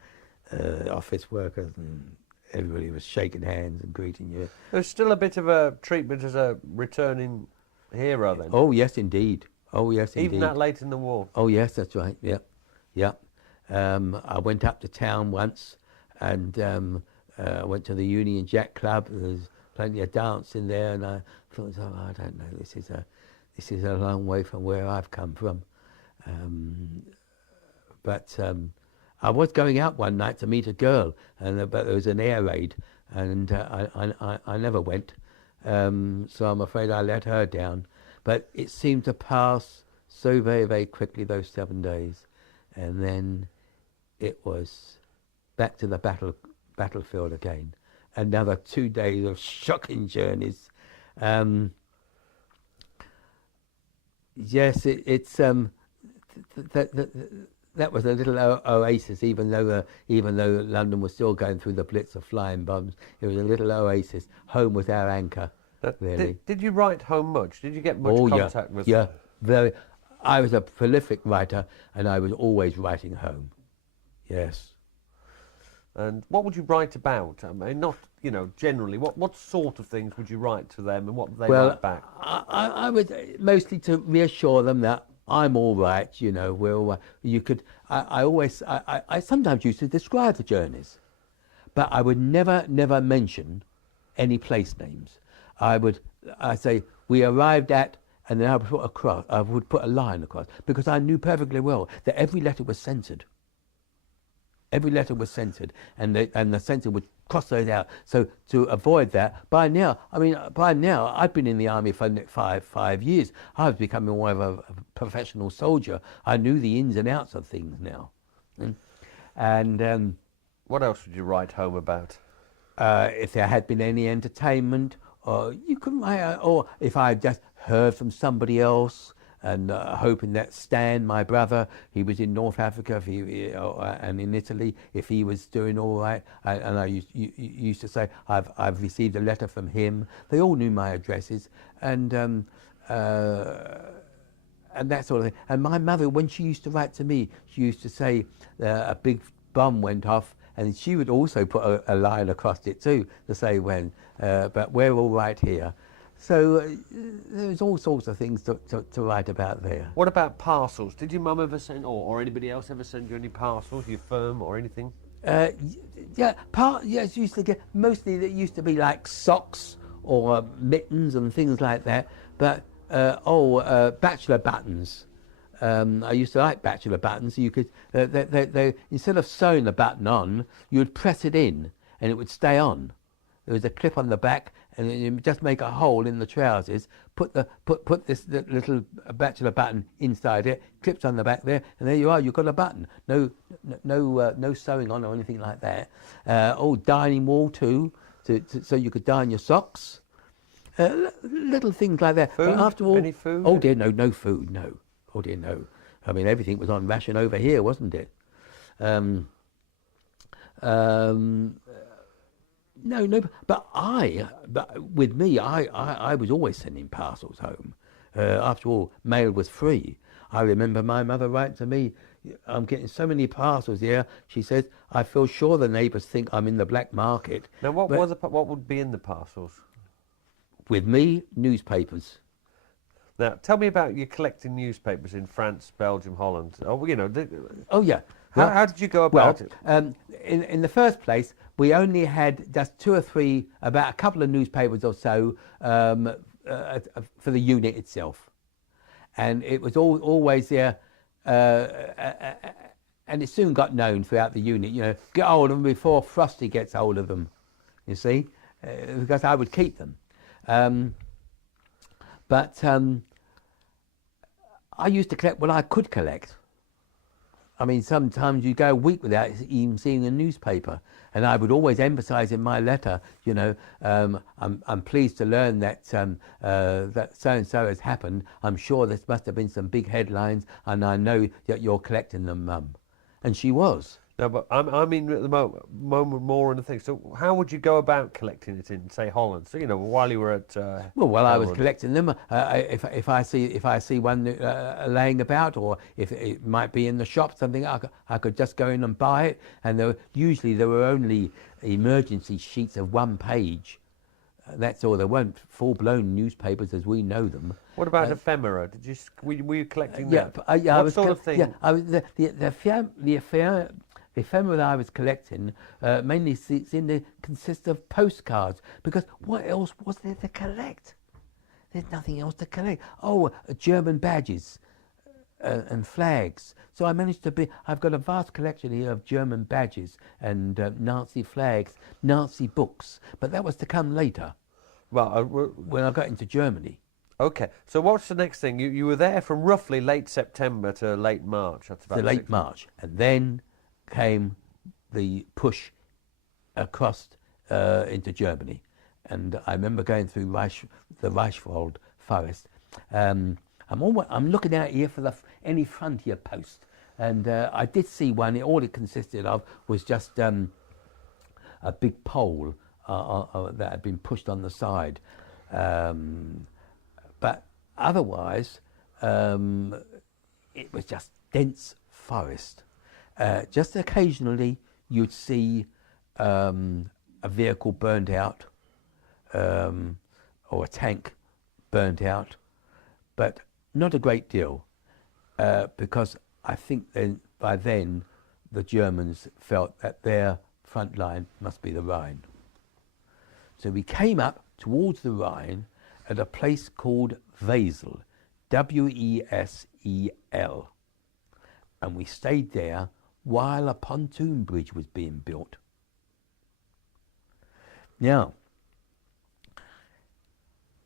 office workers, and everybody was shaking hands and greeting you. There's still a bit of a treatment as a returning hero then. Oh yes, indeed. Oh yes, indeed. Even that late in the war. Oh yes, that's right. Yep, yep. I went up to town once, and I went to the Union Jack Club. There's plenty of dancing there, and I thought, oh, I don't know, this is a long way from where I've come from. But I was going out one night to meet a girl, but there was an air raid, and I never went. So I'm afraid I let her down. But it seemed to pass so very, very quickly, those 7 days, and then it was back to the battlefield again. Another 2 days of shocking journeys. Yes, it's that was a little oasis, even though London was still going through the blitz of flying bombs. It was a little oasis. Home was our anchor. Really. Did you write home much? Did you get much contact with? Yeah, very. I was a prolific writer, and I was always writing home. Yes. And what would you write about? I mean, not, generally. What sort of things would you write to them, and what would they write back? I would mostly to reassure them that I'm all right. You could. I sometimes used to describe the journeys, but I would never mention any place names. I say we arrived at, and then I would put a line across, because I knew perfectly well that every letter was censored. Every letter was censored, and the censor would cross those out. So to avoid that, by now I've been in the army for five years. I was becoming more of a professional soldier. I knew the ins and outs of things now. And what else would you write home about? If there had been any entertainment, you couldn't write, or if I had just heard from somebody else, and hoping that Stan, my brother, he was in North Africa and in Italy, if he was doing all right. And I used to say, I've received a letter from him. They all knew my addresses, and that sort of thing. And my mother, when she used to write to me, she used to say a big bomb went off, and she would also put a line across it too to say when, but we're all right here. So there's all sorts of things to write about there. What about parcels? Did your mum ever send, or anybody else ever send you any parcels, your firm or anything? Yeah, it used to get, mostly it used to be like socks or mittens and things like that. But bachelor buttons. I used to like bachelor buttons. You could, they instead of sewing the button on, you would press it in and it would stay on. There was a clip on the back, and you just make a hole in the trousers. Put this little bachelor button inside it. Clips on the back there, and there you are. You've got a button. No sewing on or anything like that. Dining wall too, so you could dine your socks. Little things like that. Food? But after all, any food? Oh dear, no food. No. Oh dear, no. I mean, everything was on ration over here, wasn't it? No, but with me, I was always sending parcels home. After all, mail was free. I remember my mother writing to me, I'm getting so many parcels here. She says, I feel sure the neighbours think I'm in the black market. Now, what would be in the parcels? With me, newspapers. Now, tell me about you collecting newspapers in France, Belgium, Holland. Oh, yeah. How did you go about it? In the first place, we only had just two or three, about a couple of newspapers or so for the unit itself. And it was always there, and it soon got known throughout the unit. You know, get hold of them before Frosty gets hold of them, you see, because I would keep them. But I used to collect what I could collect. I mean, sometimes you go a week without even seeing a newspaper, and I would always emphasise in my letter, you know, I'm pleased to learn that that so and so has happened. I'm sure there must have been some big headlines, and I know that you're collecting them, Mum. And she was. No, but I mean at the moment more on the thing. So how would you go about collecting it in, say, Holland? So, you know, while you were at while I was collecting them, if I see one laying about, or if it might be in the shop, something I could just go in and buy it. And usually there were only emergency sheets of 1 page. That's all. There weren't full-blown newspapers as we know them. What about ephemera? Were you collecting that? Yeah, what sort of thing? Yeah, the ephemera that I was collecting mainly consists of postcards, because what else was there to collect? There's nothing else to collect. German badges and flags. So I managed I've got a vast collection here of German badges and Nazi flags, Nazi books, but that was to come later. Well, when I got into Germany. Okay, so what's the next thing? You were there from roughly late September to late March. That's about late March, and then came the push across into Germany. And I remember going through the Reichswald forest. I'm looking out here for any frontier post, and I did see one. All it consisted of was just a big pole that had been pushed on the side. But otherwise, it was just dense forest. Just occasionally, you'd see a vehicle burned out, or a tank burned out, but not a great deal, because I think by then the Germans felt that their front line must be the Rhine. So we came up towards the Rhine at a place called Wesel, W-E-S-E-L, and we stayed there while a pontoon bridge was being built. Now,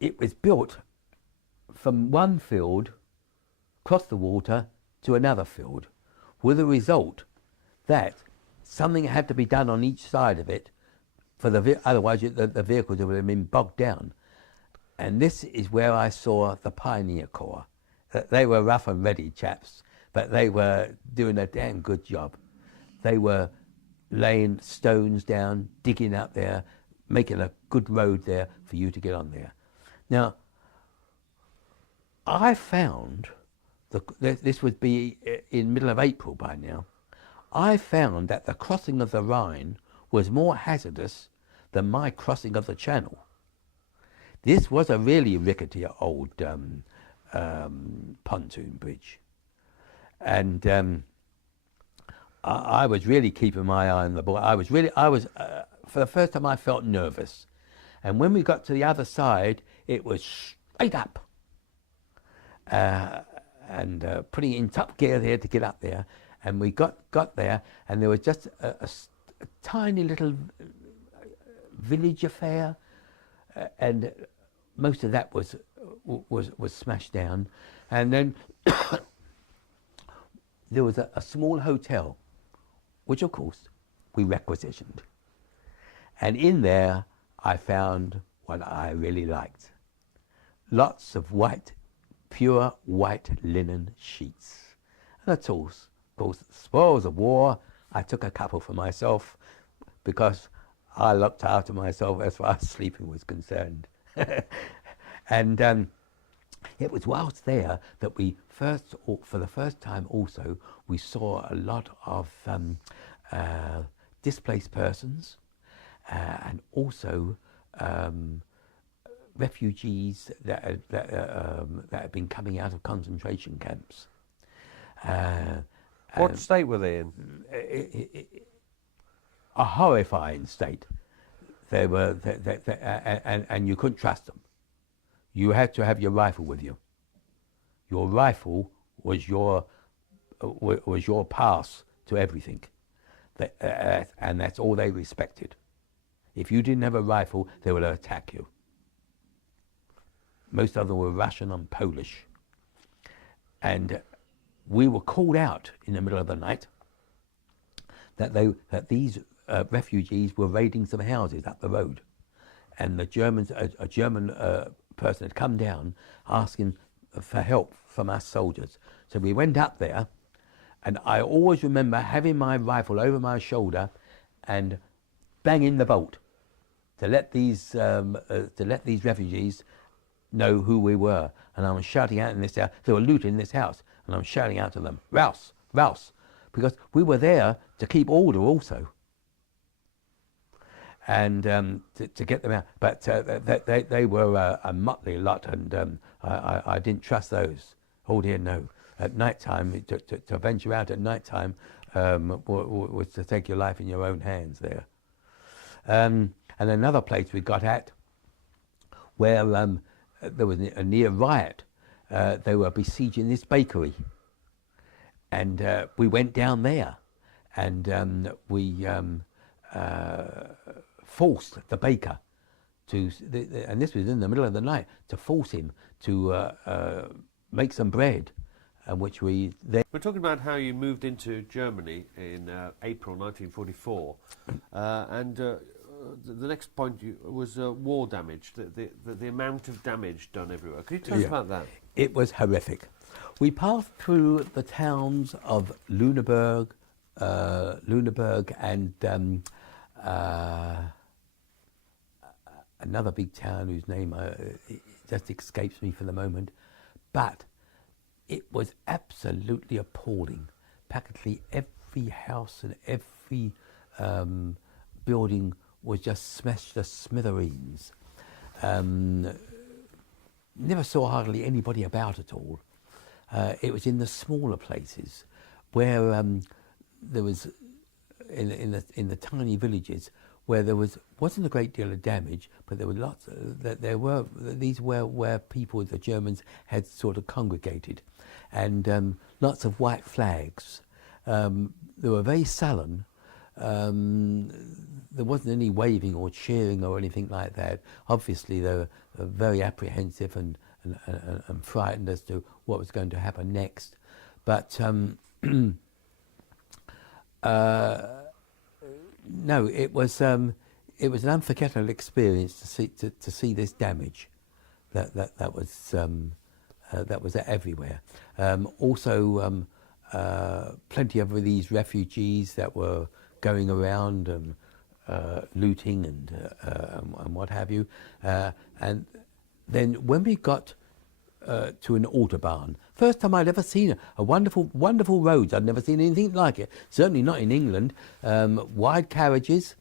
it was built from one field across the water to another field, with the result that something had to be done on each side of it, otherwise the vehicles would have been bogged down. And this is where I saw the Pioneer Corps. They were rough and ready chaps, but they were doing a damn good job. They were laying stones down, digging up there, making a good road there for you to get on there. Now, I found, this would be in middle of April by now, I found that the crossing of the Rhine was more hazardous than my crossing of the Channel. This was a really rickety old pontoon bridge. And I was really keeping my eye on the ball. I was, for the first time I felt nervous. And when we got to the other side, it was straight up. And putting it in top gear there to get up there. And we got there, and there was just a tiny little village affair, and most of that was smashed down. And then there was a small hotel, which of course we requisitioned. And in there I found what I really liked. Lots of white, pure white linen sheets. And of course, spoils of war, I took a couple for myself because I looked after myself as far as sleeping was concerned. And it was whilst there that we for the first time also, we saw a lot of displaced persons and also refugees that had been coming out of concentration camps. What state were they in? A horrifying state. They were, and you couldn't trust them. You had to have your rifle with you. Your rifle was your pass to everything, and that's all they respected. If you didn't have a rifle, they would attack you. Most of them were Russian and Polish, and we were called out in the middle of the night that these refugees were raiding some houses up the road, and the Germans, a German person had come down asking for help from us soldiers. So we went up there, and I always remember having my rifle over my shoulder and banging the bolt to let these refugees know who we were. And I was shouting out in this house. They were looting this house, and I'm shouting out to them, "Rouse, Rouse," because we were there to keep order also. And to get them out, but they were a motley lot, and I didn't trust those. Oh dear, no. At night time, to venture out at night time was to take your life in your own hands there. And another place we got at, where there was a near riot, they were besieging this bakery, and we went down there, and we forced the baker to, and this was in the middle of the night, to force him to make some bread, and which we then... We're talking about how you moved into Germany in April 1944, and the next point was war damage, the amount of damage done everywhere. Could you tell us about that? It was horrific. We passed through the towns of Lüneburg and another big town whose name just escapes me for the moment, but it was absolutely appalling. Practically every house and every building was just smashed to smithereens. Never saw hardly anybody about at all. It was in the smaller places where there was, in the tiny villages, where there wasn't a great deal of damage, but there were lots. These were where people, the Germans, had sort of congregated, and lots of white flags. They were very sullen. There wasn't any waving or cheering or anything like that. Obviously, they were very apprehensive and frightened as to what was going to happen next. But no, it was an unforgettable experience to see this damage, that was everywhere. Also, plenty of these refugees that were going around and looting and what have you. And then when we got to an autobahn, first time I'd ever seen a wonderful roads. I'd never seen anything like it. Certainly not in England. Wide carriages,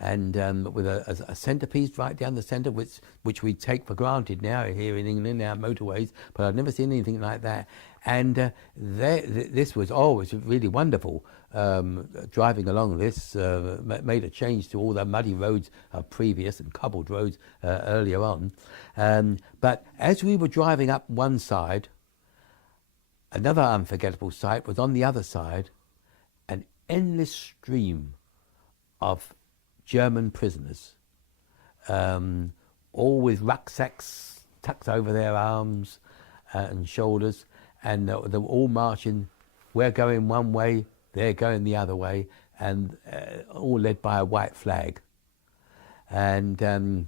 and with a centrepiece right down the centre, which we take for granted now here in England, our motorways. But I'd never seen anything like that. And this was always really wonderful. Driving along this made a change to all the muddy roads previous and cobbled roads earlier on. But as we were driving up one side, another unforgettable sight was on the other side, an endless stream of German prisoners, all with rucksacks tucked over their arms and shoulders, and they were all marching. We're going one way, they're going the other way, and all led by a white flag. And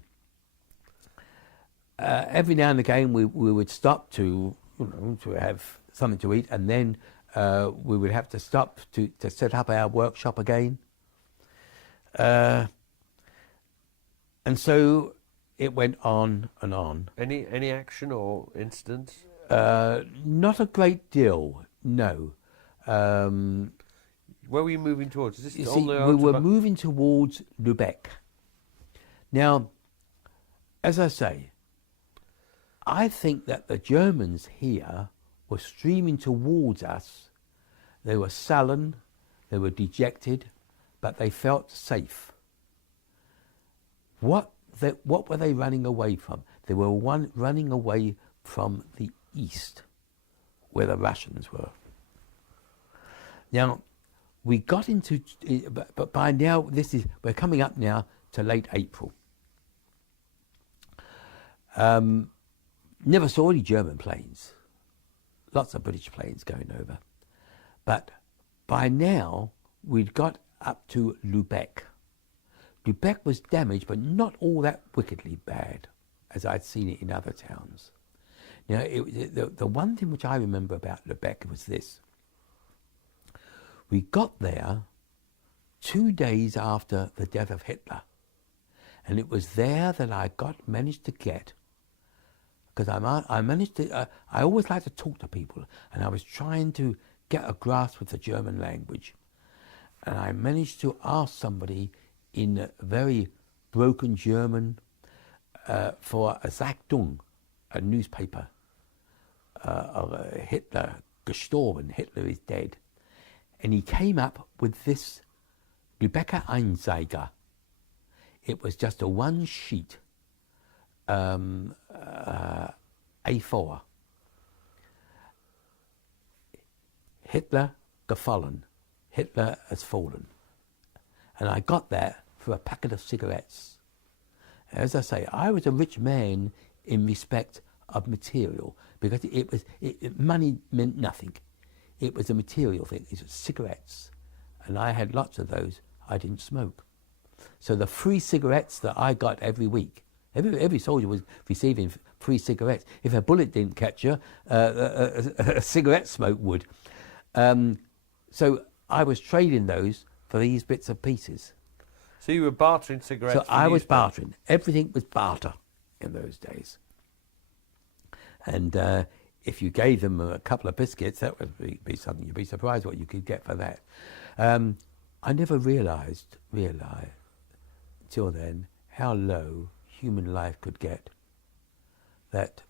every now and again we would stop to have something to eat, and then we would have to stop to set up our workshop again. And so it went on and on. Any action or incidents? Not a great deal, no. Where were you moving towards? Is this you see, we were moving towards Lubeck. Now, as I say, I think that the Germans here were streaming towards us. They were sullen, they were dejected, but they felt safe. What were they running away from? They were running away from the east, where the Russians were. Now, we got into, but by now we're coming up now to late April. Never saw any German planes. Lots of British planes going over. But by now, we'd got up to Lubeck. Lubeck was damaged, but not all that wickedly bad, as I'd seen it in other towns. Now, the one thing which I remember about Lubeck was this. We got there 2 days after the death of Hitler. And it was there that I managed to get, because I always like to talk to people, and I was trying to get a grasp of the German language. And I managed to ask somebody in very broken German for a Zeitung, a newspaper, Hitler gestorben, Hitler is dead. And he came up with this Lübecker Einzeiger. It was just a one sheet A4. Hitler gefallen. Hitler has fallen. And I got that for a packet of cigarettes. As I say, I was a rich man in respect of material, because money meant nothing. It was a material thing. It was cigarettes. And I had lots of those. I didn't smoke. So the free cigarettes that I got every week, every soldier was receiving free cigarettes. If a bullet didn't catch you, a cigarette smoke would. So I was trading those for these bits and pieces. So you were bartering cigarettes? So I was bartering. Everything was barter in those days. And if you gave them a couple of biscuits, that would be something. You'd be surprised what you could get for that. I never realised till then how low human life could get, that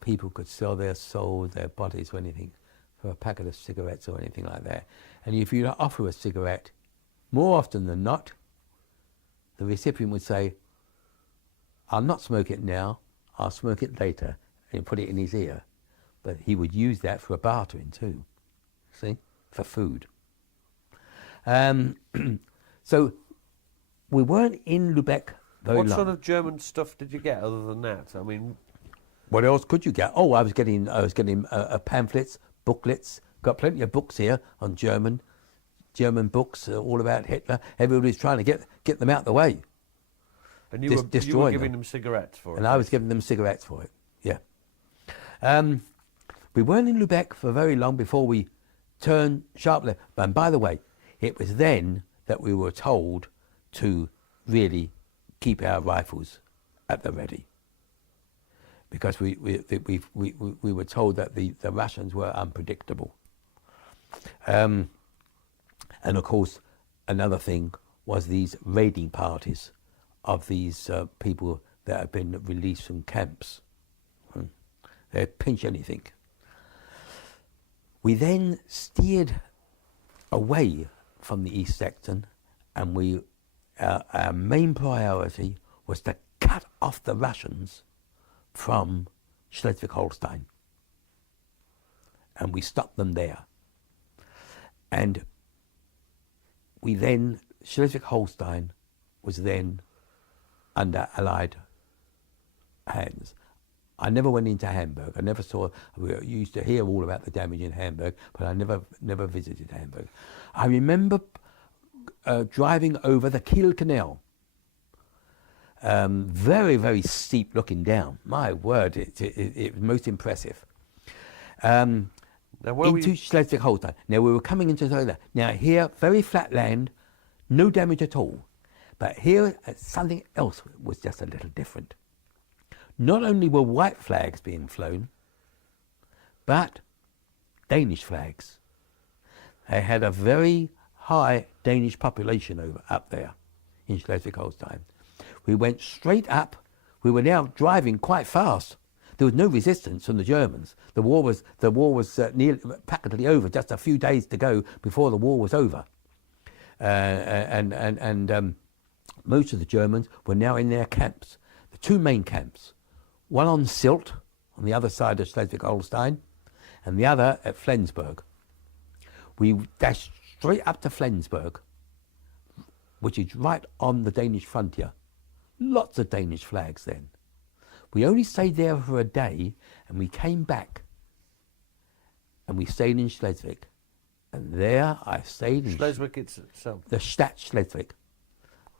people could sell their souls, their bodies, or anything for a packet of cigarettes or anything like that. And if you offer a cigarette, more often than not, the recipient would say, "I'll not smoke it now, I'll smoke it later," and put it in his ear. But he would use that for a bartering too, see, for food. So we weren't in Lubeck very long. What sort of German stuff did you get other than that? I mean, what else could you get? Oh, I was getting pamphlets, booklets. Got plenty of books here on German books all about Hitler. Everybody's trying to get them out the way. And you were giving them cigarettes for it? And I was giving them cigarettes for it. Yeah. We weren't in Lubeck for very long before we turned sharply. And by the way, it was then that we were told to really keep our rifles at the ready, because we were told that the rations were unpredictable. And of course, another thing was these raiding parties of these people that had been released from camps. They'd pinch anything. We then steered away from the East Sector, and our main priority was to cut off the rations from Schleswig-Holstein. And we stopped them there. And Schleswig-Holstein was then under Allied hands. I never went into Hamburg. I never saw. We used to hear all about the damage in Hamburg, but I never visited Hamburg. I remember driving over the Kiel Canal. Very, very steep looking down. My word, it was most impressive. Into Schleswig-Holstein. Now we were coming into that. Now here, very flat land, no damage at all. But here, something else was just a little different. Not only were white flags being flown, but Danish flags. They had a very high Danish population up there in Schleswig-Holstein. We went straight up. We were now driving quite fast. There was no resistance from the Germans. The war was nearly practically over. Just a few days to go before the war was over, and most of the Germans were now in their camps. The two main camps, one on Sylt, on the other side of Schleswig-Holstein, and the other at Flensburg. We dashed straight up to Flensburg, which is right on the Danish frontier. Lots of Danish flags then. We only stayed there for a day, and we came back, and we stayed in Schleswig. And there I stayed in Schleswig itself. The Stadt Schleswig.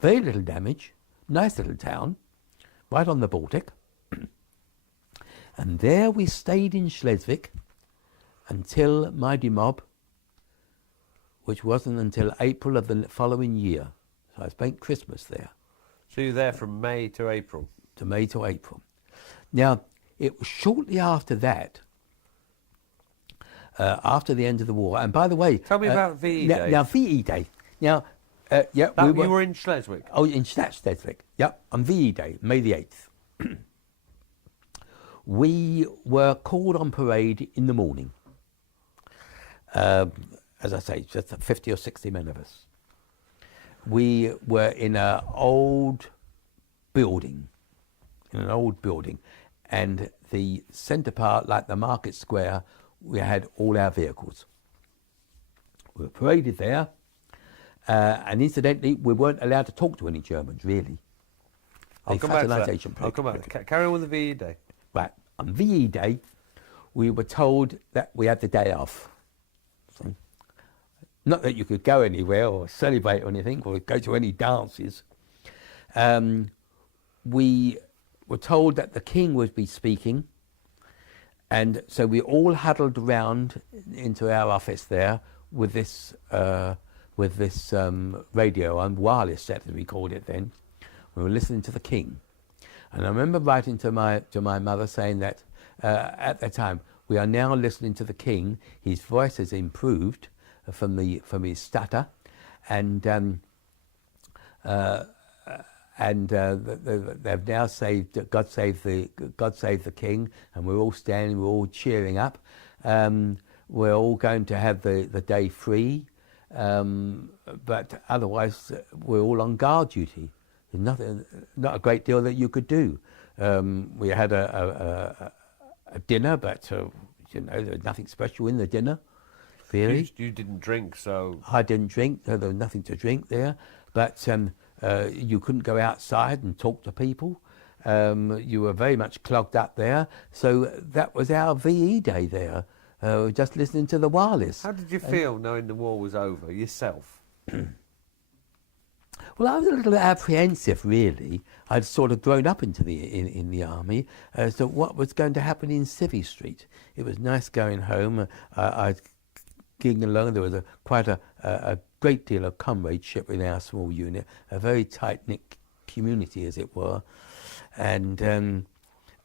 Very little damage, nice little town, right on the Baltic. And there we stayed in Schleswig until my demob, which wasn't until April of the following year. So I spent Christmas there. So you were there from May to April? To May to April. Now, it was shortly after that, after the end of the war. And by the way... Tell me about VE Day. Now, VE Day. Now, you were in Schleswig? Oh, in Stadt Schleswig. Yep, on VE Day, May the 8th. We were called on parade in the morning. As I say, just 50 or 60 men of us. We were in an old building, and the centre part, like the market square, we had all our vehicles. We were paraded there, and incidentally, we weren't allowed to talk to any Germans, really. I'll come back to that. I'll come back. Carry on with the VE Day. Right. On VE Day, we were told that we had the day off. So, not that you could go anywhere or celebrate or anything or go to any dances. We were told that the king would be speaking, and so we all huddled around into our office there with this radio on wireless set, as we called it then. We were listening to the king. And I remember writing to my mother saying that at that time, we are now listening to the king. His voice has improved from his stutter, and they've now saved God Save the King, and we're all standing, we're all cheering up. We're all going to have the day free, but otherwise we're all on guard duty. There's not a great deal that you could do. We had a dinner, but there was nothing special in the dinner, really. You didn't drink, so... I didn't drink, so there was nothing to drink there. But you couldn't go outside and talk to people. You were very much clogged up there. So that was our VE Day there, just listening to the wireless. How did you feel knowing the war was over, yourself? Well, I was a little apprehensive, really. I'd sort of grown up into in the army, so what was going to happen in Civvy Street? It was nice going home. I was gigging along. There was quite a great deal of comradeship in our small unit, a very tight-knit community, as it were. And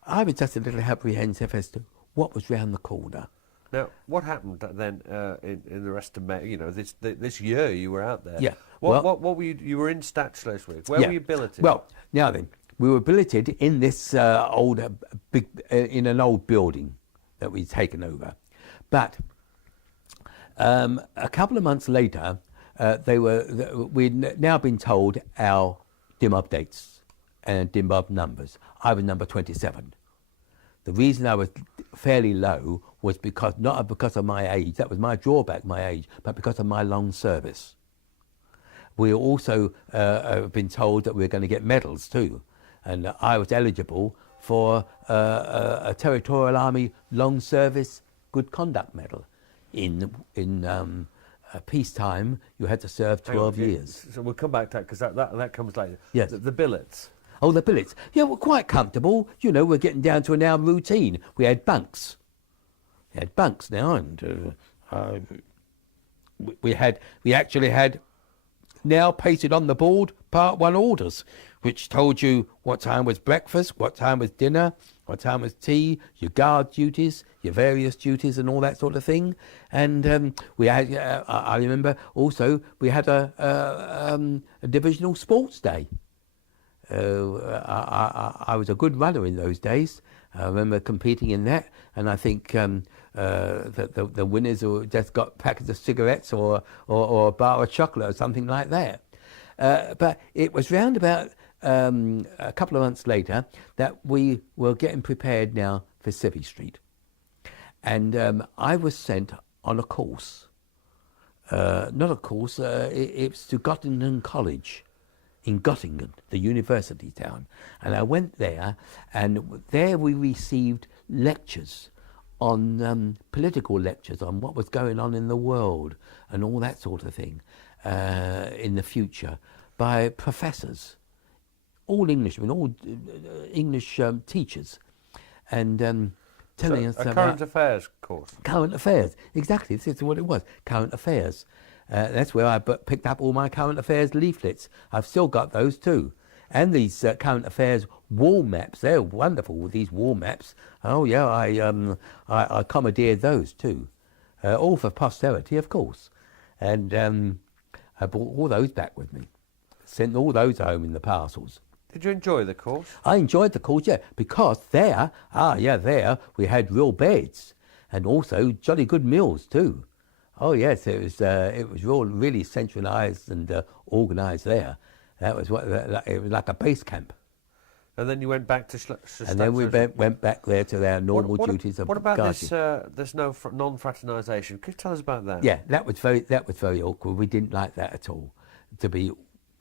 I was just a little apprehensive as to what was round the corner. Now, what happened then in the rest of May? You know, this year you were out there. Yeah. What were you were in Schleswig. Where were you billeted? Well, now then, we were billeted in this in an old building that we'd taken over. But a couple of months later, we'd now been told our demob dates and demob numbers. I was number 27. The reason I was fairly low was not because of my age, that was my drawback, my age, but because of my long service. We also been told that we were going to get medals too, and I was eligible for a Territorial Army Long Service Good Conduct Medal. In peacetime, you had to serve 12 years. So we'll come back to that because that comes later. Yes. The billets. Oh, the billets. Yeah, we're quite comfortable. You know, we're getting down to an hour routine. We had bunks. Now, and we actually had now pasted on the board Part 1 orders, which told you what time was breakfast, what time was dinner, what time was tea, your guard duties, your various duties, and all that sort of thing. And we had, I remember also, we had a divisional sports day. I was a good runner in those days. I remember competing in that, and I think that the winners just got packets of cigarettes or a bar of chocolate or something like that. But it was round about a couple of months later that we were getting prepared now for Civvy Street. And I was sent on a course. Not a course, it's to Göttingen College in Göttingen, the university town. And I went there, and there we received lectures on political lectures on what was going on in the world and all that sort of thing in the future by professors, all Englishmen, all English teachers, and telling us about current affairs course. Current affairs, exactly. This is what it was. Current affairs. That's where I picked up all my current affairs leaflets. I've still got those too. And these current affairs wall maps, they're wonderful, these wall maps. Oh yeah, I commandeered those too. All for posterity, of course. And I brought all those back with me. Sent all those home in the parcels. Did you enjoy the course? I enjoyed the course, yeah, because there we had real beds and also jolly good meals too. Oh yes, it was really centralised and organised there. That was it was like a base camp. And then you went back to and then we went back there to our normal duties of guarding. What about this no non-fraternisation? Could you tell us about that? Yeah, that was very awkward. We didn't like that at all. To be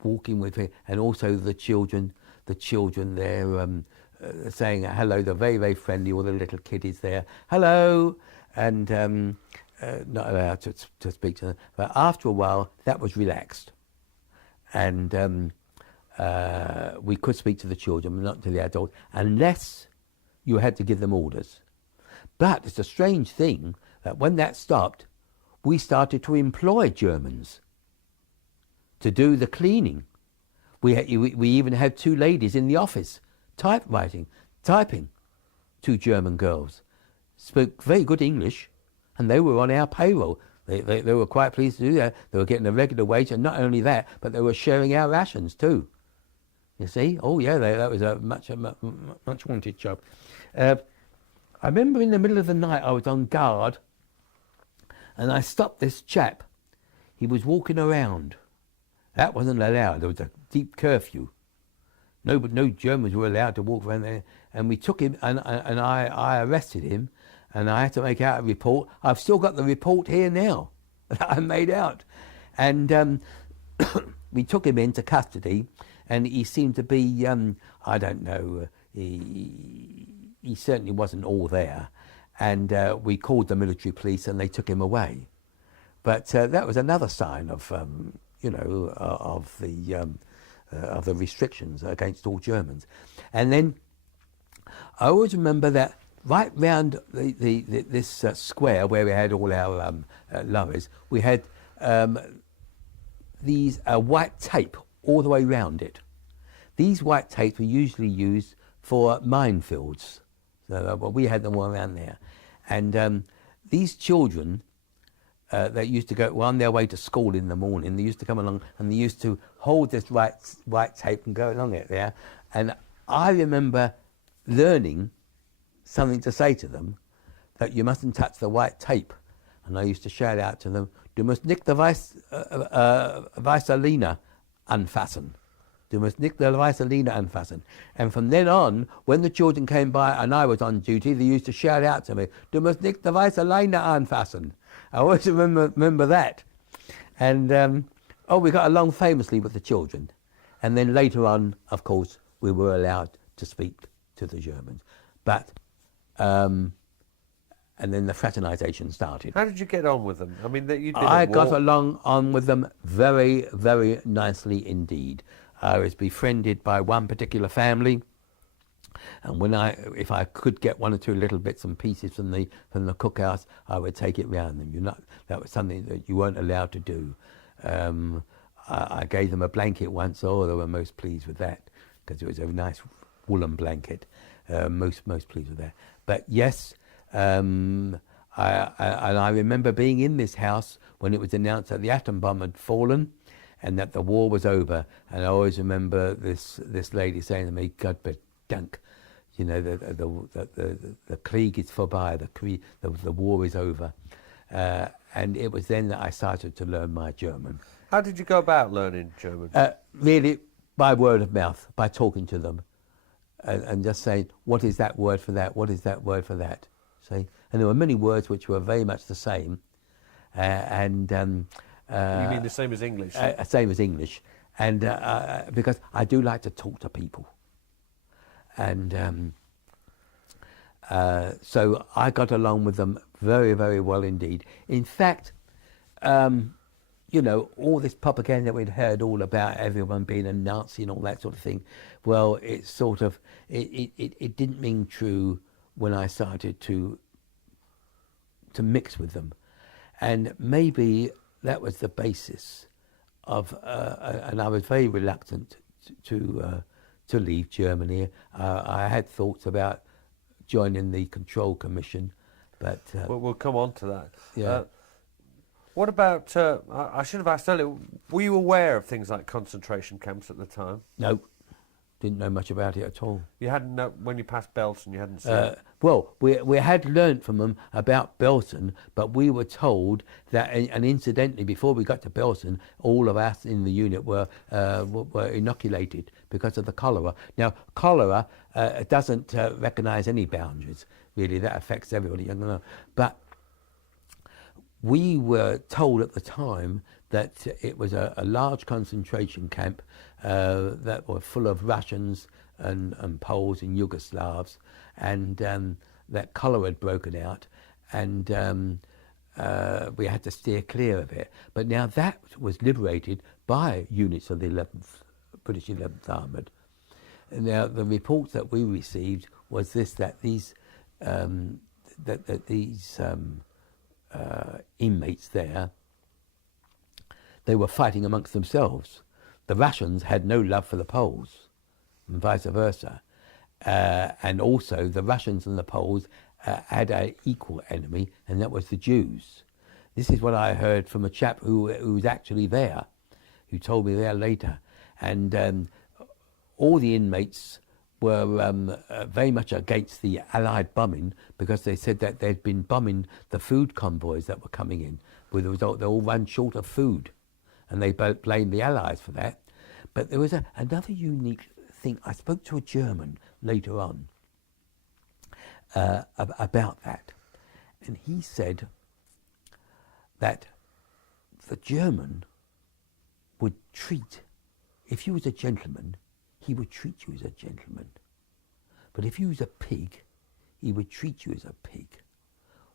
walking with him, and also the children there saying hello. They're very, very friendly. All the little kiddies there, hello, and not allowed to speak to them. But after a while, that was relaxed, and we could speak to the children, but not to the adults, unless you had to give them orders. But it's a strange thing that when that stopped, we started to employ Germans to do the cleaning. We even had two ladies in the office, typing, 2 German girls. Spoke very good English, and they were on our payroll. They were quite pleased to do that. They were getting a regular wage, and not only that, but they were sharing our rations too. You see? Oh yeah, that was a much wanted job. I remember in the middle of the night I was on guard, and I stopped this chap. He was walking around. That wasn't allowed. There was a deep curfew. No Germans were allowed to walk around there. And we took him, and I arrested him, and I had to make out a report. I've still got the report here now that I made out. And we took him into custody, and he seemed to be, I don't know, he certainly wasn't all there. And we called the military police, and they took him away. But that was another sign of of the restrictions against all Germans. And then I always remember that right round this square where we had all our lorries, we had these white tape all the way round it. These white tapes were usually used for minefields. So we had them all around there. And these children that used to go on their way to school in the morning, they used to come along and they used to hold this white tape and go along it there. And I remember learning something to say to them, that you mustn't touch the white tape. And I used to shout out to them, "Du musst nicht the weiße Linie anfassen. Du musst nicht the weiße Linie anfassen." And from then on, when the children came by and I was on duty, they used to shout out to me, "Du musst nicht the weiße Linie anfassen." I always remember that. And we got along famously with the children. And then later on, of course, we were allowed to speak to the Germans. But and then the fraternization started. How did you get on with them? I mean, you did. I got along on with them very, very nicely indeed. I was befriended by one particular family, and if I could get one or two little bits and pieces from the cookhouse, I would take it round them. That was something that you weren't allowed to do. I gave them a blanket once. They were most pleased with that because it was a nice woolen blanket. Most pleased with that. But yes, I remember being in this house when it was announced that the atom bomb had fallen and that the war was over. And I always remember this lady saying to me, "God bedank, the Krieg is vorbei, the war is over." And it was then that I started to learn my German. How did you go about learning German? Really, by word of mouth, by talking to them. And just saying, "What is that word for that? What is that word for that?" See? And there were many words which were very much the same. You mean the same as English? Same as English. And because I do like to talk to people. And so I got along with them very, very well indeed. In fact, all this propaganda we'd heard all about everyone being a Nazi and all that sort of thing, well, it sort of, it didn't ring true when I started to mix with them. And maybe that was the basis of, and I was very reluctant to leave Germany. I had thoughts about joining the Control Commission, but... we'll come on to that. Yeah. What about, I should have asked earlier, were you aware of things like concentration camps at the time? No, didn't know much about it at all. You hadn't, when you passed Belgium, you hadn't seen it? Well, we had learnt from them about Belgium, but we were told that, and incidentally, before we got to Belgium, all of us in the unit were inoculated because of the cholera. Now, cholera doesn't recognise any boundaries, really. That affects everybody. But we were told at the time that it was a large concentration camp that were full of Russians and Poles and Yugoslavs, and that cholera had broken out, and we had to steer clear of it. But now that was liberated by units of the British 11th Armoured. And now the reports that we received was that these inmates there, they were fighting amongst themselves. The Russians had no love for the Poles, and vice versa. And also the Russians and the Poles had an equal enemy, and that was the Jews. This is what I heard from a chap who was actually there, who told me there later. And all the inmates were very much against the Allied bombing, because they said that they'd been bombing the food convoys that were coming in, with the result they all ran short of food, and they blamed the Allies for that. But there was another unique thing. I spoke to a German later on about that, and he said that the German would treat, if you was a gentleman, he would treat you as a gentleman. But if you was a pig, he would treat you as a pig.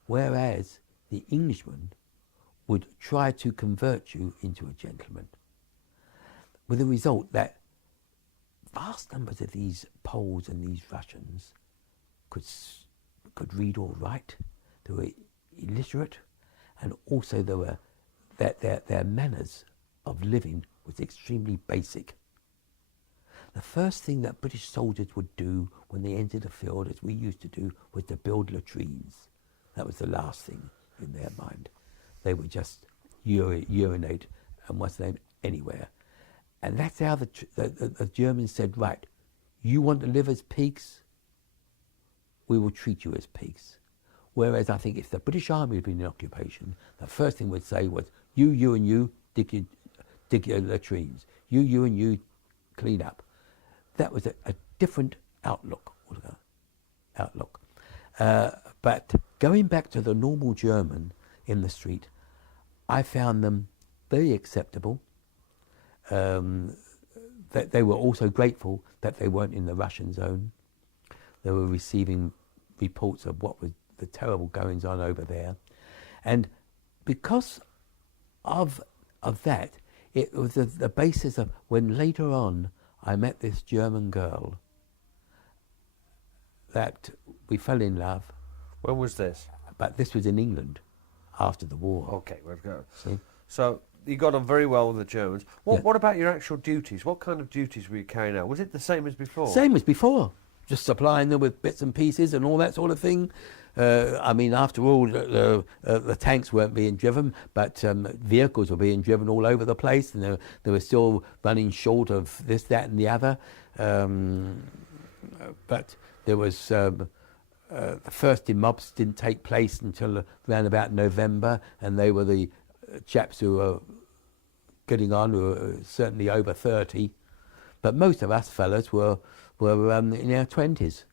Whereas the Englishman would try to convert you into a gentleman. with the result that vast numbers of these Poles and these Russians could read or write. They were illiterate, and also they were their manners of living was extremely basic. The first thing that British soldiers would do when they entered the field, as we used to do, was to build latrines. That was the last thing in their mind. They would just urinate and what's the name anywhere. And that's how the Germans said, right, you want to live as pigs? We will treat you as pigs. Whereas I think if the British Army had been in occupation, the first thing we'd say was, you and you, dig your latrines. You and you, clean up. That was a different outlook. But going back to the normal German in the street, I found them very acceptable. That they were also grateful that they weren't in the Russian zone. They were receiving reports of what was the terrible goings on over there. And because of that, it was the basis of when later on I met this German girl that we fell in love. When was this? But this was in England after the war. Okay, we've got. See? So you got on very well with the Germans. What about your actual duties? What kind of duties were you carrying out? Was it the same as before? Same as before. Just supplying them with bits and pieces and all that sort of thing. I mean, after all, the tanks weren't being driven, but vehicles were being driven all over the place, and they were still running short of this, that, and the other. But there was the first demobs didn't take place until around about November, and they were the chaps who were getting on, who were certainly over 30. But most of us fellas were in our 20s.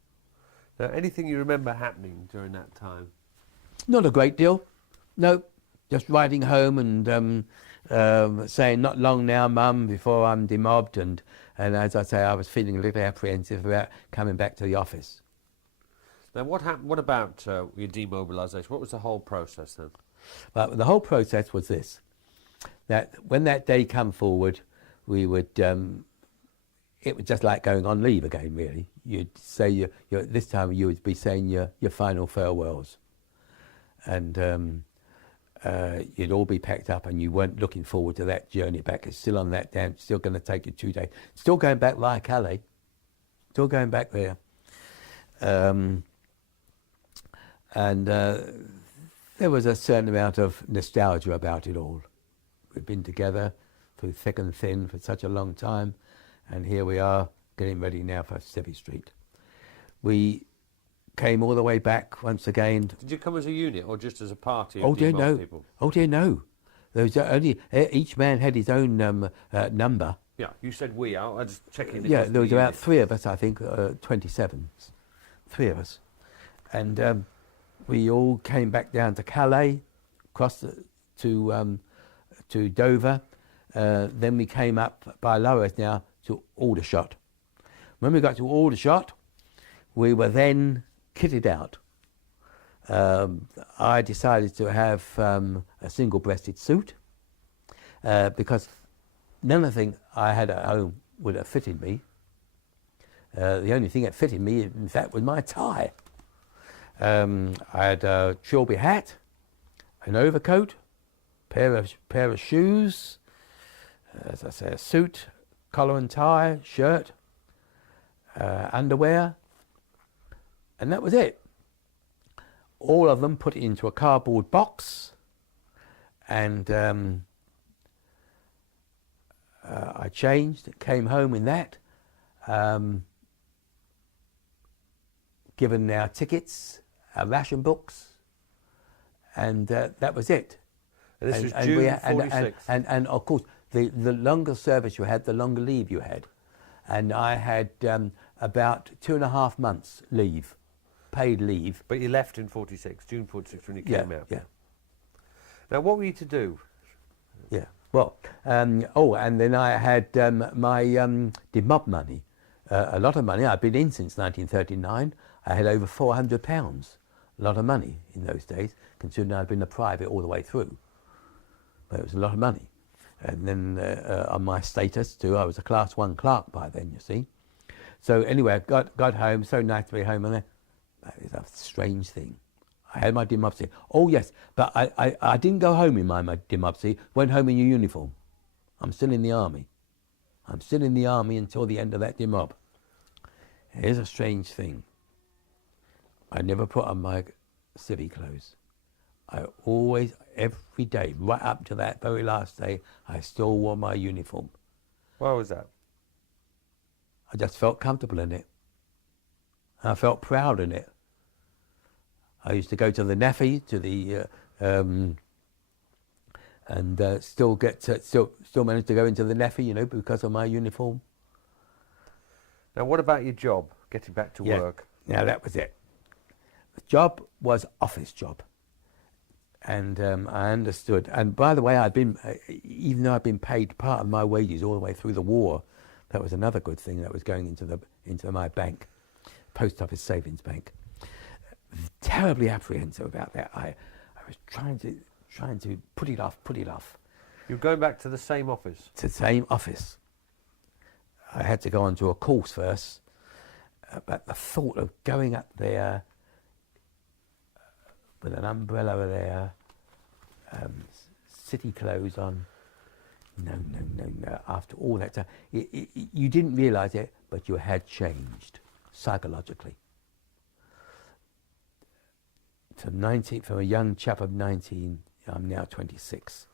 Now, anything you remember happening during that time? Not a great deal. No, just riding home and saying, not long now, Mum, before I'm demobbed. And as I say, I was feeling a little apprehensive about coming back to the office. Now, what happened? What about your demobilisation? What was the whole process then? Well, the whole process was this, that when that day come forward, we would... it was just like going on leave again, really. You'd say this time you would be saying your final farewells, and you'd all be packed up, and you weren't looking forward to that journey back. It's still on that down. Still going to take you 2 days. Still going back via Calais. Still going back there, and there was a certain amount of nostalgia about it all. We'd been together through thick and thin for such a long time. And here we are, getting ready now for Civvy Street. We came all the way back once again. Did you come as a unit or just as a party? Oh dear, no. People? Oh dear, no. There was only each man had his own number. Yeah, you said we. I just checking. Yeah, there was about 3 of us, I think, 27. 3 of us, and we all came back down to Calais, across to Dover. Then we came up by Lower now to Aldershot. When we got to Aldershot, we were then kitted out. I decided to have a single-breasted suit because none of the thing I had at home would have fitted me. The only thing that fitted me, in fact, was my tie. I had a trilby hat, an overcoat, pair of shoes, as I say, a suit, collar and tie, shirt, underwear, and that was it. All of them put it into a cardboard box, and I changed, came home in that, given our tickets, our ration books, and that was it. And this was June 46. And of course, the longer service you had, the longer leave you had. And I had about 2.5 months leave, paid leave. But you left in 46, June 46 when you came out. Yeah. Now, what were you to do? Yeah. Well, and then I had my demob money, a lot of money. I'd been in since 1939. I had over £400, a lot of money in those days, considering I'd been a private all the way through. But it was a lot of money. And then on my status too, I was a class 1 clerk by then, you see. So anyway, I got home, so nice to be home, and that is a strange thing. I had my demobilization. Oh yes, but I didn't go home in my demobilization, went home in your uniform. I'm still in the army. I'm still in the army until the end of that demob. Here's a strange thing. I never put on my civvy clothes. I always, every day, right up to that very last day, I still wore my uniform. Why was that? I just felt comfortable in it. I felt proud in it. I used to go to the NAFI, to the, and still manage to go into the NAFI, you know, because of my uniform. Now, what about your job? Getting back to work. Now that was it. The job was office job, and I understood. And by the way, even though I'd been paid part of my wages all the way through the war, that was another good thing that was going into my bank, post office savings bank. Terribly apprehensive about that. I was trying to put it off. You're going back to the same office? To the same office. I had to go onto a course first, but the thought of going up there with an umbrella there, city clothes on, no. After all that time, you didn't realise it, but you had changed psychologically. From a young chap of 19, I'm now 26.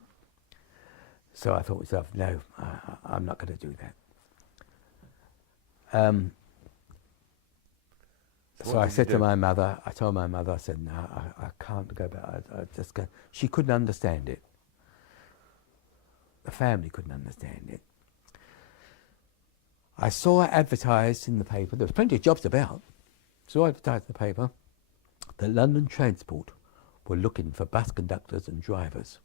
So I thought to myself, no, I'm not going to do that. So I said to my mother, I told my mother, I said, no, I can't go back. I just go. She couldn't understand it. The family couldn't understand it. I saw advertised in the paper, there was plenty of jobs about, saw advertised in the paper that London Transport were looking for bus conductors and drivers.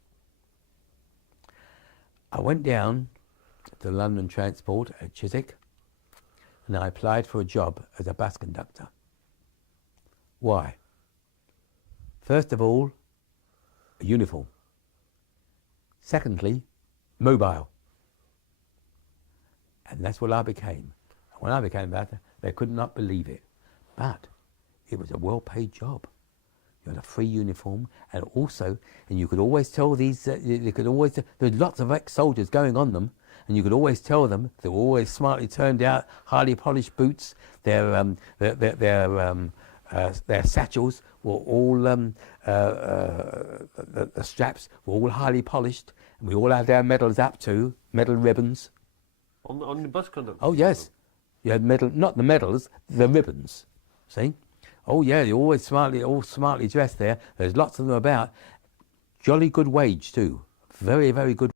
I went down to London Transport at Chiswick and I applied for a job as a bus conductor. Why? First of all, a uniform. Secondly, mobile. And that's what I became. When I became that, they could not believe it. But it was a well-paid job. You had a free uniform, and also, and you could always tell there's lots of ex-soldiers going on them, and you could always tell them, they were always smartly turned out, highly polished boots, their satchels were all, the straps were all highly polished, and we all had our medals up too, medal ribbons. On the bus conductor? Oh yes, you had medal, not the medals, the ribbons, see? Oh yeah, you're always all smartly dressed there. There's lots of them about. Jolly good wage too. Very, very good.